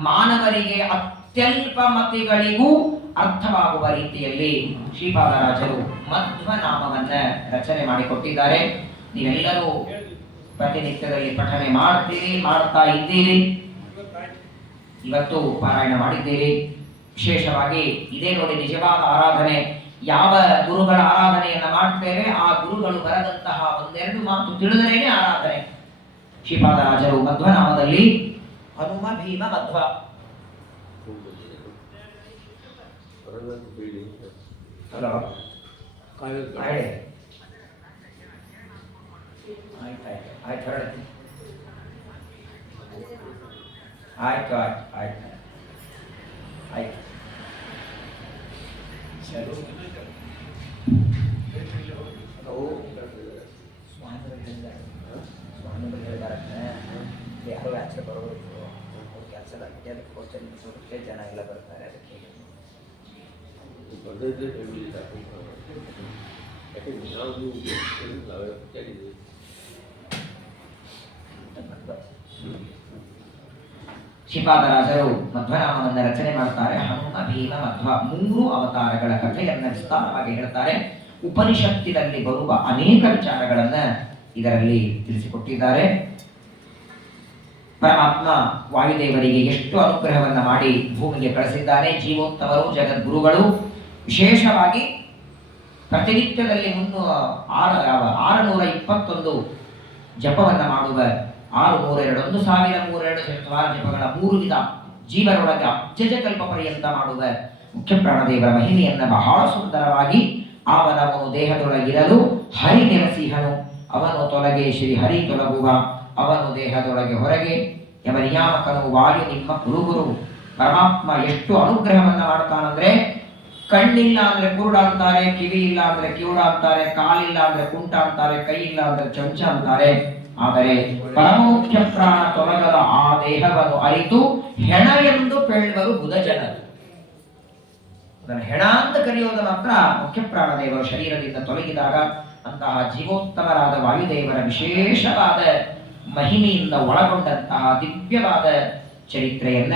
ಮಾನವರಿಗೆ ಅತ್ಯಲ್ಪ ಮತಿಗಳಿಗೂ ಅರ್ಥವಾಗುವ ರೀತಿಯಲ್ಲಿ ಶ್ರೀಪಾದರಾಜರು ಮಧ್ವನಾಮವನ್ನ ರಚನೆ ಮಾಡಿಕೊಟ್ಟಿದ್ದಾರೆ. ನೀವೆಲ್ಲರೂ ಪ್ರತಿನಿತ್ಯದಲ್ಲಿ ಪಠನೆ ಮಾಡ್ತಾ ಇದ್ದೀರಿ. ಇವತ್ತು ಪಾರಾಯಣ ಮಾಡಿದ್ದೀರಿ. ವಿಶೇಷವಾಗಿ ಇದೇ ನೋಡಿ ನಿಜವಾದ ಆರಾಧನೆ. ಯಾವ ಗುರುಗಳ ಆರಾಧನೆಯನ್ನ ಮಾಡ್ತೇವೆ ಆ ಗುರುಗಳು ಬರೆದಂತಹ ಒಂದೆರಡು ಮಾತು ತಿಳಿದರೇನೆ ಆರಾಧನೆ. ಶ್ರೀಪಾದರಾಜರು ಮಧ್ವನಾಮದಲ್ಲಿ ಹನುಮ ಭೀಮ ಮಧ್ವ ಹಲೋ ಆಯ್ತು ಹೊರಡ್ತೀನಿ. ಆಯ್ತು ಆಯ್ತು ಆಯ್ತು ಆಯ್ತು ಸರಿ. ಸ್ವಾಮಿಗಳು ಹೇಳಿದಾರೆ ಯಾರು ಆಚೆ ಬರೋರು ಅವ್ರ ಕೆಲಸದ ಅದಕ್ಕೆ ಕೊಡ್ತೇನೆ ಜನ ಎಲ್ಲ ಬರ್ತಾರೆ. ಅದಕ್ಕೆ ಶ್ರೀಪಾದರಾಜರು ಮಧ್ವನಾಮವನ್ನು ರಚನೆ ಮಾಡ್ತಾರೆ. ಹನುಮ ಭೀಮ ಮಧ್ವ 3 ಅವತಾರಗಳ ಕಥೆಯನ್ನು ವಿಸ್ತಾರವಾಗಿ ಹೇಳ್ತಾರೆ. ಉಪನಿಷತ್ತಿನಲ್ಲಿ ಬರುವ ಅನೇಕ ವಿಚಾರಗಳನ್ನ ಇದರಲ್ಲಿ ತಿಳಿಸಿಕೊಟ್ಟಿದ್ದಾರೆ. ಪರಮಾತ್ಮ ವಾಯುದೇವರಿಗೆ ಎಷ್ಟು ಅನುಗ್ರಹವನ್ನ ಮಾಡಿ ಭೂಮಿಗೆ ಕಳಿಸಿದ್ದಾನೆ. ಜೀವೋತ್ತಮರು ಜಗದ್ಗುರುಗಳು ವಿಶೇಷವಾಗಿ ಪ್ರತಿನಿತ್ಯದಲ್ಲಿ 621 ಜಪವನ್ನ ಮಾಡುವ 632 1302 ಜಪಗಳ 3 ವಿಧ ಜೀವರೊಳಗೆ ಅಬ್ಜಜ ಕಲ್ಪ ಪರ್ಯಂತ ಮಾಡುವ ಮುಖ್ಯ ಪ್ರಾಣದೇವರ ಮಹಿಮೆಯನ್ನ ಬಹಳ ಸುಂದರವಾಗಿ ಅವನವನು ದೇಹದೊಳಗಿರಲು ಹರಿ ನೆಲೆಸಿಹನು, ಅವನು ತೊಲಗೆ ಶ್ರೀ ಹರಿ ತೊಲಗುವ, ಅವನು ದೇಹದೊಳಗೆ ಹೊರಗೆ ಯಮನಿಯಾಮಕನು ವಾಯು ನಿಮ್ಮ ಕುರುಗುರು. ಪರಮಾತ್ಮ ಎಷ್ಟು ಅನುಗ್ರಹವನ್ನ ಮಾಡ್ತಾನಂದ್ರೆ, ಕಣ್ಣಿಲ್ಲ ಅಂದ್ರೆ ಕುರುಡ ಅಂತಾರೆ, ಕಿವಿ ಇಲ್ಲ ಅಂದ್ರೆ ಕಿವುಡ ಅಂತಾರೆ, ಕಾಲಿಲ್ಲ ಅಂದ್ರೆ ಕುಂಟ ಅಂತಾರೆ, ಕೈ ಇಲ್ಲ ಅಂದ್ರೆ ಚಮಚ ಅಂತಾರೆ. ಆದರೆ ಪರಮೋಖ್ಯ ಪ್ರಾಣ ತೊಲಗದ ಆ ದೇಹವನ್ನು ಅರಿತು ಹೆಣ ಎಂದು ಪೇಳುವರು ಬುಧ ಜನರು. ಅದನ್ನು ಹೆಣ ಅಂತ ಕರೆಯೋದು ಮಾತ್ರ ಮುಖ್ಯ ಪ್ರಾಣದೇವರು ಶರೀರದಿಂದ ತೊಲಗಿದಾಗ ಅಂತಹ ಜೀವೋತ್ತಮರಾದ ವಾಯುದೇವರ ವಿಶೇಷವಾದ ಮಹಿಮೆಯಿಂದ ಒಳಗೊಂಡಂತಹ ದಿವ್ಯವಾದ ಚರಿತ್ರೆಯನ್ನ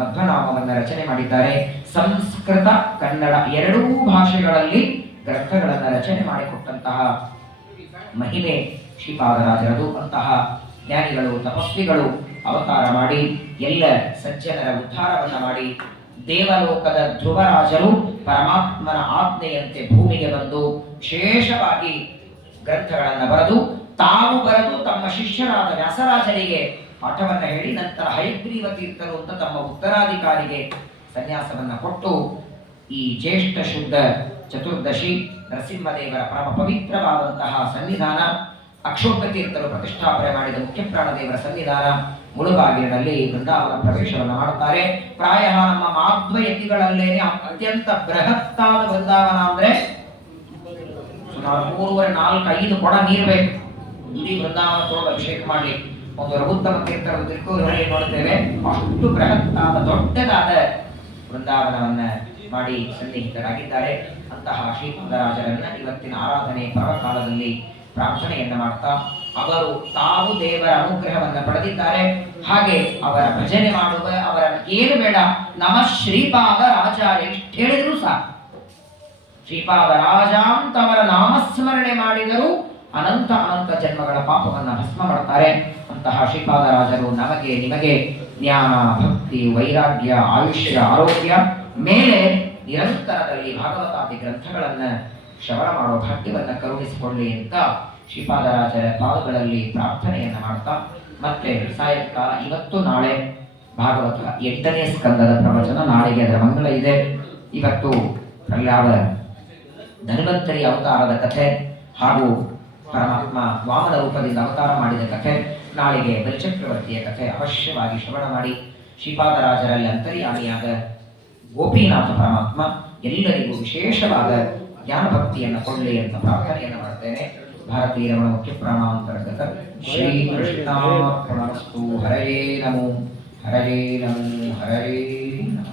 ಮಧ್ವನಾಮವನ್ನು ರಚನೆ ಮಾಡಿದ್ದಾರೆ. ಸಂಸ್ಕೃತ ಕನ್ನಡ 2 ಭಾಷೆಗಳಲ್ಲಿ ಗ್ರಂಥಗಳನ್ನು ರಚನೆ ಮಾಡಿಕೊಟ್ಟಂತಹ ಮಹಿಮೆ ಶ್ರೀಪಾದರಾಜರದು. ಅಂತಹ ಜ್ಞಾನಿಗಳು ತಪಸ್ವಿಗಳು ಅವತಾರ ಮಾಡಿ ಎಲ್ಲ ಸಜ್ಜನರ ಉದ್ಧಾರವನ್ನ ಮಾಡಿ ದೇವಲೋಕದ ಧ್ರುವರಾಜರು ಪರಮಾತ್ಮನ ಆಜ್ಞೆಯಂತೆ ಭೂಮಿಗೆ ಬಂದು ವಿಶೇಷವಾಗಿ ಗ್ರಂಥಗಳನ್ನು ಬರೆದು ತಾವು ಬರೆದು ತಮ್ಮ ಶಿಷ್ಯರಾದ ವ್ಯಾಸರಾಜರಿಗೆ ಪಾಠವನ್ನ ಹೇಳಿ ನಂತರ ಹಯಗ್ರೀವ ತೀರ್ಥರು ಅಂತ ತಮ್ಮ ಉತ್ತರಾಧಿಕಾರಿಗೆ ಸನ್ಯಾಸವನ್ನ ಕೊಟ್ಟು ಈ ಜ್ಯೇಷ್ಠ ಶುದ್ಧ ಚತುರ್ದಶಿ ನರಸಿಂಹದೇವರ ಪರಮ ಪವಿತ್ರವಾದಂತಹ ಸನ್ನಿಧಾನ ಅಕ್ಷೋಭ್ಯ ತೀರ್ಥರು ಪ್ರತಿಷ್ಠಾಪನೆ ಮಾಡಿದ ಮುಖ್ಯ ಪ್ರಾಣದೇವರ ಸನ್ನಿಧಾನ ಮುಳುಬಾಗಿಲಿನಲ್ಲಿ ವೃಂದಾವನ ಪ್ರವೇಶವನ್ನು ಮಾಡುತ್ತಾರೆ. ಪ್ರಾಯ ನಮ್ಮ ಮಾಧ್ವಯತಿಗಳಲ್ಲೇನೆ ಅತ್ಯಂತ ಬೃಹತ್ತಾದ ವೃಂದಾವನ ಅಂದ್ರೆ ಸುಮಾರು 3-4-5 ಕೊಡ ನೀರು ಬೇಕು ಇಡೀ ವೃಂದಾವನ ತೋಡ ಅಭಿಷೇಕ ಮಾಡಲಿ. ಒಂದು ರಘುತ್ತಮ ತೀರ್ಥರ ತಿರುಕೋರಲ್ಲಿ ನೋಡ್ತೇವೆ, ಅಷ್ಟು ಬೃಹತ್ತಾದ ದೊಡ್ಡದಾದ ವೃಂದಾವನವನ್ನ ಮಾಡಿ ಸನ್ನಿಹಿತರಾಗಿದ್ದಾರೆ. ಅಂತಹ ಶ್ರೀಪಾದರಾಜರನ್ನ ಇವತ್ತಿನ ಆರಾಧನೆ ಪರ್ವಕಾಲದಲ್ಲಿ ಪ್ರಾರ್ಥನೆಯನ್ನ ಮಾಡ್ತಾ ಅವರು ತಾವು ದೇವರ ಅನುಗ್ರಹವನ್ನ ಪಡೆದಿದ್ದಾರೆ. ಹಾಗೆ ಅವರ ಭಜನೆ ಮಾಡುವ ಅವರ ಏನು ಬೇಡ, ನಮ ಶ್ರೀಪಾದ ರಾಜ ಎಷ್ಟು ಹೇಳಿದ್ರು ಸಾಕು. ಶ್ರೀಪಾದ ರಾಜ ಅಂತ ಅವರ ನಾಮಸ್ಮರಣೆ ಮಾಡಿದರೂ ಅನಂತ ಅನಂತ ಜನ್ಮಗಳ ಪಾಪವನ್ನ ಭಸ್ಮ ಮಾಡ್ತಾರೆ. ಅಂತಹ ಶ್ರೀಪಾದರಾಜರು ನಮಗೆ ನಿಮಗೆ ಜ್ಞಾನ ಭಕ್ತಿ ವೈರಾಗ್ಯ ಆಯುಷ್ಯ ಆರೋಗ್ಯ ಮೇಲೆ ನಿರಂತರದಲ್ಲಿ ಭಾಗವತಾದಿ ಗ್ರಂಥಗಳನ್ನ ಶ್ರವಣ ಮಾಡುವ ಭಾಗ್ಯವನ್ನ ಕರುಣಿಸಿಕೊಳ್ಳಿ ಅಂತ ಶ್ರೀಪಾದರಾಜರ ಪಾದಗಳಲ್ಲಿ ಪ್ರಾರ್ಥನೆಯನ್ನ ಮಾಡ್ತಾ ಮತ್ತೆ ಸಾಯಂಕಾಲ ಇವತ್ತು ನಾಳೆ ಭಾಗವತ 8ನೇ ಸ್ಕಂದದ ಪ್ರವಚನ, ನಾಳೆಗೆ ಅದರ ಮಂಗಳ ಇದೆ. ಇವತ್ತು ಪ್ರಹ್ಲಾದ ಧನ್ವಂತರಿ ಅವತಾರದ ಕಥೆ ಹಾಗೂ ಪರಮಾತ್ಮ ವಾಮನ ರೂಪದಿಂದ ಅವತಾರ ಮಾಡಿದ ಕಥೆ, ನಾಳೆಗೆ ಬಲಿಚಕ್ರವರ್ತಿಯ ಕಥೆ ಅವಶ್ಯವಾಗಿ ಶ್ರವಣ ಮಾಡಿ ಶ್ರೀಪಾದರಾಜರಲ್ಲಿ ಅಂತರ್ಯಾಮಿಯಾದ ಗೋಪೀನಾಥ ಪರಮಾತ್ಮ ಎಲ್ಲರಿಗೂ ವಿಶೇಷವಾದ ಜ್ಞಾನ ಭಕ್ತಿಯನ್ನು ಕೊಡಲಿ ಅಂತ ಪ್ರಾರ್ಥನೆಯನ್ನು ಮಾಡ್ತೇನೆ. ಭಾರತೀಯ ರಮಣ ಮುಖ್ಯ ಪ್ರಾಣಾಂತರ್ಗತ ಶ್ರೀಕೃಷ್ಣಾರ್ಪಣಮಸ್ತು. ಹರಯೇ ನಮೋ ಹರಯೇ ನಮೋ ಹರಯೇ ನಮಃ.